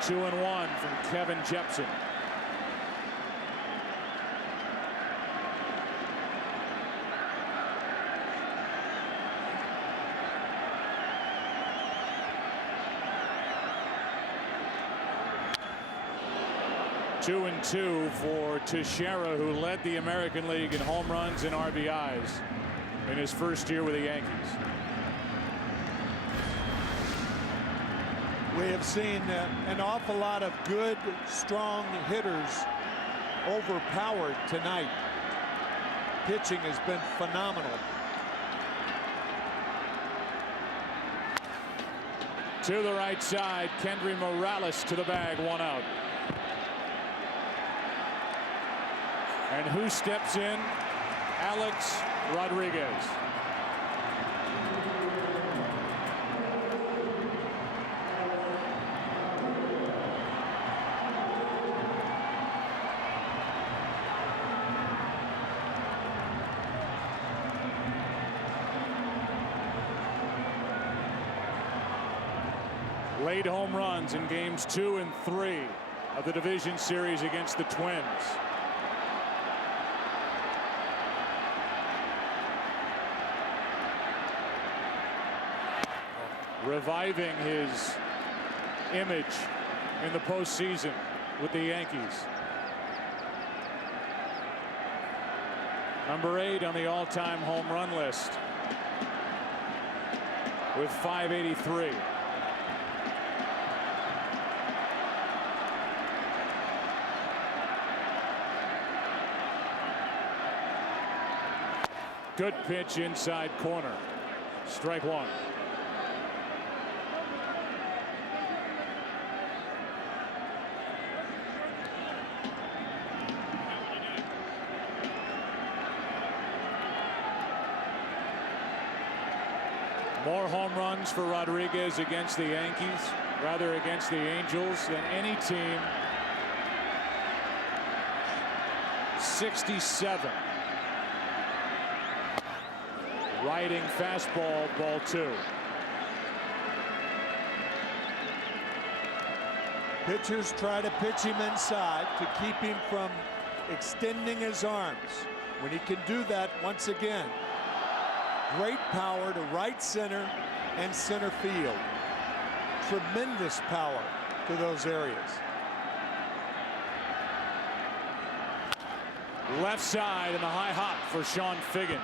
2-1 from Kevin Jepson. Two and two for Teixeira, who led the American League in home runs and RBIs in his first year with the Yankees. We have seen an awful lot of good, strong hitters overpowered tonight. Pitching has been phenomenal. To the right side, Kendry Morales to the bag, one out. And who steps in? Alex Rodriguez. Late home runs in games 2 and 3 of the division series against the Twins. Reviving his image in the postseason with the Yankees. Number 8 on the all-time home run list with 583. Good pitch inside corner. Strike one. More home runs for Rodriguez against the Yankees, rather against the Angels, than any team. 67. Riding fastball, ball 2. Pitchers try to pitch him inside to keep him from extending his arms. When he can do that, once again, great power to right center and center field. Tremendous power to those areas. Left side and the high hop for Sean Figgins.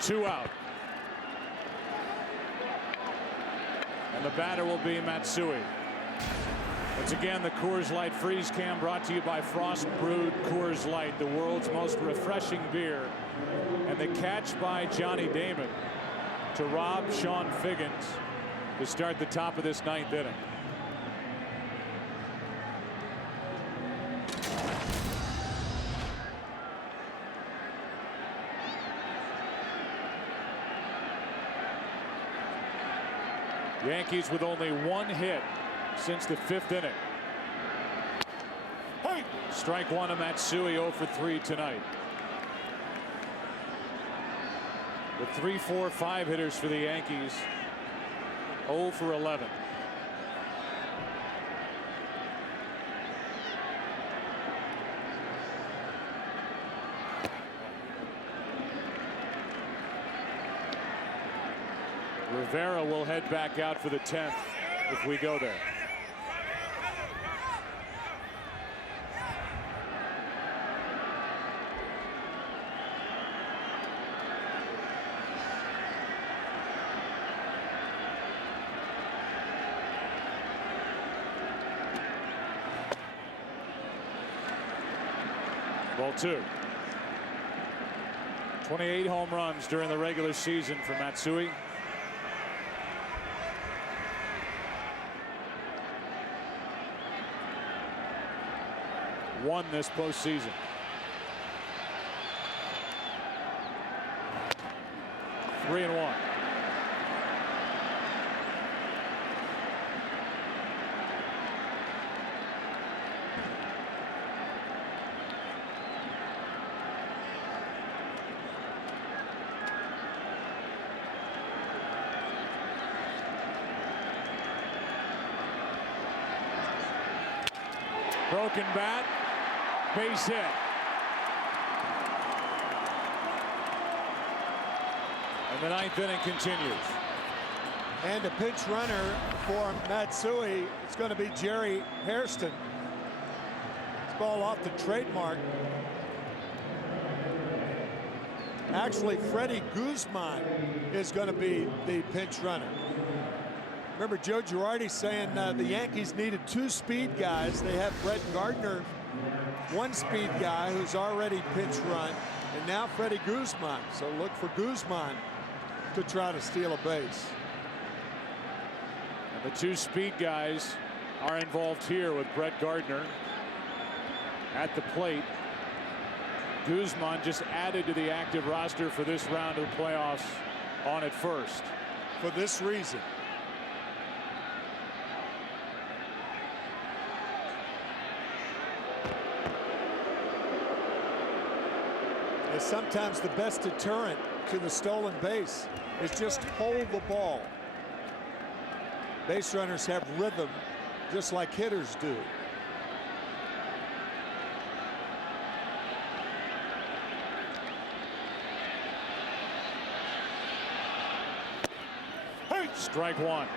2 out. And the batter will be Matsui. Once again, the Coors Light Freeze Cam brought to you by Frost Brewed Coors Light, the world's most refreshing beer. And the catch by Johnny Damon to rob Sean Figgins to start the top of this 9th inning. Yankees with only one hit since the 5th inning. Hey! Strike one to Matsui, 0 for 3 tonight. The 3, 4, 5 hitters for the Yankees, 0 for 11. Rivera will head back out for the 10th if we go there. Ball 2. 28 home runs during the regular season for Matsui. Won this postseason. Three and 1. Broken bat. Base hit. And the 9th inning continues. And a pinch runner for Matsui. It's going to be Jerry Hairston. This ball off the trademark. Actually, Freddie Guzman is going to be the pinch runner. Remember Joe Girardi saying the Yankees needed 2 speed guys. They have Brett Gardner, 1 speed guy who's already pinch run, and now Freddie Guzman. So look for Guzman to try to steal a base. And the 2 speed guys are involved here with Brett Gardner at the plate. Guzman just added to the active roster for this round of the playoffs on at first. For this reason. Sometimes the best deterrent to the stolen base is just hold the ball. Base runners have rhythm just like hitters do. Hey! Strike one.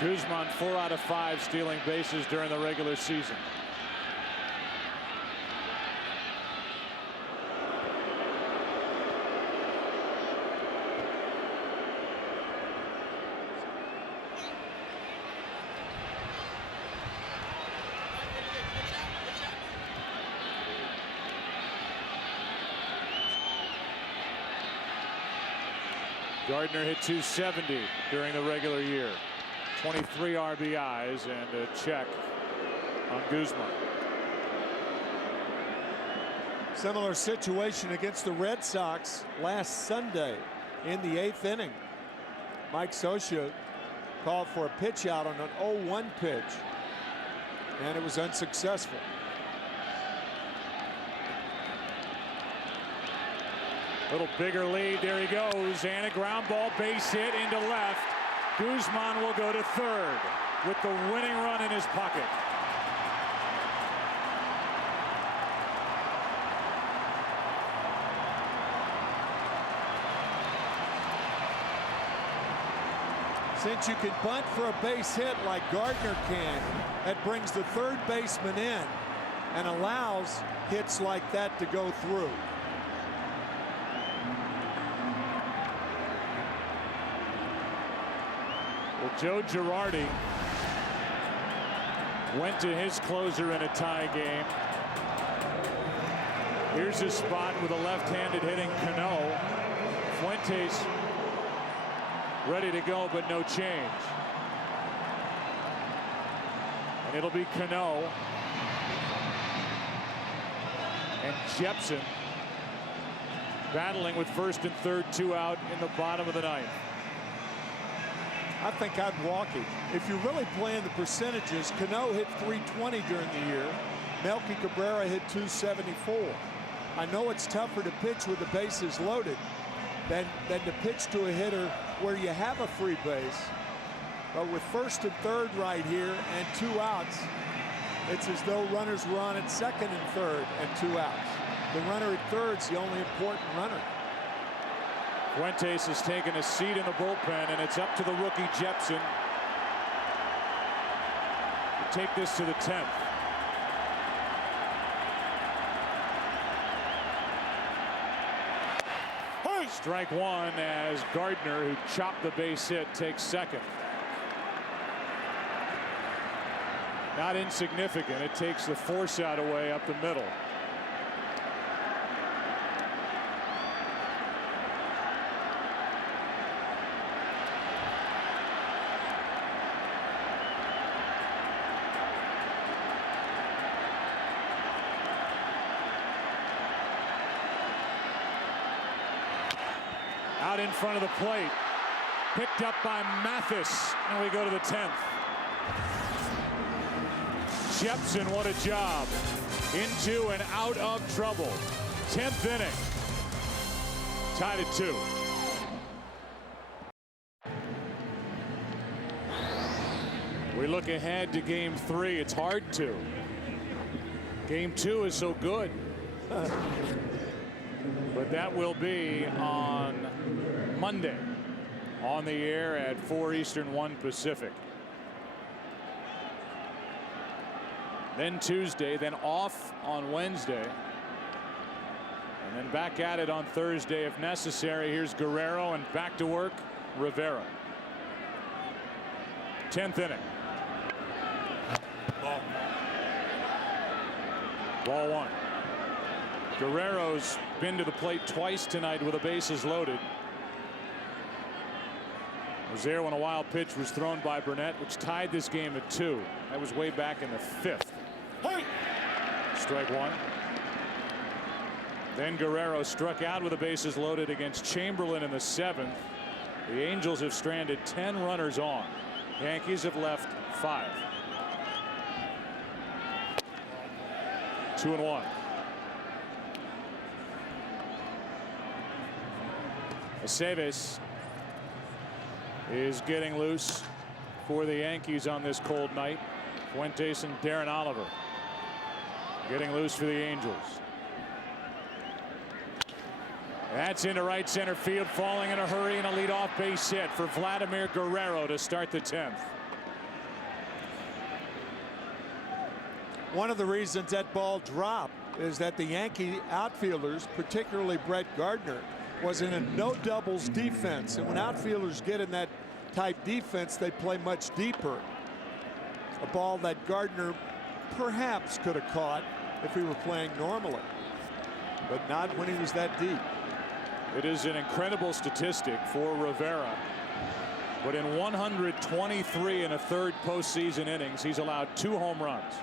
Guzman 4 out of 5 stealing bases during the regular season. Gardner hit .270 during the regular year. 23 RBIs and a check on Guzman. Similar situation against the Red Sox last Sunday in the 8th inning. Mike Scioscia called for a pitch out on an 0-1 pitch, and it was unsuccessful. Little bigger lead. There he goes. And a ground ball, base hit into left. Guzman will go to third with the winning run in his pocket. Since you can bunt for a base hit like Gardner can, that brings the third baseman in and allows hits like that to go through. Well, Joe Girardi went to his closer in a tie game. Here's his spot with a left-handed hitting Cano. Fuentes ready to go, but no change. And it'll be Cano and Jepson battling with first and third, 2 out in the bottom of the ninth. I think I'd walk it. If you're really playing the percentages, Cano hit 320 during the year. Melky Cabrera hit 274. I know it's tougher to pitch with the bases loaded than to pitch to a hitter where you have a free base. But with first and third right here and 2 outs, it's as though runners were on at second and third and 2 outs. The runner at third's the only important runner. Fuentes has taken a seat in the bullpen, and it's up to the rookie Jepson to take this to the 10th. Strike one as Gardner, who chopped the base hit, takes second. Not insignificant. It takes the force out away up the middle. Out in front of the plate. Picked up by Mathis. And we go to the 10th. Jepson, what a job. Into and out of trouble. 10th inning. Tied at 2. We look ahead to game 3. It's hard to. Game 2 is so good. But that will be on Monday on the air at 4 Eastern, 1 Pacific. Then Tuesday, then off on Wednesday. And then back at it on Thursday if necessary. Here's Guerrero, and back to work, Rivera. 10th inning. Ball 1. Guerrero's been to the plate twice tonight with the bases loaded. Was there when a wild pitch was thrown by Burnett, which tied this game at 2. That was way back in the 5th. Strike 1. Then Guerrero struck out with the bases loaded against Chamberlain in the 7th. The Angels have stranded 10 runners on. Yankees have left 5. 2-1. Aceves is getting loose for the Yankees on this cold night. Fuentes and Darren Oliver getting loose for the Angels. That's into right center field, falling in a hurry, and a leadoff base hit for Vladimir Guerrero to start the 10th. One of the reasons that ball dropped is that the Yankee outfielders, particularly Brett Gardner, was in a no doubles defense, and when outfielders get in that type defense, they play much deeper. A ball that Gardner perhaps could have caught if he were playing normally, but not when he was that deep. It is an incredible statistic for Rivera, but in 123 and a third postseason innings, he's allowed 2 home runs.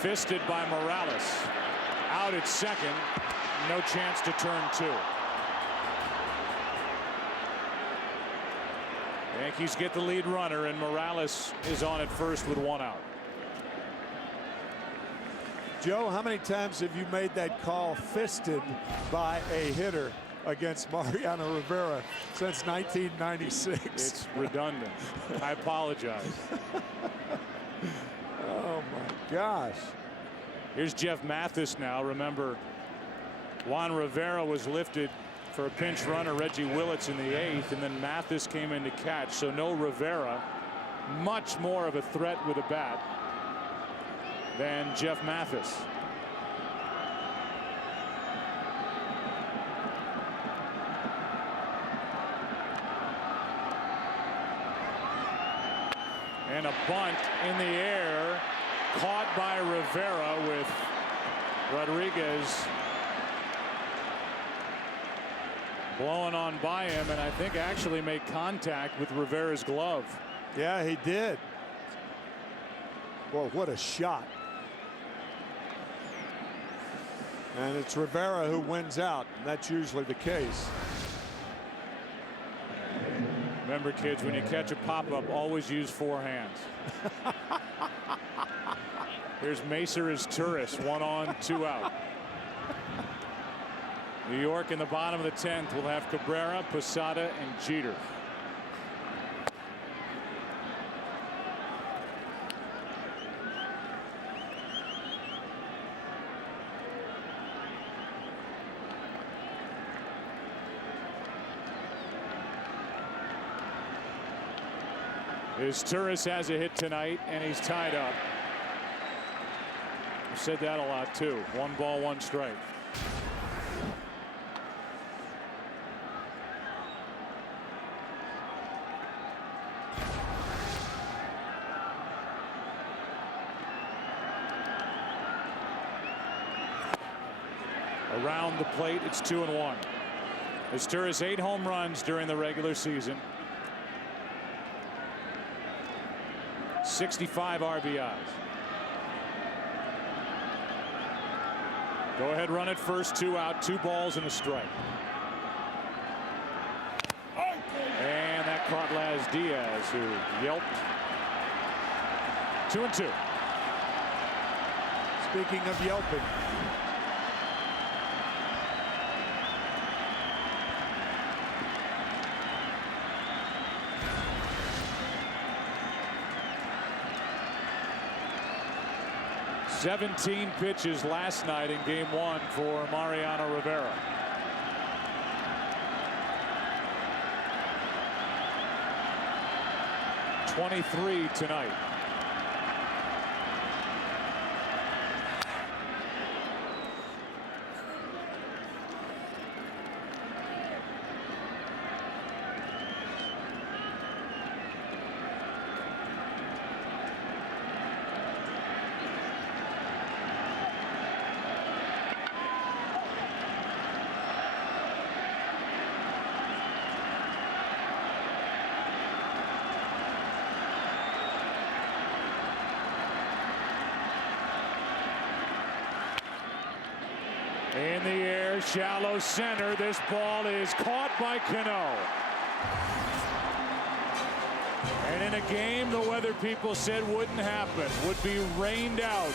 Fisted by Morales. Out at second. No chance to turn 2. Yankees get the lead runner, and Morales is on at first with 1 out. Joe, how many times have you made that call fisted by a hitter against Mariano Rivera since 1996? It's redundant. I apologize. Oh my gosh. Here's Jeff Mathis now. Remember, Juan Rivera was lifted for a pinch runner, Reggie Willits, in the 8th, and then Mathis came in to catch. So no Rivera. Much more of a threat with a bat than Jeff Mathis. And a bunt in the air, caught by Rivera with Blowing on by him, and I think actually made contact with Rivera's glove. Yeah, he did. Boy, what a shot. And it's Rivera who wins out. And that's usually the case. Remember, kids, when you catch a pop-up, always use 4 hands. Here's Macer as Turris, 1 on, 2 out. New York in the bottom of the 10th will have Cabrera, Posada, and Jeter. His Turris has a hit tonight, and he's tied up. I've said that a lot, too. 1 ball, 1 strike. Around the plate, it's 2-1. His Turris 8 home runs during the regular season. 65 RBIs. Go ahead, run it first, 2 out, 2 balls and a strike. And that caught Laz Diaz, who yelped. 2-2. Speaking of yelping. "17 pitches last night in Game 1 for Mariano Rivera. "23 tonight. In the air, shallow center. This ball is caught by Cano. And in a game the weather people said wouldn't happen, would be rained out,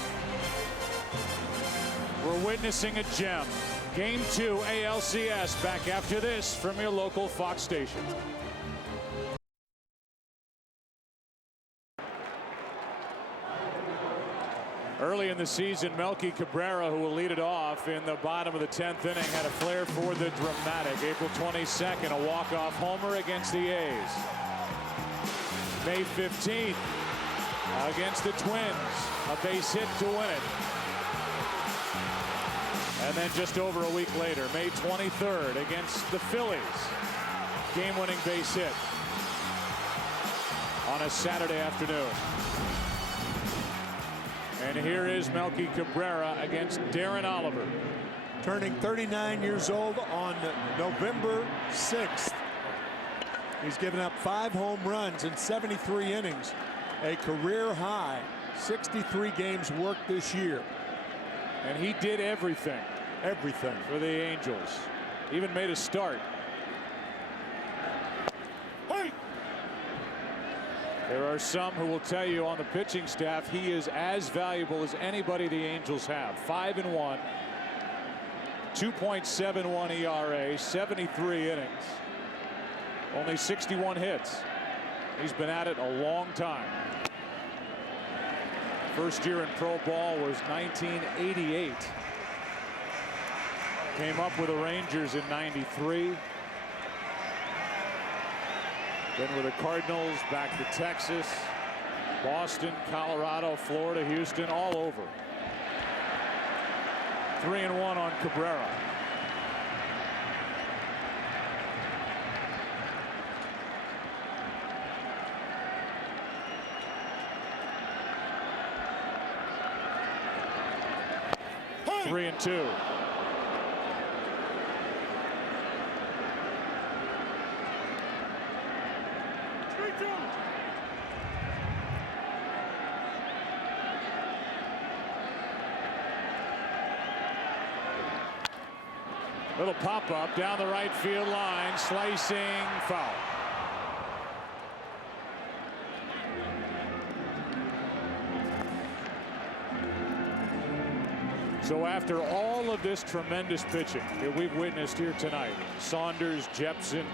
we're witnessing a gem. Game 2 ALCS back after this from your local Fox station. Early in the season, Melky Cabrera, who will lead it off in the bottom of the 10th inning, had a flair for the dramatic. April 22nd, a walk-off homer against the A's. May 15th, against the Twins, a base hit to win it. And then just over a week later, May 23rd, against the Phillies, game-winning base hit on a Saturday afternoon. And here is Melky Cabrera against Darren Oliver. Turning 39 years old on November 6th. He's given up 5 home runs in 73 innings, a career high 63 games worked this year. And he did everything. Everything. For the Angels. Even made a start. There are some who will tell you on the pitching staff he is as valuable as anybody the Angels have. 5-1, 2.71 ERA, 73 innings, only 61 hits. He's been at it a long time. First year in pro ball was 1988. Came up with the Rangers in '93. Then with the Cardinals, back to Texas, Boston, Colorado, Florida, Houston, all over. 3-1 on Cabrera. Hey. 3-2. Little pop-up down the right field line, slicing foul. So after all of this tremendous pitching that we've witnessed here tonight, Saunders, Jepson,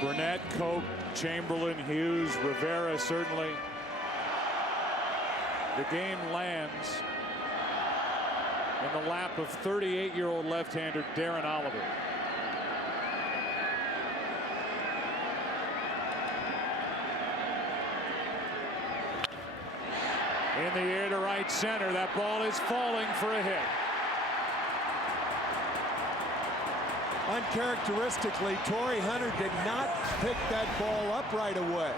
Burnett, Koch, Chamberlain, Hughes, Rivera, certainly, the game lands in the lap of 38-year-old left-hander Darren Oliver. In the air to right center. That ball is falling for a hit. Uncharacteristically, Torrey Hunter did not pick that ball up right away.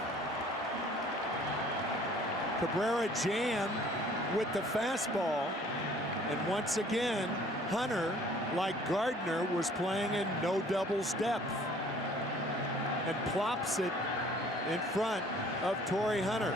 Cabrera jammed with the fastball. And once again, Hunter, like Gardner, was playing in no doubles depth and plops it in front of Torrey Hunter.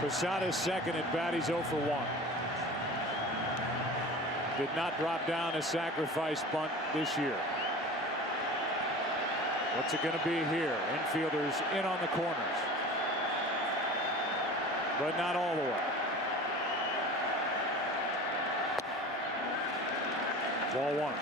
Posada's second at bat. He's 0 for 1. Did not drop down a sacrifice bunt this year. What's it going to be here? Infielders in on the corners, but not all the way. Ball 1.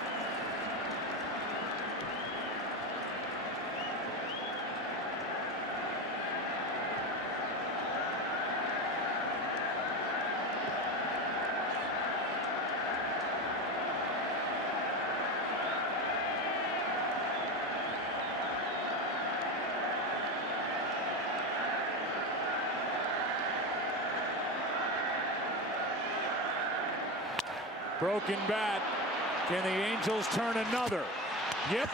Broken bat. Can the Angels turn another? Yep.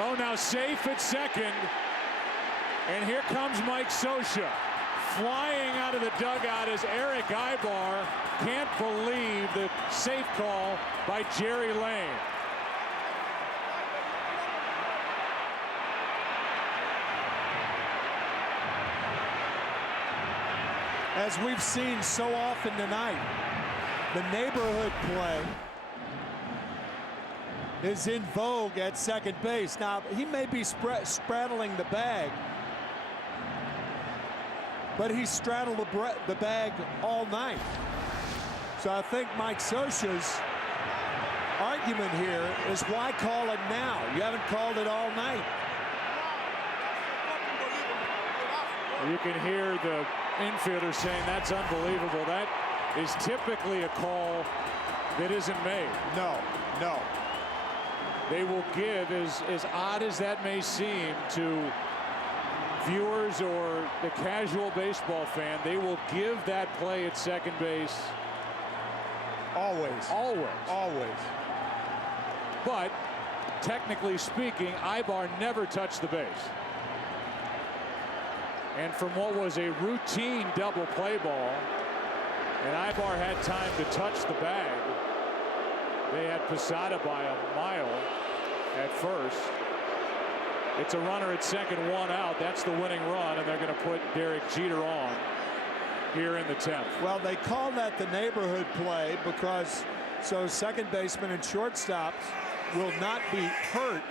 Oh, now safe at second. And here comes Mike Scioscia. Flying out of the dugout is Eric Ibar. Can't believe the safe call by Jerry Lane. As we've seen so often tonight, the neighborhood play is in vogue at second base. Now, he may be straddling the bag, but he straddled the bag all night. So I think Mike Scioscia's argument here is, why call it now? You haven't called it all night. You can hear the infielder saying, that's unbelievable. That is typically a call that isn't made. No. They will give, as odd as that may seem to viewers or the casual baseball fan, they will give that play at second base. Always. But technically speaking, Ibar never touched the base. And from what was a routine double play ball, and Ibar had time to touch the bag, they had Posada by a mile at first. It's a runner at second, 1 out. That's the winning run, and they're going to put Derek Jeter on here in the 10th. Well, they call that the neighborhood play because so second baseman and shortstops will not be hurt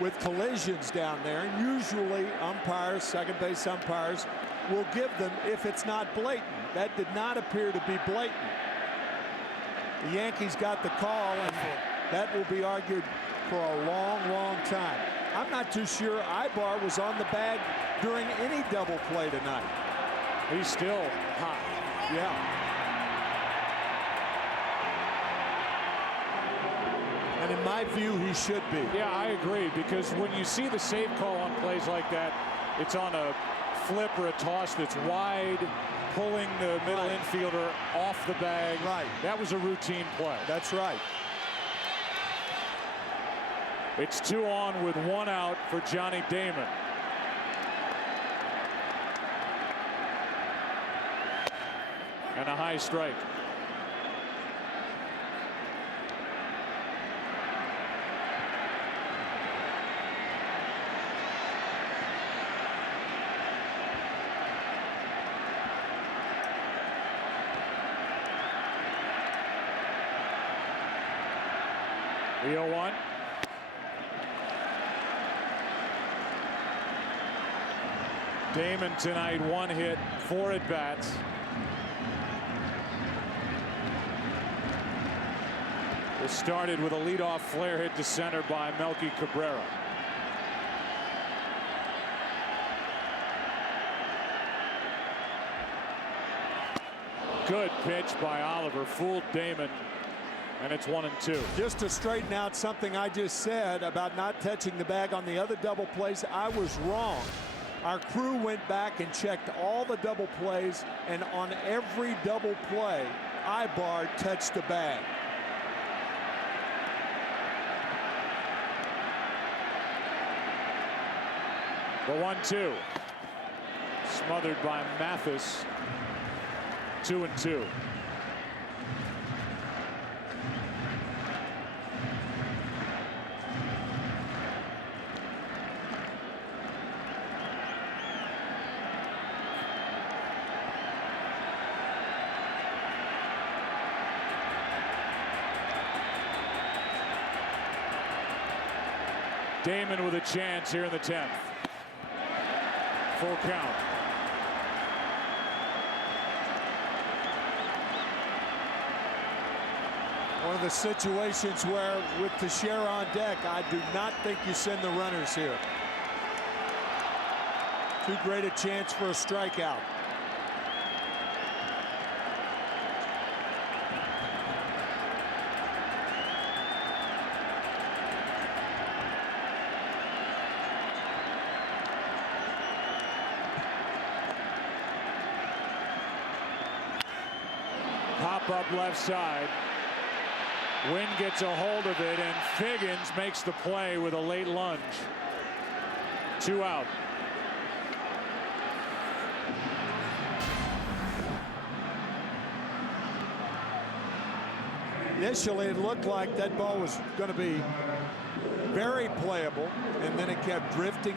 with collisions down there. And usually umpires, second base umpires, will give them if it's not blatant. That did not appear to be blatant. The Yankees got the call, and that will be argued for a long time. I'm not too sure Ibar was on the bag during any double play tonight. He's still hot. Yeah. And in my view, he should be. Yeah, I agree, because when you see the save call on plays like that, it's on a flip or a toss that's wide, pulling the middle infielder off the bag. Right. That was a routine play. That's right. It's 2 on with 1 out for Johnny Damon. And a high strike. The 0-1. Damon tonight 1 hit, 4 at bats. It started with a leadoff flare hit to center by Melky Cabrera. Good pitch by Oliver, fooled Damon, and it's 1-2. Just to straighten out something I just said about not touching the bag on the other double plays, I was wrong. Our crew went back and checked all the double plays, and on every double play, Ibar touched the bag. The 1-2. Smothered by Mathis. 2-2. Damon with a chance here in the 10th. Full count. One of the situations where with Teixeira on deck, I do not think you send the runners here. Too great a chance for a strikeout. Pop up left side. Wynn gets a hold of it, and Figgins makes the play with a late lunge. 2 out. Initially, it looked like that ball was going to be very playable, and then it kept drifting.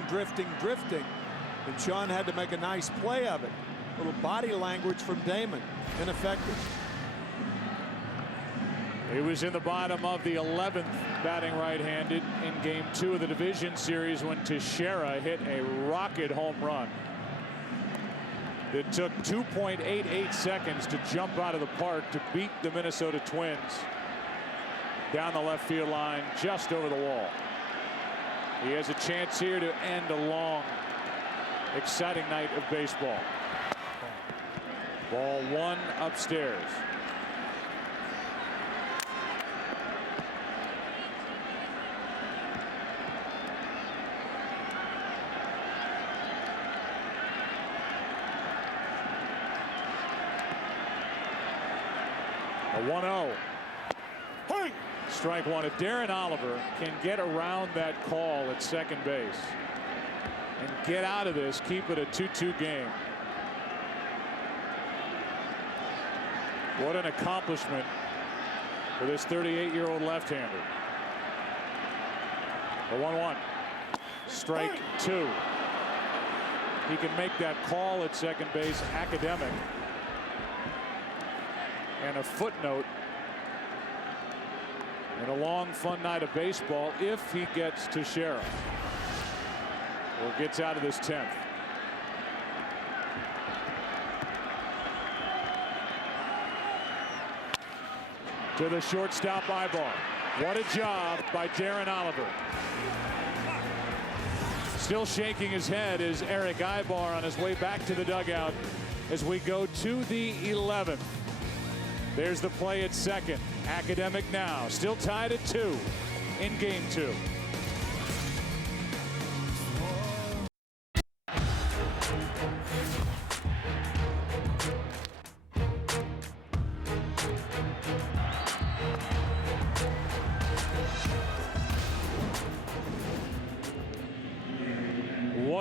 And Sean had to make a nice play of it. A little body language from Damon. Ineffective. He was in the bottom of the 11th batting right-handed in game 2 of the division series when Teixeira hit a rocket home run. It took 2.88 seconds to jump out of the park to beat the Minnesota Twins down the left field line just over the wall. He has a chance here to end a long, exciting night of baseball. Ball 1 upstairs. A 1-0. Hey! Strike 1. If Darren Oliver can get around that call at second base and get out of this, keep it a 2-2 game. What an accomplishment for this 38-year-old left-hander. A 1-1. Strike 2. He can make that call at second base. Academic. And a footnote in a long, fun night of baseball if he gets Teixeira or gets out of this 10th. To the shortstop Ibar. What a job by Darren Oliver. Still shaking his head is Eric Ibar on his way back to the dugout as we go to the 11th. There's the play at second. Academic now still tied at 2 in game 2.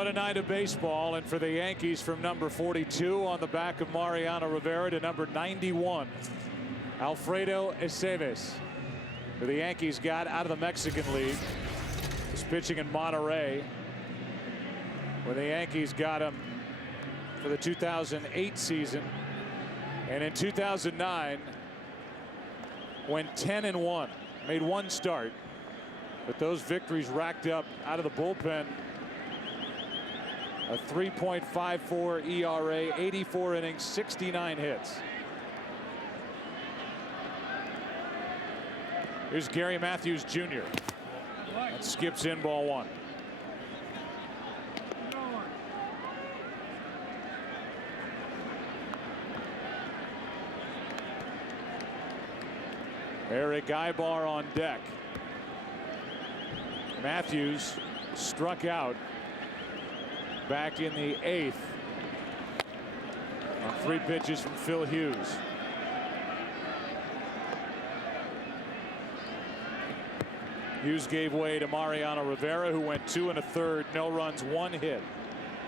What a night of baseball, and for the Yankees, from number 42 on the back of Mariano Rivera to number 91, Alfredo Aceves, who the Yankees got out of the Mexican League. He's pitching in Monterrey, where the Yankees got him for the 2008 season, and in 2009 went 10-1, made one start, but those victories racked up out of the bullpen. A 3.54 ERA, 84 innings, 69 hits. Here's Gary Matthews Jr. That skips in, ball one. Eric Ibar on deck. Matthews struck out back in the 8th on 3 pitches from Phil Hughes. Hughes gave way to Mariano Rivera, who went 2 1/3, no runs, 1 hit,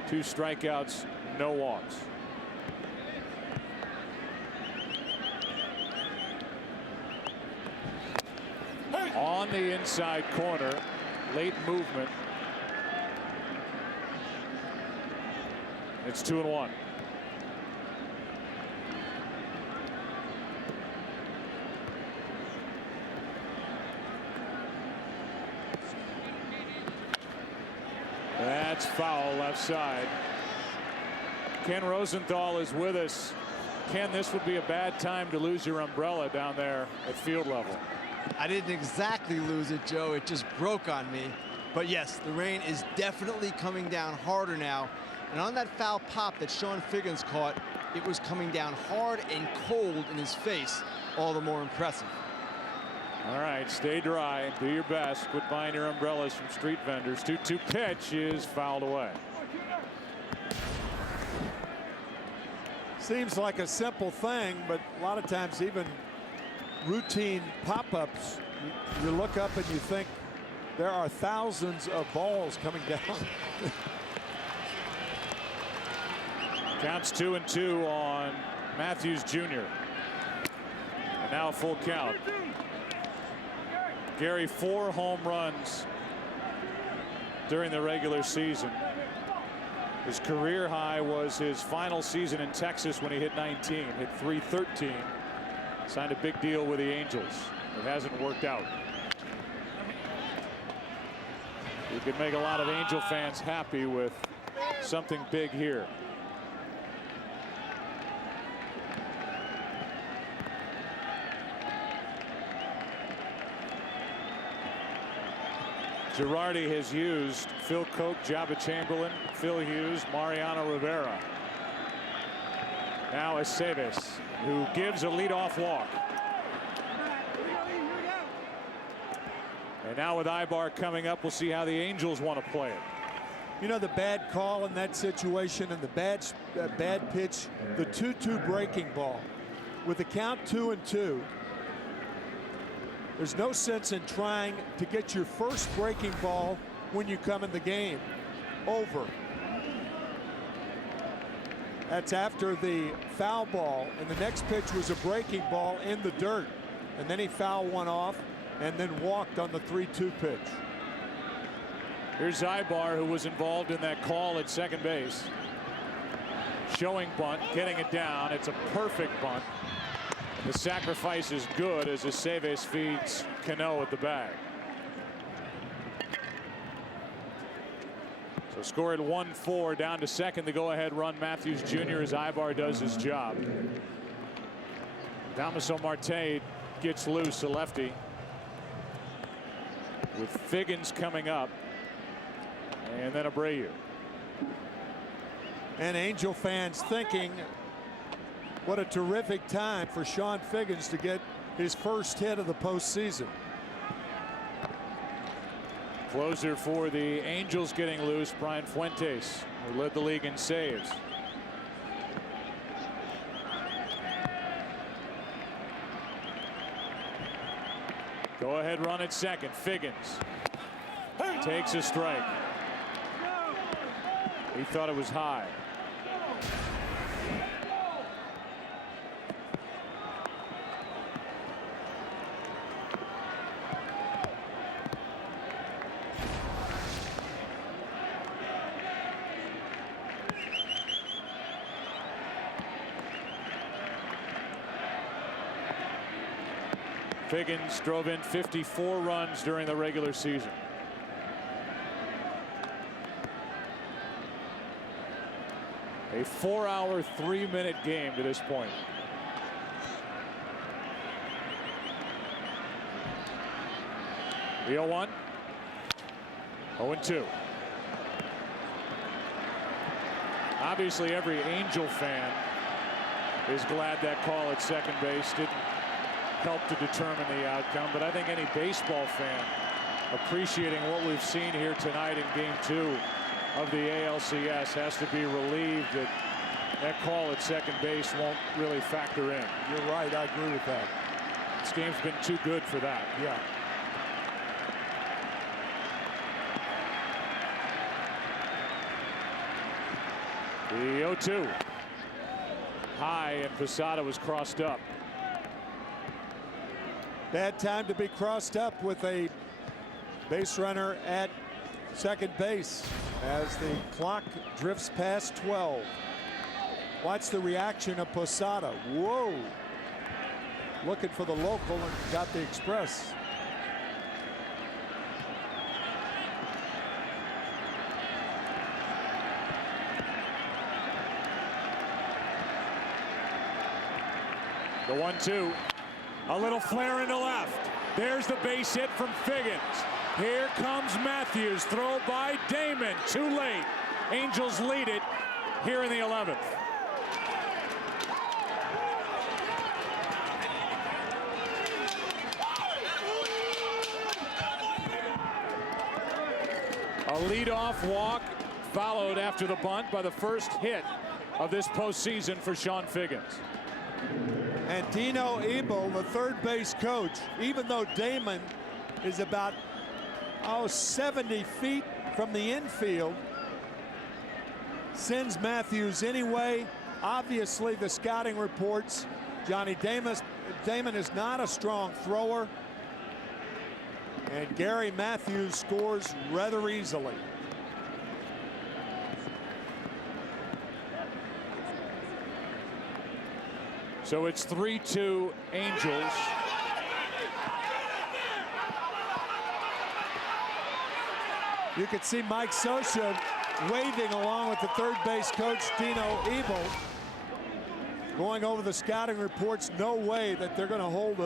2 strikeouts, no walks. On the inside corner, late movement. It's 2-1. That's foul, left side. Ken Rosenthal is with us. Ken, this would be a bad time to lose your umbrella down there at field level. I didn't exactly lose it, Joe. It just broke on me. But yes, the rain is definitely coming down harder now. And on that foul pop that Sean Figgins caught, it was coming down hard and cold in his face. All the more impressive. All right, stay dry. Do your best. Quit buying your umbrellas from street vendors. 2-2 pitch is fouled away. Seems like a simple thing, but a lot of times even routine pop-ups, you look up and you think there are thousands of balls coming down. Counts 2-2 on Matthews Jr. And now a full count. Gary, 4 home runs during the regular season. His career high was his final season in Texas when he hit 19, hit .313. Signed a big deal with the Angels. It hasn't worked out. You could make a lot of Angel fans happy with something big here. Girardi has used Phil Koch, Jabba Chamberlain, Phil Hughes, Mariano Rivera. Now Aceves, who gives a leadoff walk. And now with Ibar coming up, we'll see how the Angels want to play it. You know, the bad call in that situation and the bad pitch, the 2-2 breaking ball. With the count 2-2, there's no sense in trying to get your first breaking ball when you come in the game over. That's after the foul ball, and the next pitch was a breaking ball in the dirt, and then he fouled one off and then walked on the 3-2 pitch. Here's Ibar, who was involved in that call at second base. Showing bunt, getting it down. It's a perfect bunt. The sacrifice is good as Aceves feeds Cano at the bag. So score at 1-4, down to second. The go-ahead run, Matthews Jr. as Ibar does his job. Damaso Marte gets loose, a lefty. With Figgins coming up. And then Abreu. And Angel fans thinking, what a terrific time for Sean Figgins to get his first hit of the postseason. Closer for the Angels getting loose, Brian Fuentes, who led the league in saves. Go ahead run at second. Figgins takes a strike. He thought it was high. Figgins drove in 54 runs during the regular season. A 4-hour, 3-minute game to this point. The 0-1. 0-2. Obviously, every Angel fan is glad that call at second base didn't help to determine the outcome, but I think any baseball fan appreciating what we've seen here tonight in Game 2 of the ALCS has to be relieved that that call at second base won't really factor in. You're right. I agree with that. This game's been too good for that. Yeah. The 0-2. High, and Posada was crossed up. Bad time to be crossed up with a base runner at second base as the clock drifts past 12. Watch the reaction of Posada. Whoa. Looking for the local and got the express. The 1-2. A little flare into left. There's the base hit from Figgins. Here comes Matthews. Throw by Damon. Too late. Angels lead it here in the 11th. A leadoff walk followed after the bunt by the first hit of this postseason for Sean Figgins. And Dino Ebel, the third base coach, even though Damon is about 70 feet from the infield, sends Matthews anyway. Obviously, the scouting reports, Johnny Damon is not a strong thrower. And Gary Matthews scores rather easily. So it's 3-2 Angels. You can see Mike Scioscia waving along with the third base coach Dino Ebel, going over the scouting reports. No way that they're going to hold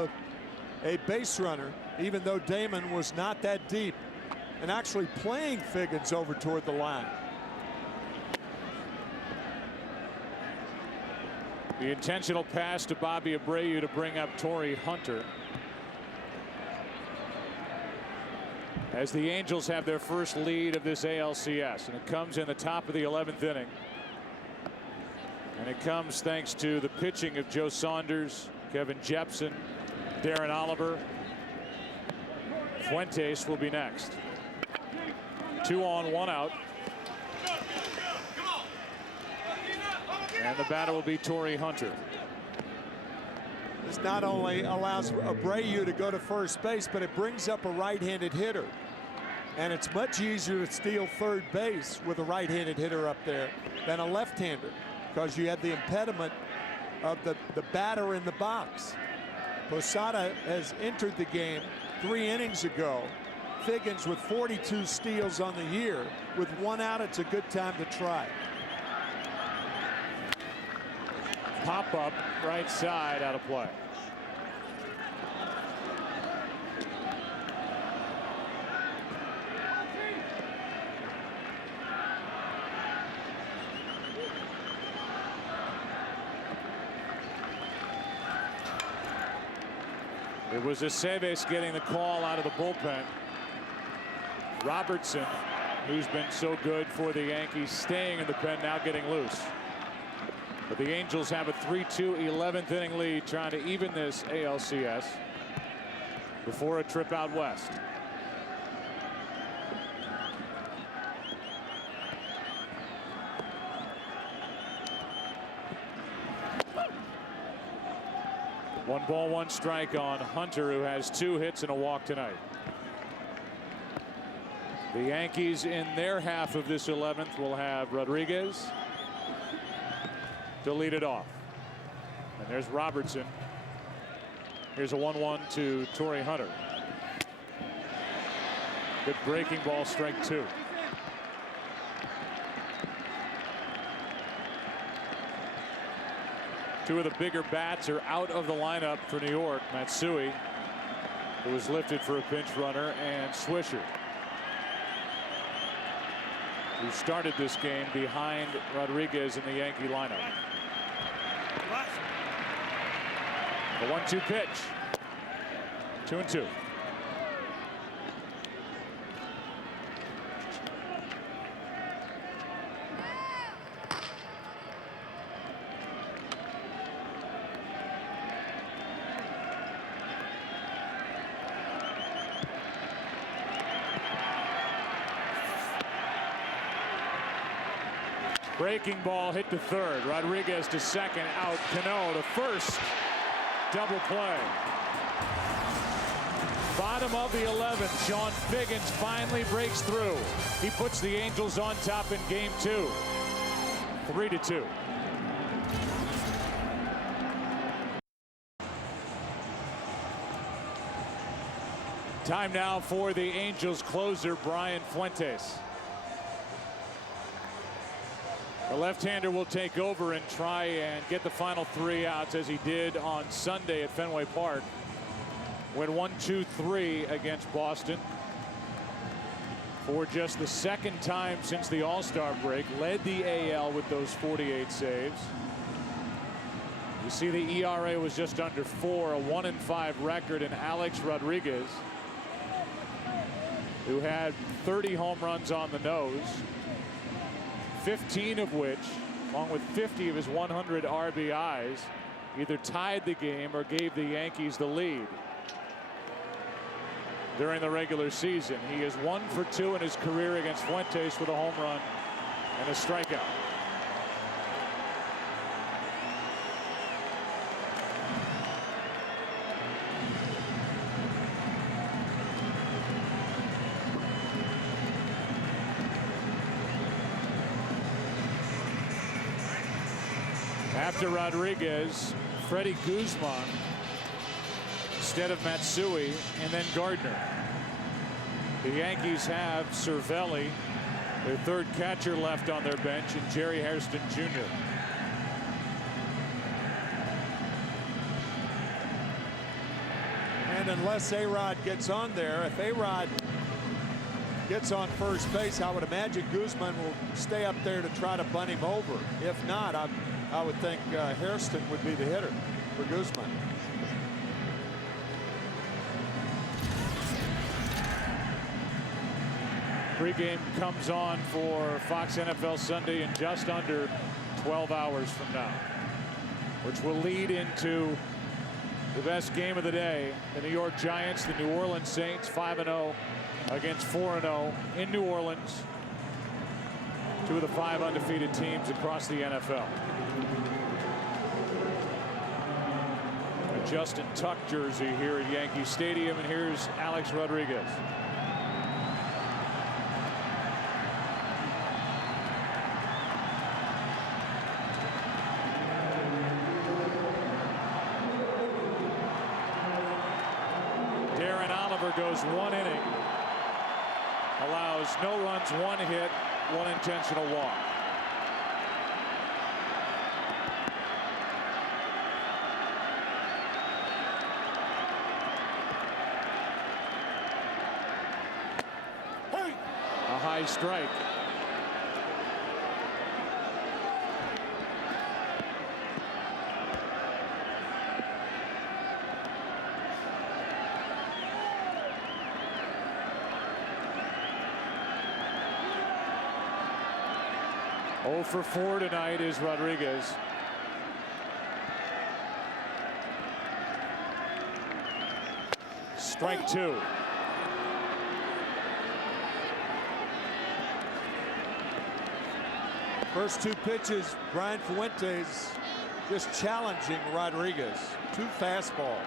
a base runner, even though Damon was not that deep, and actually playing Figgins over toward the line. The intentional pass to Bobby Abreu to bring up Torrey Hunter. As the Angels have their first lead of this ALCS, and it comes in the top of the 11th inning. And it comes thanks to the pitching of Joe Saunders, Kevin Jepson, Darren Oliver. Fuentes will be next. 2 on, 1 out. And the batter will be Torrey Hunter. This not only allows Abreu to go to first base, but it brings up a right-handed hitter. And it's much easier to steal third base with a right-handed hitter up there than a left-hander, because you have the impediment of the batter in the box. Posada has entered the game 3 innings ago. Figgins with 42 steals on the year. With 1 out, it's a good time to try. Pop up right side, out of play. It was Aceves getting the call out of the bullpen. Robertson, who's been so good for the Yankees, staying in the pen, now getting loose. But the Angels have a 3-2 11th inning lead, trying to even this ALCS before a trip out west. 1 ball, 1 strike on Hunter, who has 2 hits and a walk tonight. The Yankees in their half of this 11th will have Rodriguez to lead it off. And there's Robertson. Here's a 1-1 to Torrey Hunter. Good breaking ball, strike 2. Two of the bigger bats are out of the lineup for New York. Matsui, who was lifted for a pinch runner, and Swisher, who started this game behind Rodriguez in the Yankee lineup. The 1-2 pitch. 2-2. Breaking ball hit to third. Rodriguez to second, out. Cano to first. Double play. Bottom of the 11th. Sean Figgins finally breaks through. He puts the Angels on top in game 2. 3-2. Time now for the Angels closer, Brian Fuentes. The left-hander will take over and try and get the final 3 outs, as he did on Sunday at Fenway Park. Went 1-2-3 against Boston for just the 2nd time since the All-Star break. Led the AL with those 48 saves. You see the ERA was just under 4, a 1-5 record, and Alex Rodriguez, who had 30 home runs on the nose, 15 of which, along with 50 of his 100 RBIs, either tied the game or gave the Yankees the lead during the regular season. He is 1 for 2 in his career against Fuentes with a home run and a strikeout. After Rodriguez, Freddie Guzman instead of Matsui, and then Gardner. The Yankees have Cervelli, their 3rd catcher, left on their bench, and Jerry Hairston Jr. And unless A-Rod gets on there, if A-Rod gets on first base, I would imagine Guzman will stay up there to try to bunt him over. If not, I would think Hairston would be the hitter for Guzman. Pregame comes on for Fox NFL Sunday in just under 12 hours from now, which will lead into the best game of the day. The New York Giants, the New Orleans Saints, 5-0 against 4-0 in New Orleans. 2 of the 5 undefeated teams across the NFL. A Justin Tuck jersey here at Yankee Stadium, and here's Alex Rodriguez. Goes 1 inning, allows no runs, 1 hit, 1 intentional walk. A high strike. For 4 tonight is Rodriguez. Strike 2. First 2 pitches, Brian Fuentes just challenging Rodriguez. 2 fastballs.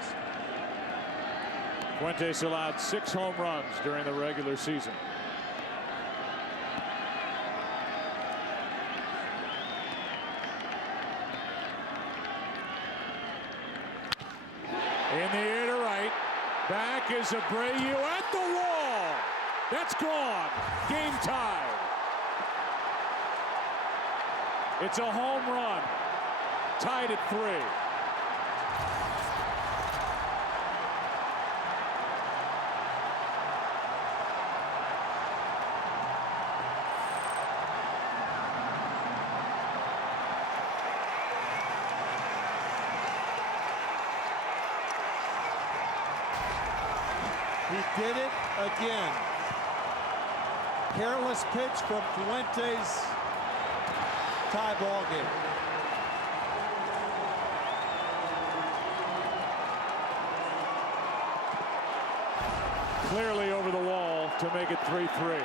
Fuentes allowed 6 home runs during the regular season. In the air to right. Back is Abreu at the wall. That's gone. Game tied. It's a home run. Tied at 3. He did it again. Careless pitch from Fuentes. Tie ball game. Clearly over the wall to make it 3-3.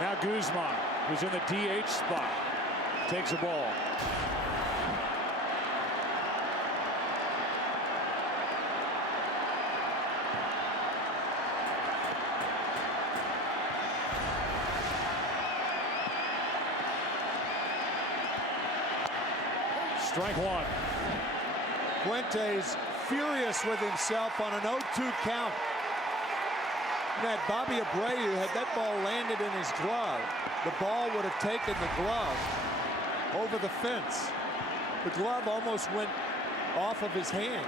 Now Guzman, who's in the DH spot, takes a ball. Strike 1. Fuentes furious with himself on an 0-2 count. That Bobby Abreu, had that ball landed in his glove, the ball would have taken the glove over the fence. The glove almost went off of his hand.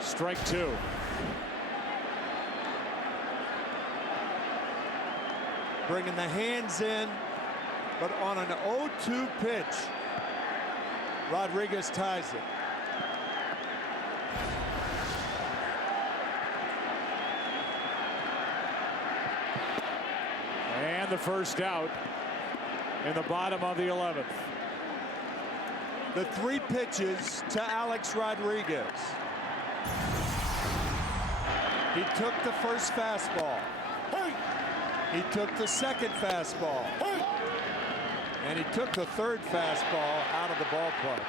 Strike 2. Bringing the hands in, but on an 0-2 pitch, Rodriguez ties it. And the first out in the bottom of the 11th. The 3 pitches to Alex Rodriguez. He took the first fastball. He took the second fastball. And he took the third fastball out of the ballpark.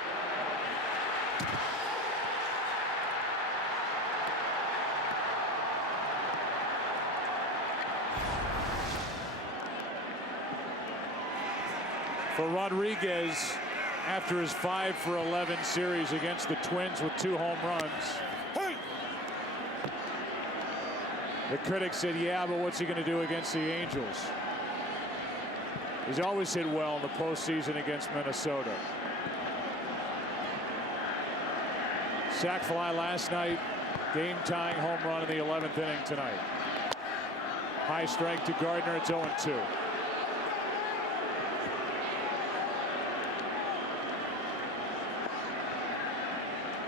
For Rodriguez, after his 5-for-11 series against the Twins with 2 home runs, the critics said, yeah, but what's he going to do against the Angels? He's always hit well in the postseason against Minnesota. Sac fly last night, game-tying home run in the 11th inning tonight. High strike to Gardner, it's 0-2.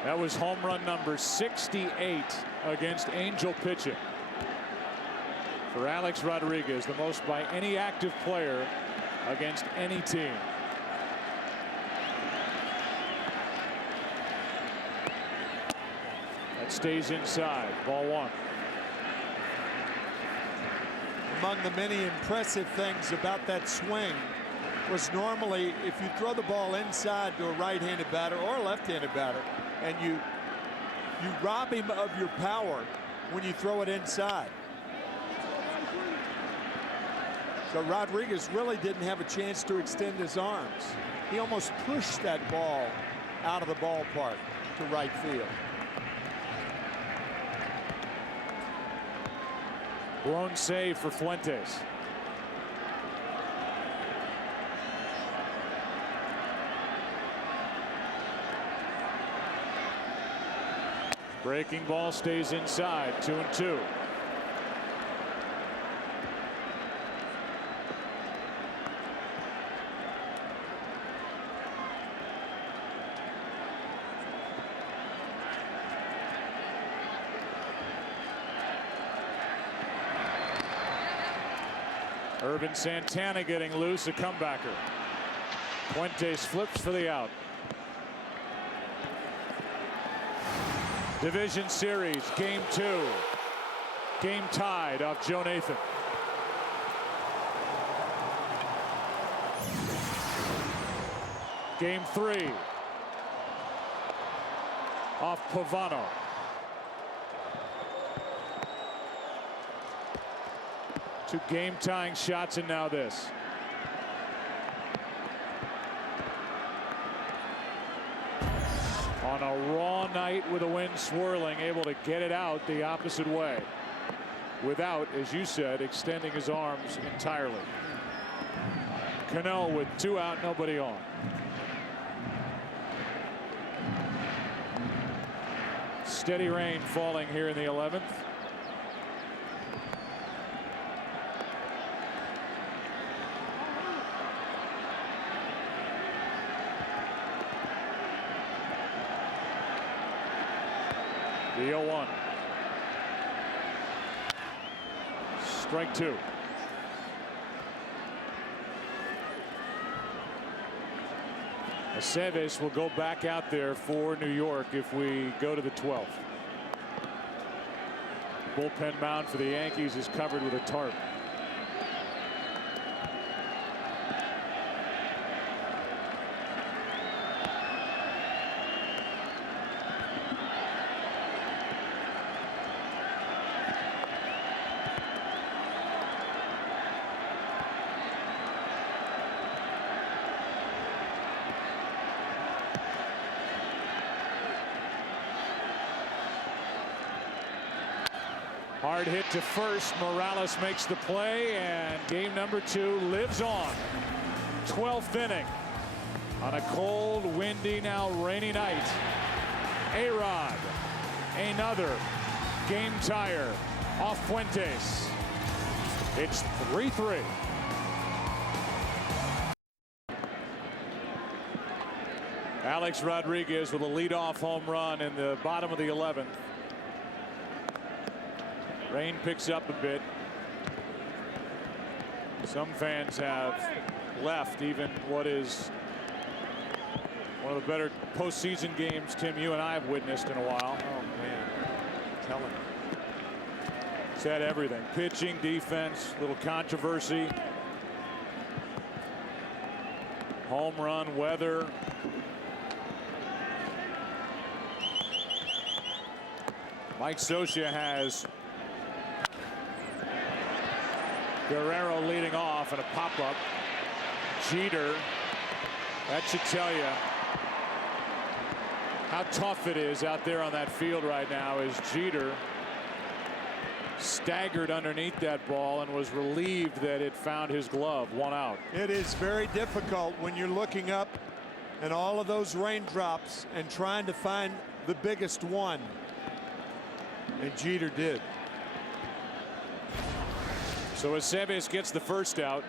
That was home run number 68 against Angel pitching for Alex Rodriguez, the most by any active player against any team. That stays inside. Ball 1. Among the many impressive things about that swing was normally if you throw the ball inside to a right-handed batter or a left-handed batter and you rob him of your power when you throw it inside. So Rodriguez really didn't have a chance to extend his arms. He almost pushed that ball out of the ballpark to right field. Blown save for Fuentes. Breaking ball stays inside. 2-2. Irvin Santana getting loose, a comebacker. Fuentes flips for the out. Division series, game 2. Game tied off Joe Nathan. Game 3 off Pavano. Two game-tying shots, and now this. On a raw night with the wind swirling, able to get it out the opposite way without, as you said, extending his arms entirely. Cano with 2 out, nobody on. Steady rain falling here in the 11th. The 0-1. Strike 2. Aceves will go back out there for New York if we go to the 12th. Bullpen mound for the Yankees is covered with a tarp. Hard hit to first. Morales makes the play, and game number 2 lives on. 12th inning on a cold, windy, now rainy night. A-Rod, another game tire off Fuentes. It's 3-3. Alex Rodriguez with a leadoff home run in the bottom of the 11th. Rain picks up a bit. Some fans have left even what is one of the better postseason games, Tim, you and I have witnessed in a while. Oh, man. Tell him. Said everything. Pitching, defense, little controversy. Home run, weather. Mike Scioscia has Guerrero leading off and a pop-up. Jeter, that should tell you how tough it is out there on that field right now, as Jeter staggered underneath that ball and was relieved that it found his glove. 1 out. It is very difficult when you're looking up and all of those raindrops and trying to find the biggest one. And Jeter did. So Aceves gets the first out,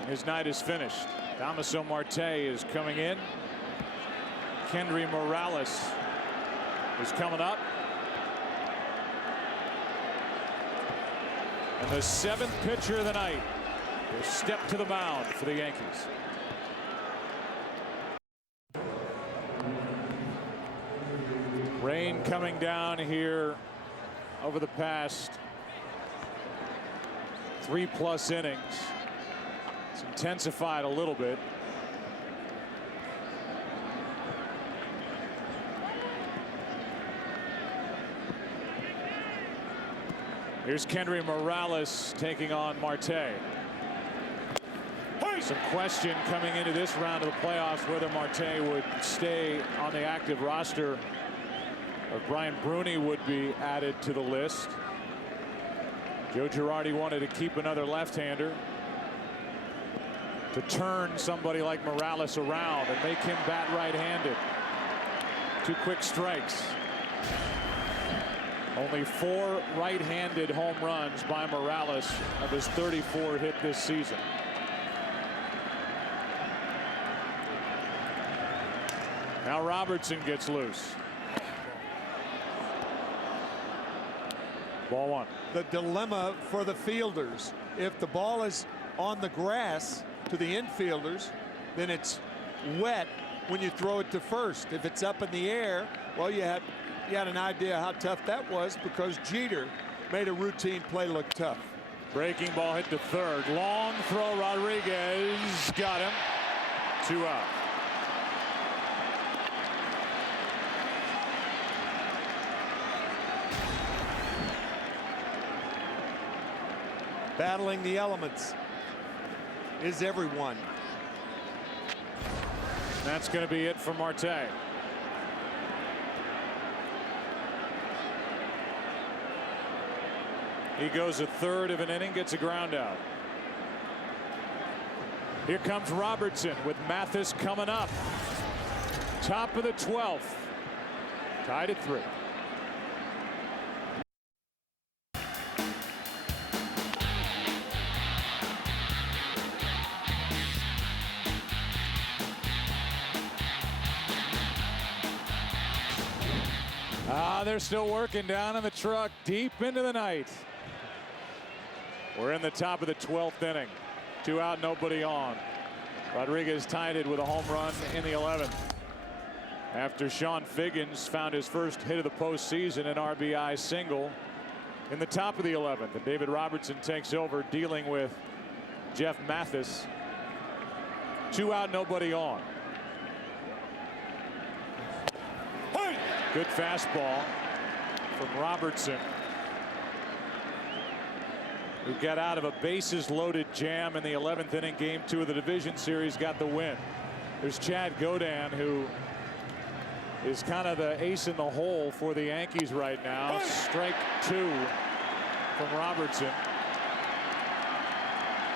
and his night is finished. Damaso Marte is coming in. Kendry Morales is coming up. And the 7th pitcher of the night will step to the mound for the Yankees. Rain coming down here over the past 3+ innings. It's intensified a little bit. Here's Kendry Morales taking on Marte. Some question coming into this round of the playoffs whether Marte would stay on the active roster or Brian Bruni would be added to the list. Joe Girardi wanted to keep another left-hander to turn somebody like Morales around and make him bat right-handed. 2 quick strikes. Only 4 right-handed home runs by Morales of his 34 hit this season. Now Robertson gets loose. Ball 1. The dilemma for the fielders, if the ball is on the grass to the infielders, then it's wet when you throw it to first. If it's up in the air, well, you had an idea how tough that was because Jeter made a routine play look tough. Breaking ball hit to third. Long throw. Rodriguez got him. 2 out. Battling the elements is everyone. That's going to be it for Marte. He goes a third of an inning, gets a ground out. Here comes Robertson with Mathis coming up. Top of the 12th. Tied at 3. They're still working down in the truck deep into the night. We're in the top of the 12th inning. 2 out, nobody on. Rodriguez tied it with a home run in the 11th. After Sean Figgins found his first hit of the postseason, an RBI single in the top of the 11th. And David Robertson takes over, dealing with Jeff Mathis. 2 out, nobody on. Good fastball from Robertson, who got out of a bases loaded jam in the 11th inning, game 2 of the division series, got the win. There's Chad Godin, who is kind of the ace in the hole for the Yankees right now. Strike 2 from Robertson.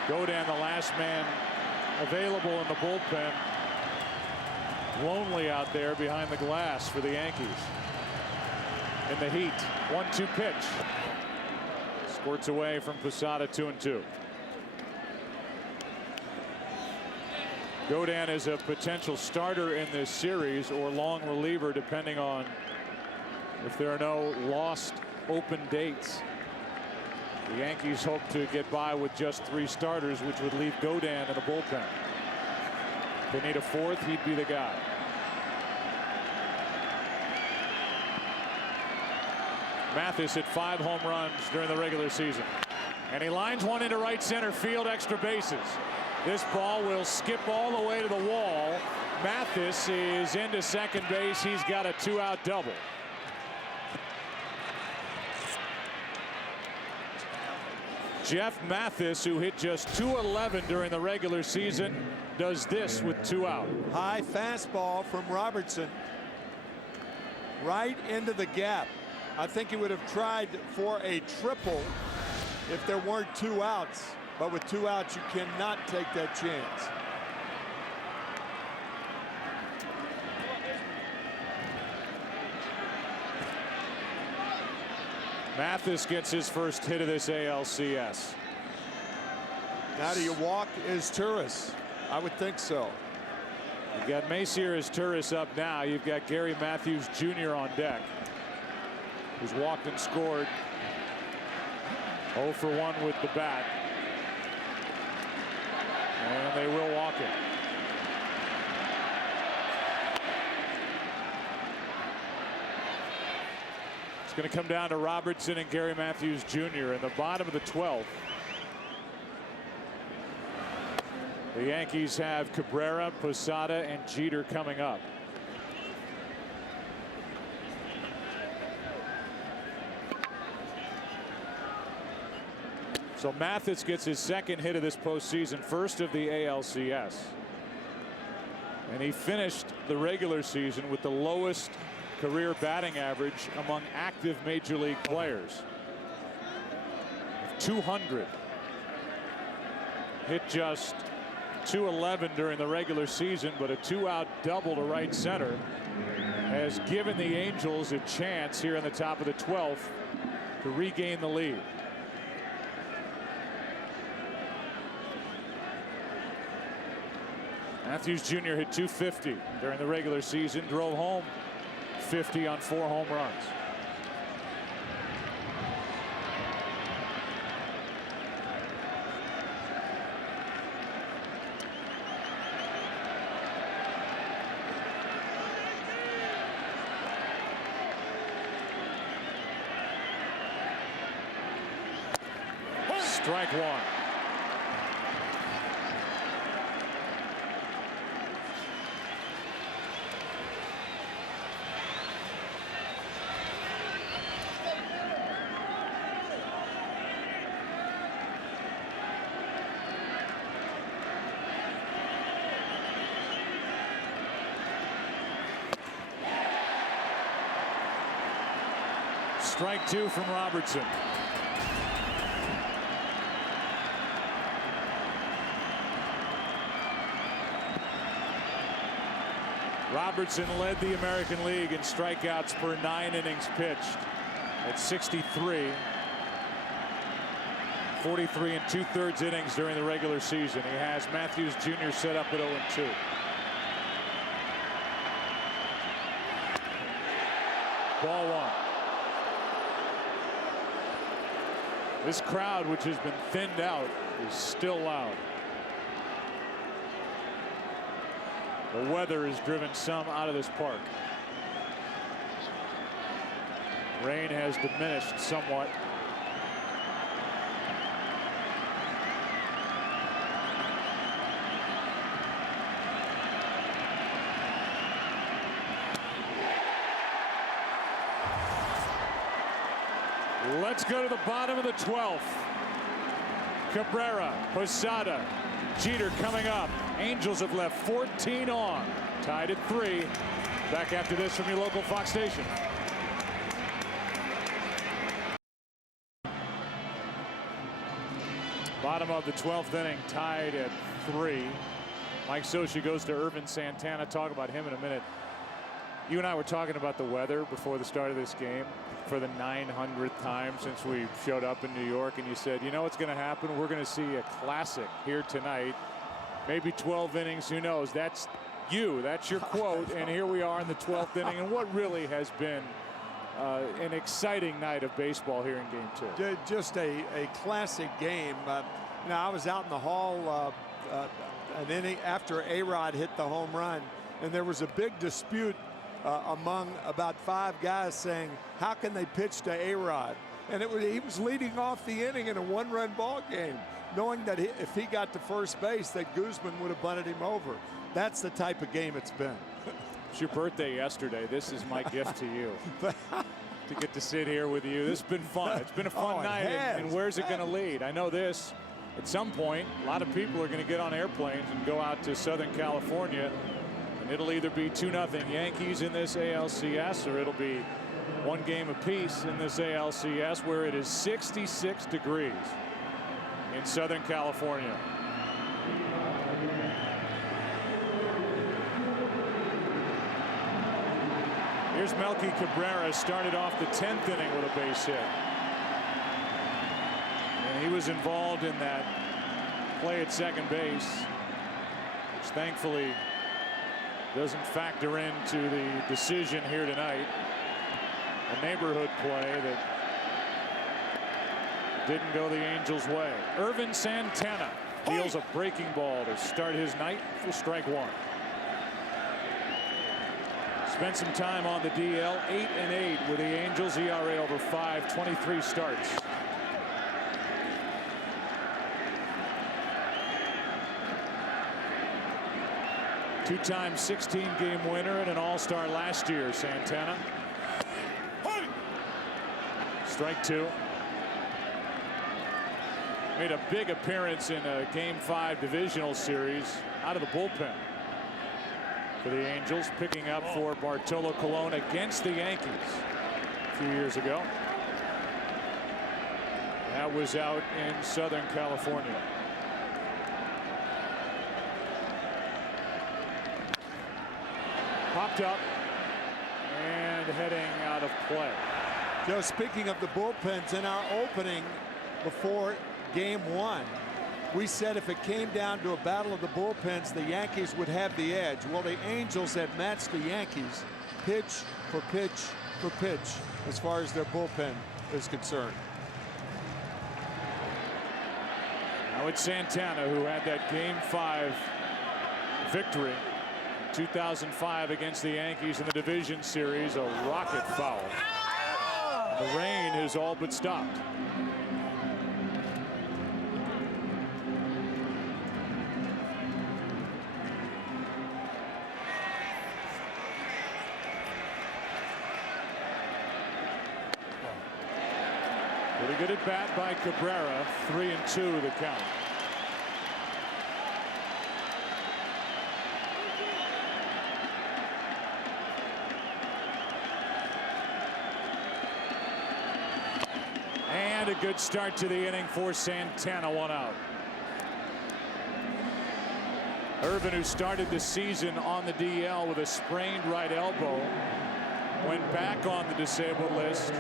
Godin, the last man available in the bullpen. Lonely out there behind the glass for the Yankees. In the heat, 1-2 pitch. Squirts away from Posada, 2-2. Godin is a potential starter in this series or long reliever, depending on if there are no lost open dates. The Yankees hope to get by with just 3 starters, which would leave Godin in the bullpen. If they need a 4th, he'd be the guy. Mathis hit 5 home runs during the regular season. And he lines one into right center field, extra bases. This ball will skip all the way to the wall. Mathis is into second base. He's got a 2-out double. Jeff Mathis, who hit just .211 during the regular season, does this with 2 out. High fastball from Robertson. Right into the gap. I think he would have tried for a triple if there weren't 2 outs. But with 2 outs, you cannot take that chance. Mathis gets his first hit of this ALCS. Now do you walk Izturis? I would think so. You've got Macier Izturis up now. You've got Gary Matthews Jr. on deck, who's walked and scored. 0 for 1 with the bat. And they will walk it. It's going to come down to Robertson and Gary Matthews Jr. in the bottom of the 12th. The Yankees have Cabrera, Posada, and Jeter coming up. So Mathis gets his second hit of this postseason, first of the ALCS. And he finished the regular season with the lowest career batting average among active major league players. 200. Hit just .211 during the regular season, but a 2-out double to right center has given the Angels a chance here in the top of the 12th to regain the lead. Matthews Jr. hit .250 during the regular season, drove home 50 on 4 home runs. Strike 1. Strike 2 from Robertson. Robertson led the American League in strikeouts per 9 innings pitched at 63. 43 2/3 innings during the regular season. He has Matthews Jr. set up at 0-2. Ball 1. This crowd, which has been thinned out, is still loud. The weather has driven some out of this park. Rain has diminished somewhat. Let's go to the bottom of the 12th. Cabrera, Posada, Jeter coming up. Angels have left 14 on. Tied at 3. Back after this from your local Fox station. Bottom of the 12th inning, tied at 3. Mike Scioscia goes to Irvin Santana. Talk about him in a minute. You and I were talking about the weather before the start of this game for the 900th time since we showed up in New York, and you said, you know what's going to happen? We're going to see a classic here tonight. Maybe 12 innings, who knows? That's you. That's your quote. And here we are in the 12th inning, and what really has been an exciting night of baseball here in Game 2. Just a classic game. Now, I was out in the hall an inning after A-Rod hit the home run, and there was a big dispute among about 5 guys saying, how can they pitch to A-Rod? And he was leading off the inning in a 1-run ball game, knowing that if he got to first base, that Guzman would have bunted him over. That's the type of game it's been. It's your birthday yesterday. This is my gift to you. To get to sit here with you. This has been fun. It's been a fun night. And where's it going to lead? I know this. At some point, a lot of people are going to get on airplanes and go out to Southern California. And it'll either be 2-0 Yankees in this ALCS, or it'll be 1 game apiece in this ALCS, where it is 66 degrees in Southern California. Here's Melky Cabrera, started off the 10th inning with a base hit. And he was involved in that play at second base, which thankfully doesn't factor into the decision here tonight. A neighborhood play that didn't go the Angels' way. Irvin Santana deals a breaking ball to start his night for strike 1. Spent some time on the DL, 8-8 with the Angels, ERA over 5, 23 starts. Two-time 16-game winner and an all-star last year, Santana. Strike 2. Made a big appearance in a Game 5 divisional series out of the bullpen for the Angels, picking up for Bartolo Colon against the Yankees a few years ago. That was out in Southern California. Popped up and heading out of play. Joe, speaking of the bullpens, in our opening before Game 1, we said if it came down to a battle of the bullpens, the Yankees would have the edge. Well, the Angels have matched the Yankees pitch for pitch for pitch as far as their bullpen is concerned. Now it's Santana, who had that Game 5 victory 2005 against the Yankees in the division series, a rocket foul. The rain has all but stopped. Pretty good at bat by Cabrera. 3-2 the count. And a good start to the inning for Santana, 1 out. Irvin, who started the season on the DL with a sprained right elbow, went back on the disabled list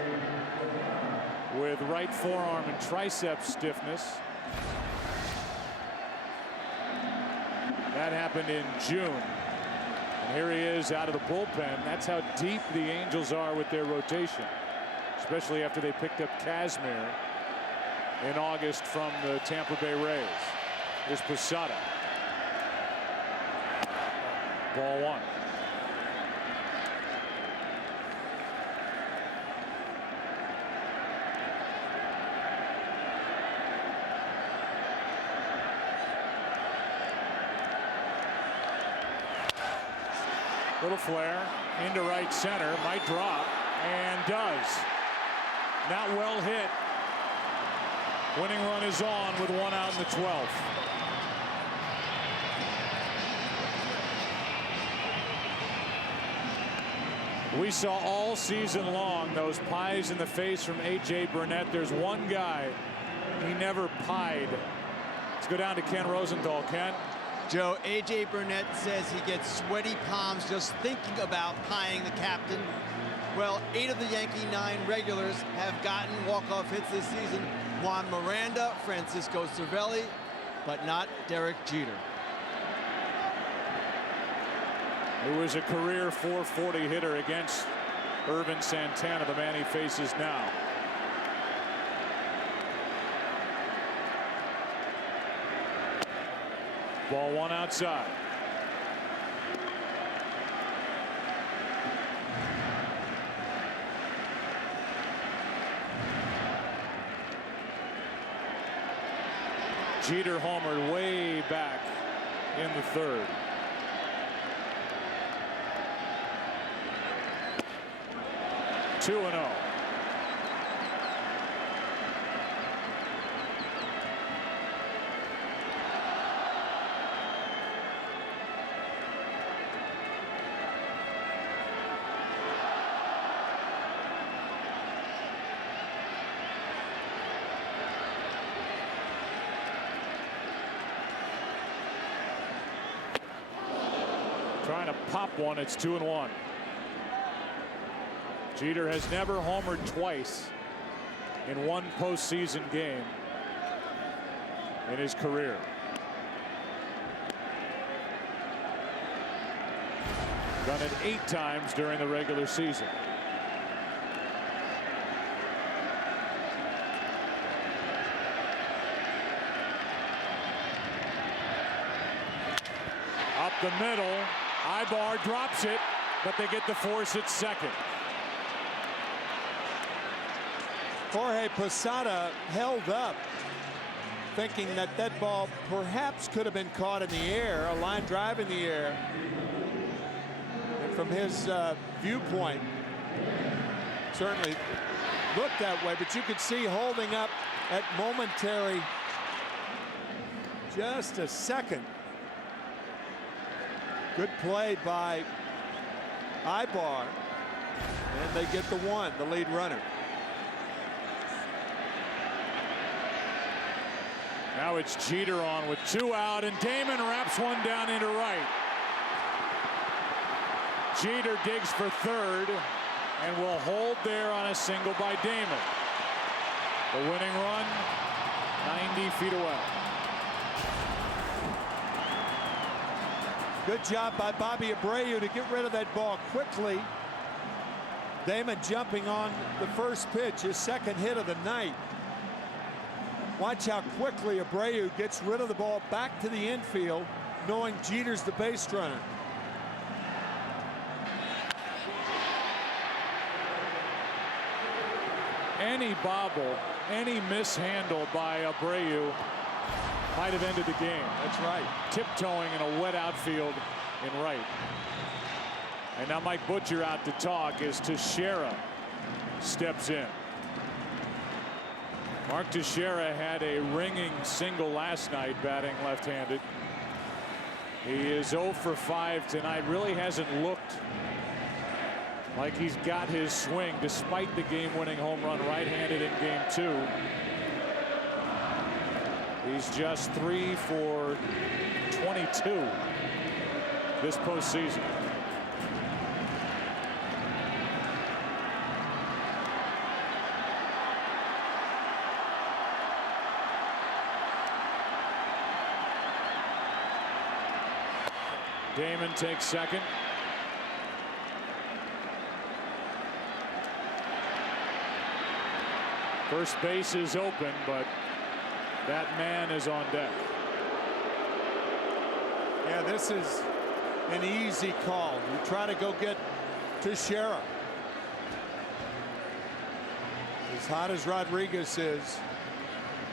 with right forearm and tricep stiffness. That happened in June. And here he is out of the bullpen. That's how deep the Angels are with their rotation, especially after they picked up Kazmir in August from the Tampa Bay Rays. Here's Posada. Ball 1. Little flare into right center, might drop, and does. Not well hit. Winning run is on with 1 out in the 12th. We saw all season long those pies in the face from A.J. Burnett. There's one guy he never pied. Let's go down to Ken Rosenthal. Ken? Joe, A.J. Burnett says he gets sweaty palms just thinking about pieing the captain. Well, 8 of the Yankee 9 regulars have gotten walk-off hits this season. Juan Miranda, Francisco Cervelli, but not Derek Jeter. Who was a career .440 hitter against Irvin Santana, the man he faces now. Ball 1 outside. Jeter homered way back in the 3rd. Two and 0. Trying to pop one. It's 2 and 1. Jeter has never homered twice in one postseason game in his career. Done it 8 times during the regular season. Up the middle. Ibar drops it, but they get the force at second. Jorge Posada held up, thinking that that ball perhaps could have been caught in the air, a line drive in the air. And from his viewpoint, certainly looked that way, but you could see holding up at momentary, just a second. Good play by Ibar, and they get the 1, the lead runner. Now it's Jeter on with 2 out, and Damon wraps one down into right. Jeter digs for 3rd and will hold there on a single by Damon. The winning run 90 feet away. Good job by Bobby Abreu to get rid of that ball quickly. Damon jumping on the first pitch, his 2nd hit of the night. Watch how quickly Abreu gets rid of the ball back to the infield, knowing Jeter's the base runner. Any bobble, any mishandle by Abreu might have ended the game. That's right. Tiptoeing in a wet outfield in right. And now Mike Butcher out to talk as Teixeira steps in. Mark Teixeira had a ringing single last night batting left-handed. He is 0 for 5 tonight. Really hasn't looked like he's got his swing despite the game-winning home run right-handed in game 2. He's just 3 for 22 this postseason. Damon takes second. First base is open, but that man is on deck. Yeah, this is an easy call. You try to go get Teixeira. As hot as Rodriguez is,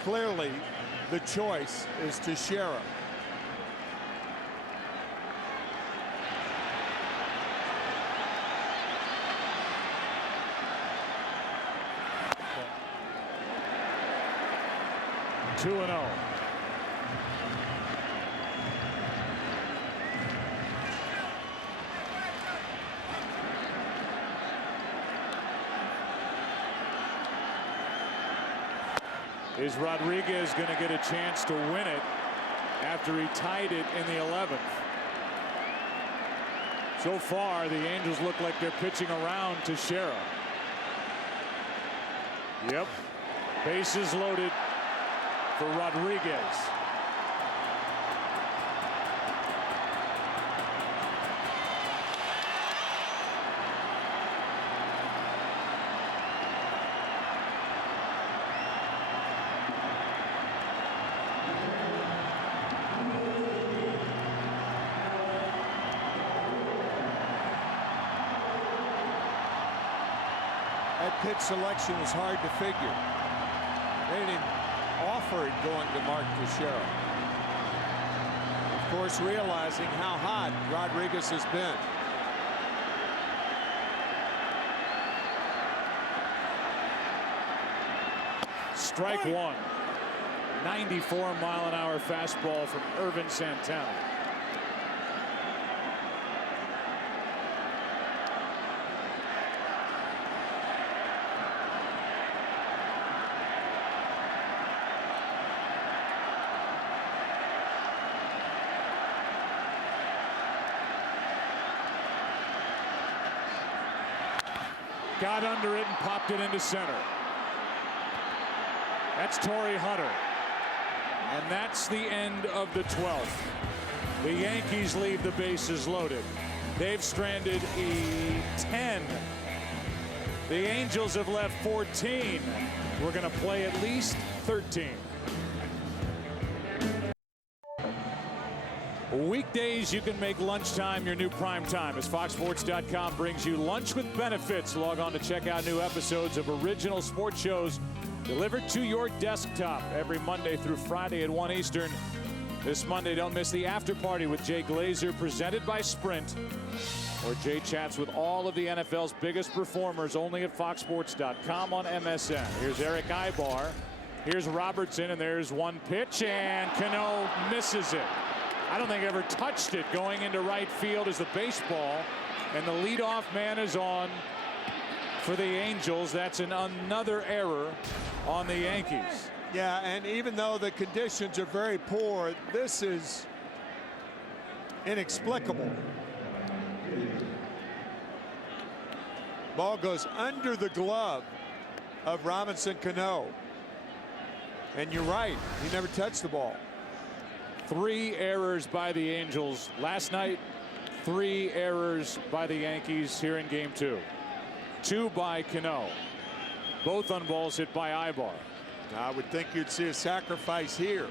clearly the choice is Teixeira. Two and 0. Is Rodriguez going to get a chance to win it after he tied it in the 11th? So far, the Angels look like they're pitching around Teixeira. Yep. Bases loaded for Rodriguez. That pitch selection is hard to figure. They didn't offer it going to Mark Teixeira. Of course, realizing how hot Rodriguez has been. Strike one. 94-mile-an-hour fastball from Irvin Santana. Got under it and popped it into center. That's Torrey Hunter. And that's the end of the 12th. The Yankees leave the bases loaded. They've stranded 10. The Angels have left 14. We're going to play at least 13. Weekdays, you can make lunchtime your new prime time as FoxSports.com brings you lunch with benefits. Log on to check out new episodes of original sports shows delivered to your desktop every Monday through Friday at 1 Eastern. This Monday, don't miss the after party with Jay Glazer, presented by Sprint, where Jay chats with all of the NFL's biggest performers only at FoxSports.com on MSN. Here's Eric Ibar. Here's Robertson, and there's one pitch, and Cano misses it. I don't think ever touched it going into right field as the baseball, and the leadoff man is on for the Angels. That's another error on the Yankees. Yeah, and even though the conditions are very poor, this is inexplicable. Ball goes under the glove of Robinson Cano. And you're right, he never touched the ball. 3 errors by the Angels last night. 3 errors by the Yankees here in game 2. 2 by Cano. Both on balls hit by Ibar. I would think you'd see a sacrifice here.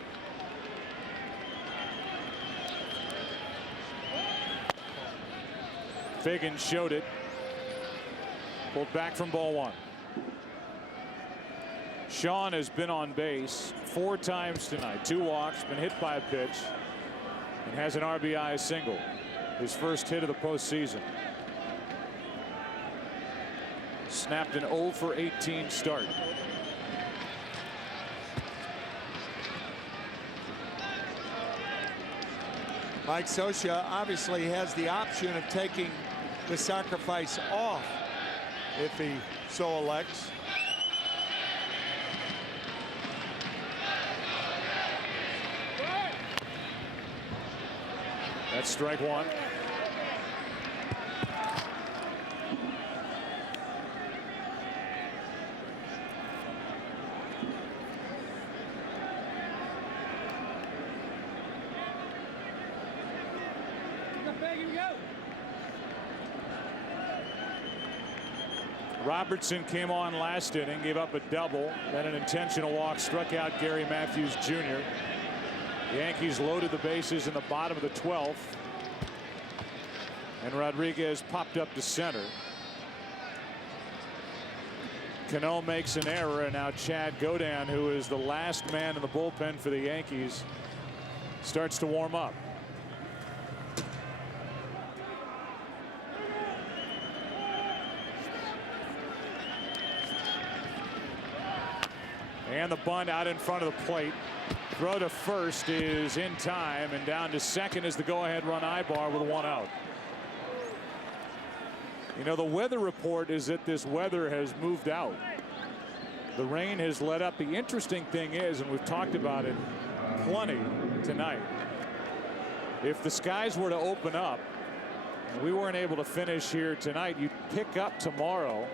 Figgins showed it. Pulled back from ball 1. Sean has been on base 4 times tonight. 2 walks, been hit by a pitch, and has an RBI single. His first hit of the postseason. Snapped an 0 for 18 start. Mike Scioscia obviously has the option of taking the sacrifice off if he so elects. That's strike one. Robertson came on last inning, gave up a double, then an intentional walk, struck out Gary Matthews Jr. The Yankees loaded the bases in the bottom of the 12th. And Rodriguez popped up to center. Cano makes an error, and now Chad Godin, who is the last man in the bullpen for the Yankees, starts to warm up. And the bunt out in front of the plate. Throw to first is in time, and down to second is the go-ahead run Ibar with one out. You know, the weather report is that this weather has moved out. The rain has let up. The interesting thing is, and we've talked about it plenty tonight, if the skies were to open up and we weren't able to finish here tonight, you'd pick up tomorrow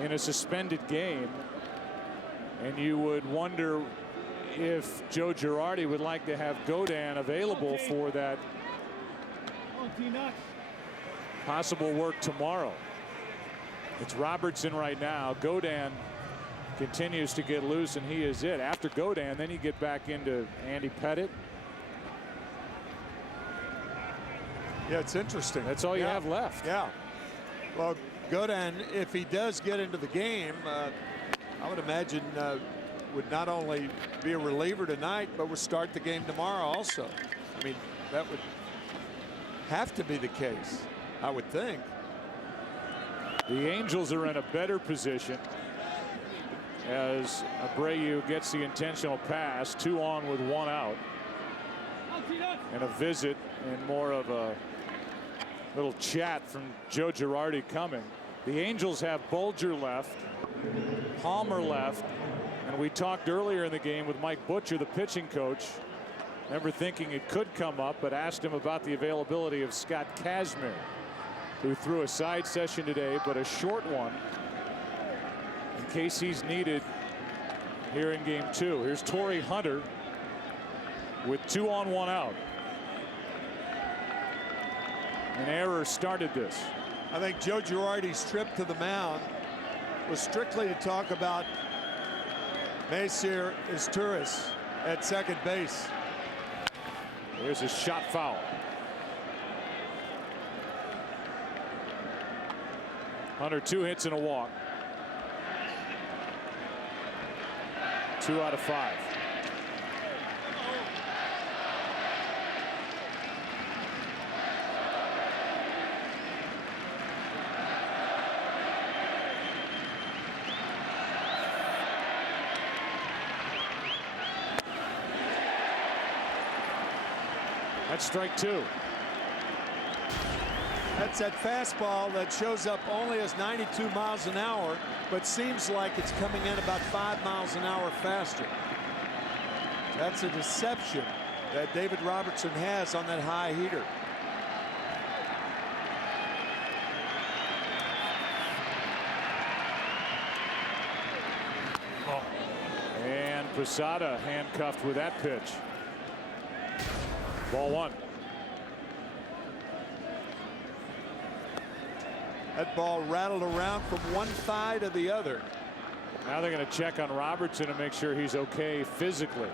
in a suspended game, and you would wonder if Joe Girardi would like to have Godin available for that possible work tomorrow. It's Robertson right now. Godin continues to get loose, and he is it. After Godin, then you get back into Andy Pettit. Yeah, it's interesting. That's all you have left. Yeah. Well, Godin, if he does get into the game, I would imagine would not only be a reliever tonight, but would start the game tomorrow also. I mean, that would have to be the case, I would think. The Angels are in a better position as Abreu gets the intentional pass, 2 on with 1 out, and a visit and more of a little chat from Joe Girardi coming. The Angels have Bulger left, Palmer left, and we talked earlier in the game with Mike Butcher, the pitching coach, never thinking it could come up, but asked him about the availability of Scott Kazmir, who threw a side session today, but a short one in case he's needed here in game 2. Here's Torrey Hunter with 2 on 1 out. An error started this. I think Joe Girardi's trip to the mound was strictly to talk about Messier Izturis at second base. There's a shot foul. Hunter 2 hits and a walk. 2 out of 5. That's strike 2. That's that fastball that shows up only as 92 miles an hour, but seems like it's coming in about 5 miles an hour faster. That's a deception that David Robertson has on that high heater. And Posada handcuffed with that pitch. Ball 1. That ball rattled around from one thigh to the other. Now they're going to check on Robertson to make sure he's okay physically.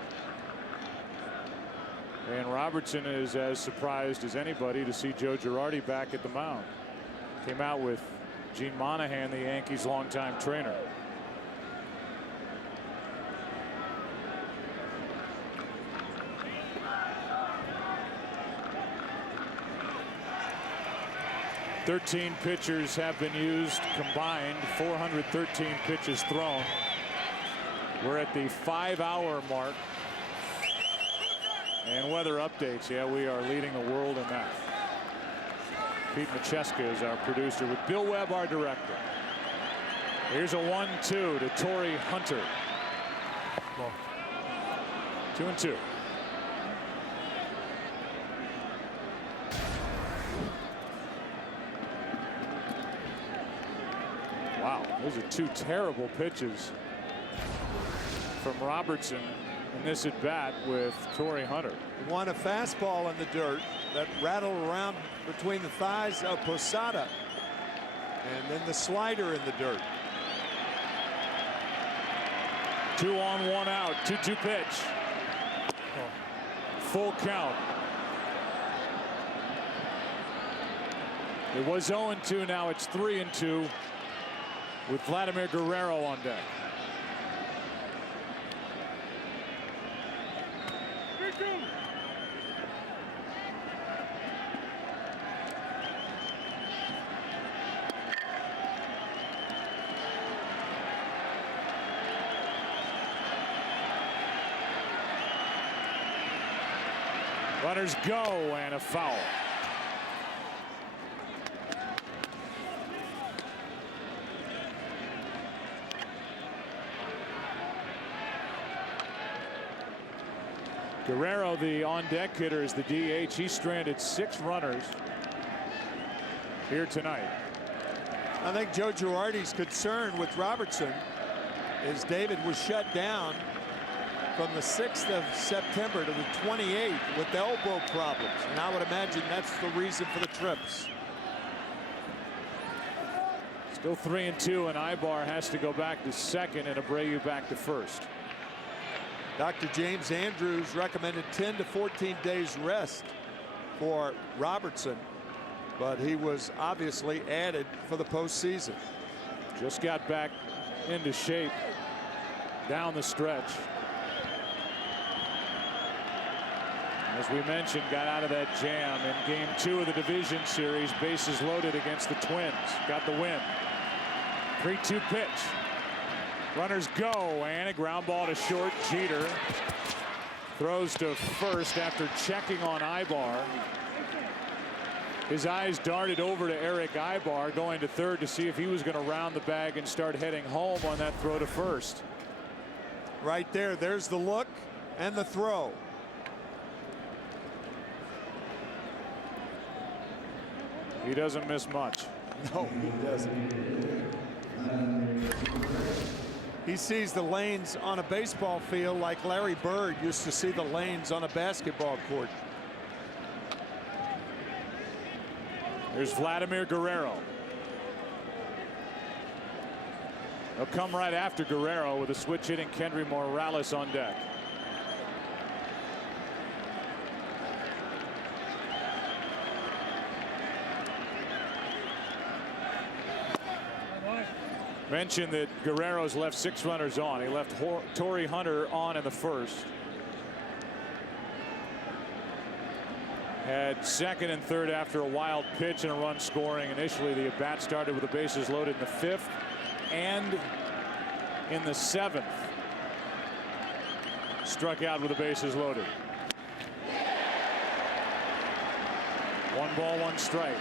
And Robertson is as surprised as anybody to see Joe Girardi back at the mound. Came out with Gene Monahan, the Yankees' longtime trainer. "13 pitchers have been used combined, 413 pitches thrown." We're at the 5-hour mark. And weather updates. Yeah, we are leading the world in that. Pete Macheska is our producer with Bill Webb, our director. Here's a 1-2 to Torrey Hunter. 2-2. Wow, those are two terrible pitches from Robertson in this at bat with Torrey Hunter. Won a fastball in the dirt that rattled around between the thighs of Posada, and then the slider in the dirt. 2 on, 1 out, 2-2 pitch. Full count. It was 0-2, now it's 3-2 with Vladimir Guerrero on deck. Runners go, and a foul. Guerrero, the on-deck hitter, is the DH. He stranded 6 runners here tonight. I think Joe Girardi's concern with Robertson is David was shut down from the 6th of September to the 28th with elbow problems, and I would imagine that's the reason for the trips. Still 3-2, and Ibar has to go back to second and Abreu back to first. Dr. James Andrews recommended 10 to 14 days rest for Robertson, but he was obviously added for the postseason. Just got back into shape down the stretch. As we mentioned, got out of that jam in game 2 of the division series, bases loaded against the Twins. Got the win. 3-2 pitch. Runners go, and a ground ball to short. Jeter throws to first after checking on Ibar. His eyes darted over to Eric Ibar, going to third to see if he was going to round the bag and start heading home on that throw to first. Right there, there's the look and the throw. He doesn't miss much. No, he doesn't. He sees the lanes on a baseball field like Larry Bird used to see the lanes on a basketball court. Here's Vladimir Guerrero. They'll come right after Guerrero with a switch hitting Kendry Morales on deck. Mentioned that Guerrero's left 6 runners on. He left Torrey Hunter on in the first. Had second and third after a wild pitch and a run scoring. Initially, the at bat started with the bases loaded in the 5th and in the 7th. Struck out with the bases loaded. 1 ball, 1 strike.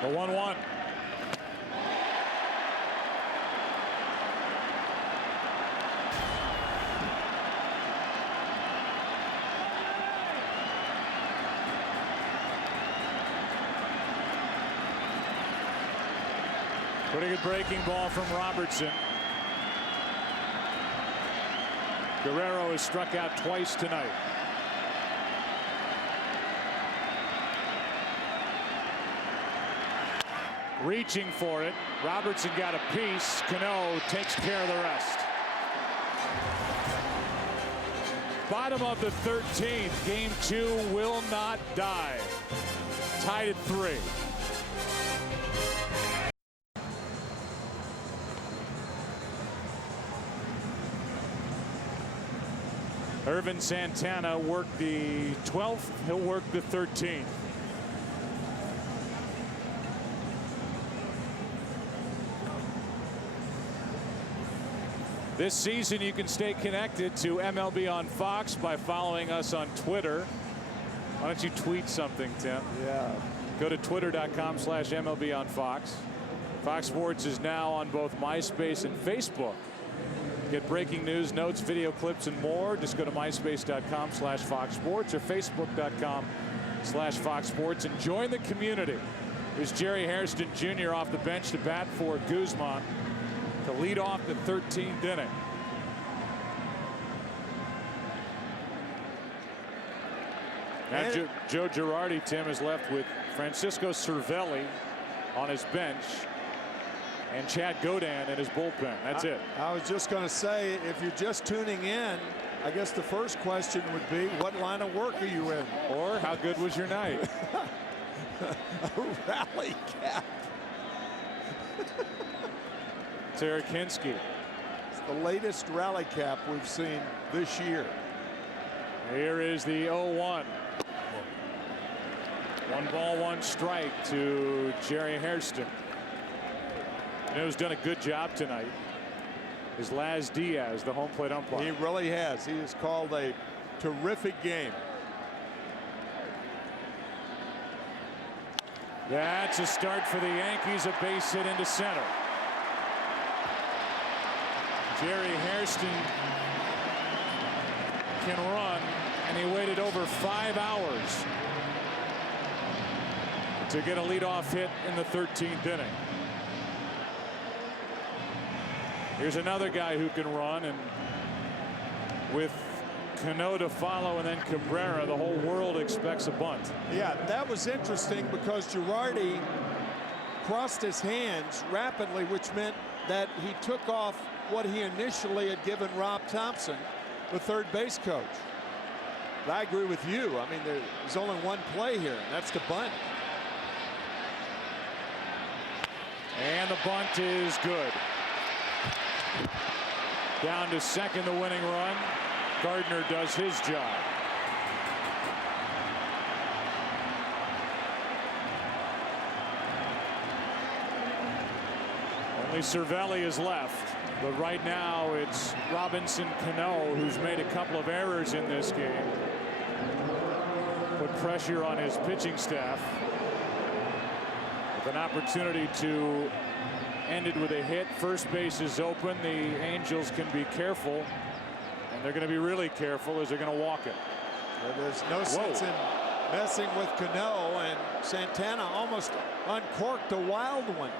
The 1-1. Pretty good breaking ball from Robertson. Guerrero has struck out twice tonight. Reaching for it. Robertson got a piece. Cano takes care of the rest. Bottom of the 13th. Game 2 will not die. Tied at 3. Irvin Santana worked the 12th. He'll work the 13th. This season, you can stay connected to MLB on Fox by following us on Twitter. Why don't you tweet something, Tim? Yeah. Go to twitter.com/MLB on Fox. Fox Sports is now on both MySpace and Facebook. Get breaking news, notes, video clips, and more. Just go to myspace.com/Fox Sports or facebook.com/Fox Sports and join the community. Here's Jerry Hairston Jr. off the bench to bat for Guzman to lead off the 13th inning. Now Joe Girardi, Tim, is left with Francisco Cervelli on his bench and Chad Godin in his bullpen. That's it. I was just going to say, if you're just tuning in, I guess the first question would be, what line of work are you in? Or how good was your night? A rally cap. It's Eric Hinsky. It's the latest rally cap we've seen this year. Here is the 0-1. 1 ball, 1 strike to Jerry Hairston. And he's done a good job tonight. Is Laz Diaz, the home plate umpire. He really has. He has called a terrific game. That's a start for the Yankees. A base hit into center. Jerry Hairston can run, and he waited over 5 hours to get a leadoff hit in the 13th inning. Here's another guy who can run, and with Cano to follow and then Cabrera, the whole world expects a bunt. Yeah, that was interesting because Girardi crossed his hands rapidly, which meant that he took off what he initially had given Rob Thompson, the third base coach. But I agree with you. I mean, there's only one play here, and that's the bunt. And the bunt is good. Down to second, the winning run. Gardner does his job. Only Cervelli is left, but right now it's Robinson Cano, who's made a couple of errors in this game. Put pressure on his pitching staff. With an opportunity to end it with a hit. First base is open. The Angels can be careful, and they're going to be really careful as they're going to walk it. Well, there's no sense in messing with Cano, and Santana almost uncorked a wild one.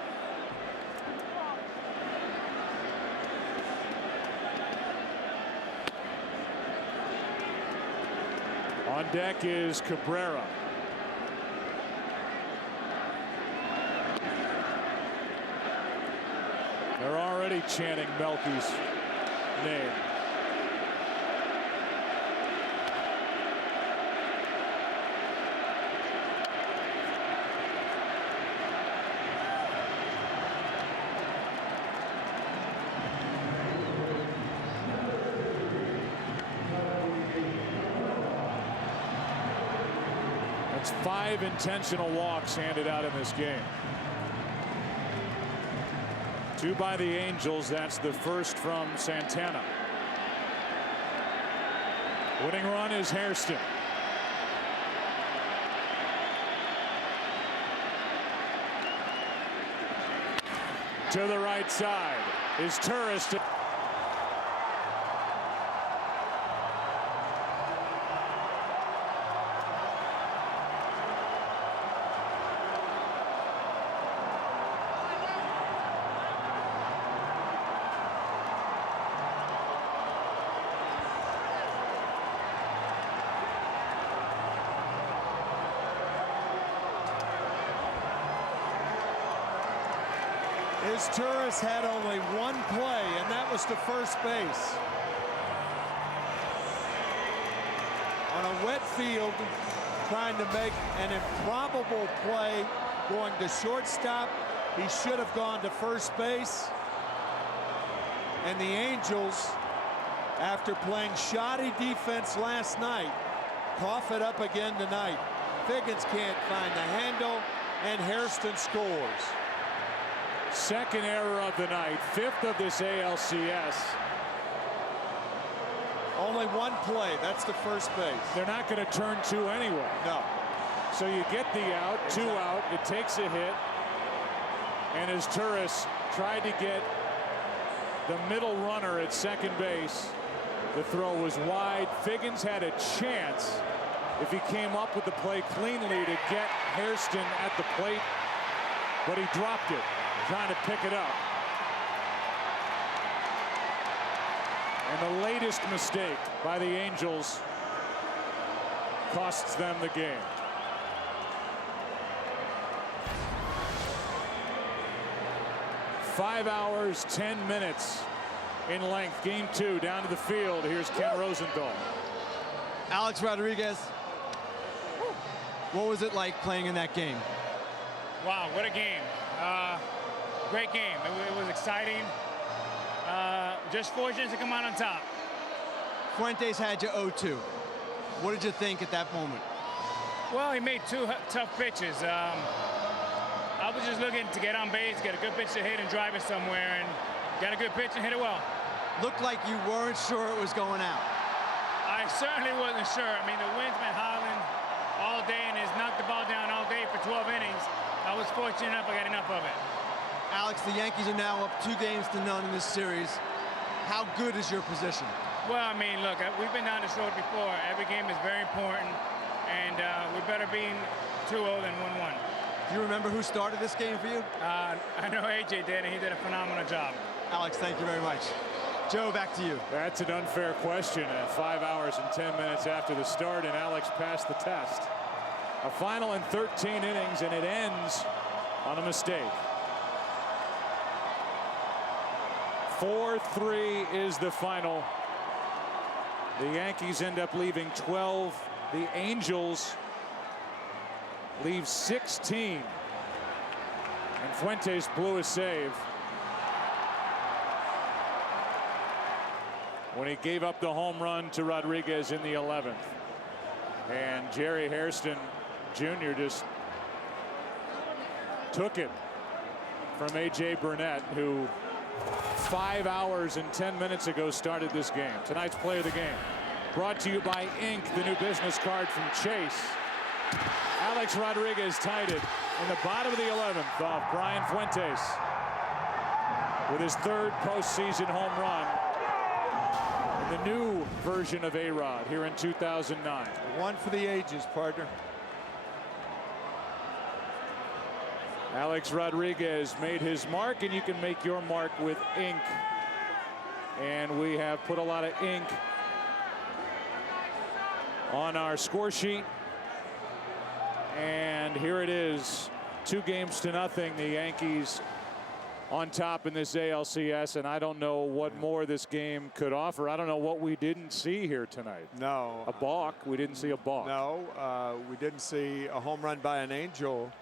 On deck is Cabrera. They're already chanting Melky's name. That's 5 intentional walks handed out in this game. 2 by the Angels. That's the first from Santana. Winning run is Hairston. To the right side is Turris. Turris had only one play, and that was to first base. On a wet field, trying to make an improbable play, going to shortstop. He should have gone to first base. And the Angels after playing shoddy defense last night, cough it up again tonight. Figgins can't find the handle, and Hairston scores. Second error of the night, 5th of this ALCS. Only one play. That's the first base. They're not going to turn 2 anyway. No. So you get the out, 2 out. It takes a hit. And as Turris tried to get the middle runner at second base, the throw was wide. Figgins had a chance if he came up with the play cleanly to get Hairston at the plate, but he dropped it, trying to pick it up. And the latest mistake by the Angels costs them the game. Five hours, 10 minutes in length. Game 2 down to the field. Here's Ken Rosenthal. Alex Rodriguez, what was it like playing in that game? Wow, what a game. Great game. It was exciting. Just fortunate to come out on top. Fuentes had you 0-2. What did you think at that moment? Well, he made 2 tough pitches. I was just looking to get on base, get a good pitch to hit and drive it somewhere, and got a good pitch and hit it well. Looked like you weren't sure it was going out. I certainly wasn't sure. I mean, the wind's been howling all day and has knocked the ball down all day for 12 innings. I was fortunate enough I got enough of it. Alex, the Yankees are now up 2-0 in this series. How good is your position? Well, I mean, look, we've been down this road before. Every game is very important, and we're better being 2-0 than 1-1. Do you remember who started this game for you? I know AJ did, and he did a phenomenal job. Alex, thank you very much. Joe, back to you. That's an unfair question. 5 hours and 10 minutes after the start, and Alex passed the test. A final in 13 innings, and it ends on a mistake. 4-3 is the final. The Yankees end up leaving 12. The Angels leave 16. And Fuentes blew a save when he gave up the home run to Rodriguez in the 11th. And Jerry Hairston Jr. just took it from AJ Burnett, who 5 hours and 10 minutes ago started this game. Tonight's play of the game brought to you by Ink, the new business card from Chase. Alex Rodriguez tied it in the bottom of the 11th off Brian Fuentes with his 3rd postseason home run in the new version of A-Rod here in 2009. One for the ages, partner. Alex Rodriguez made his mark, and you can make your mark with ink. And we have put a lot of ink on our score sheet. And here it is, 2-0. The Yankees on top in this ALCS, and I don't know what more this game could offer. I don't know what we didn't see here tonight. No. A balk. We didn't see a balk. No, we didn't see a home run by an Angel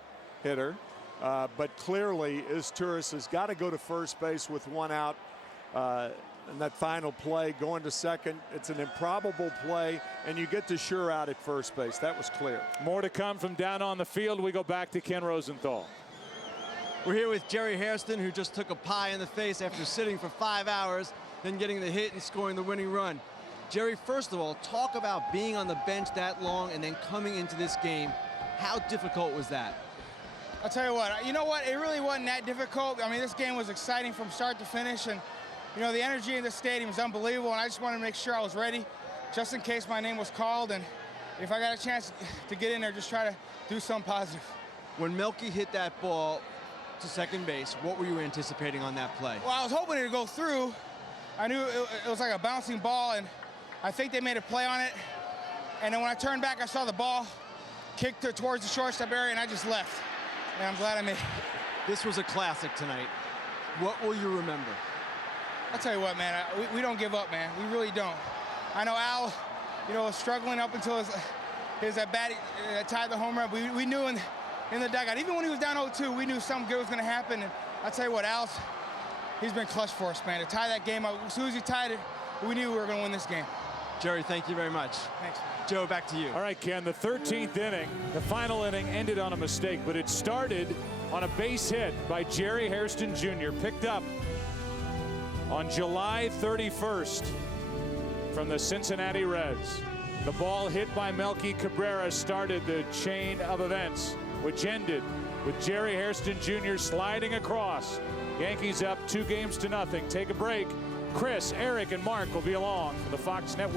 hitter. But clearly, Turris has got to go to first base with 1 out. And that final play, going to second, it's an improbable play, and you get the sure out at first base. That was clear. More to come from down on the field. We go back to Ken Rosenthal. We're here with Jerry Hairston, who just took a pie in the face after sitting for 5 hours, then getting the hit and scoring the winning run. Jerry, first of all, talk about being on the bench that long and then coming into this game. How difficult was that? I'll tell you what, it really wasn't that difficult. I mean, this game was exciting from start to finish, and the energy in the stadium is unbelievable, and I just wanted to make sure I was ready just in case my name was called, and if I got a chance to get in there, just try to do something positive. When Melky hit that ball to second base, what were you anticipating on that play? Well, I was hoping it would go through. I knew it was like a bouncing ball, and I think they made a play on it, and then when I turned back, I saw the ball kick towards the shortstop area, and I just left, and I'm glad I made it. This was a classic tonight. What will you remember? I'll tell you what, man, we don't give up, man. We really don't. I know Al, was struggling up until his at bat tied the home run. We knew in the dugout, even when he was down 0-2, we knew something good was going to happen. And I'll tell you what, he's been clutch for us, man. To tie that game up, as soon as he tied it, we knew we were going to win this game. Jerry, thank you very much. Thanks. Joe, back to you. All right, Ken, the 13th inning, the final inning ended on a mistake, but it started on a base hit by Jerry Hairston Jr., picked up on July 31st from the Cincinnati Reds. The ball hit by Melky Cabrera started the chain of events, which ended with Jerry Hairston Jr. sliding across. Yankees up 2-0. Take a break. Chris, Eric, and Mark will be along for the Fox Network.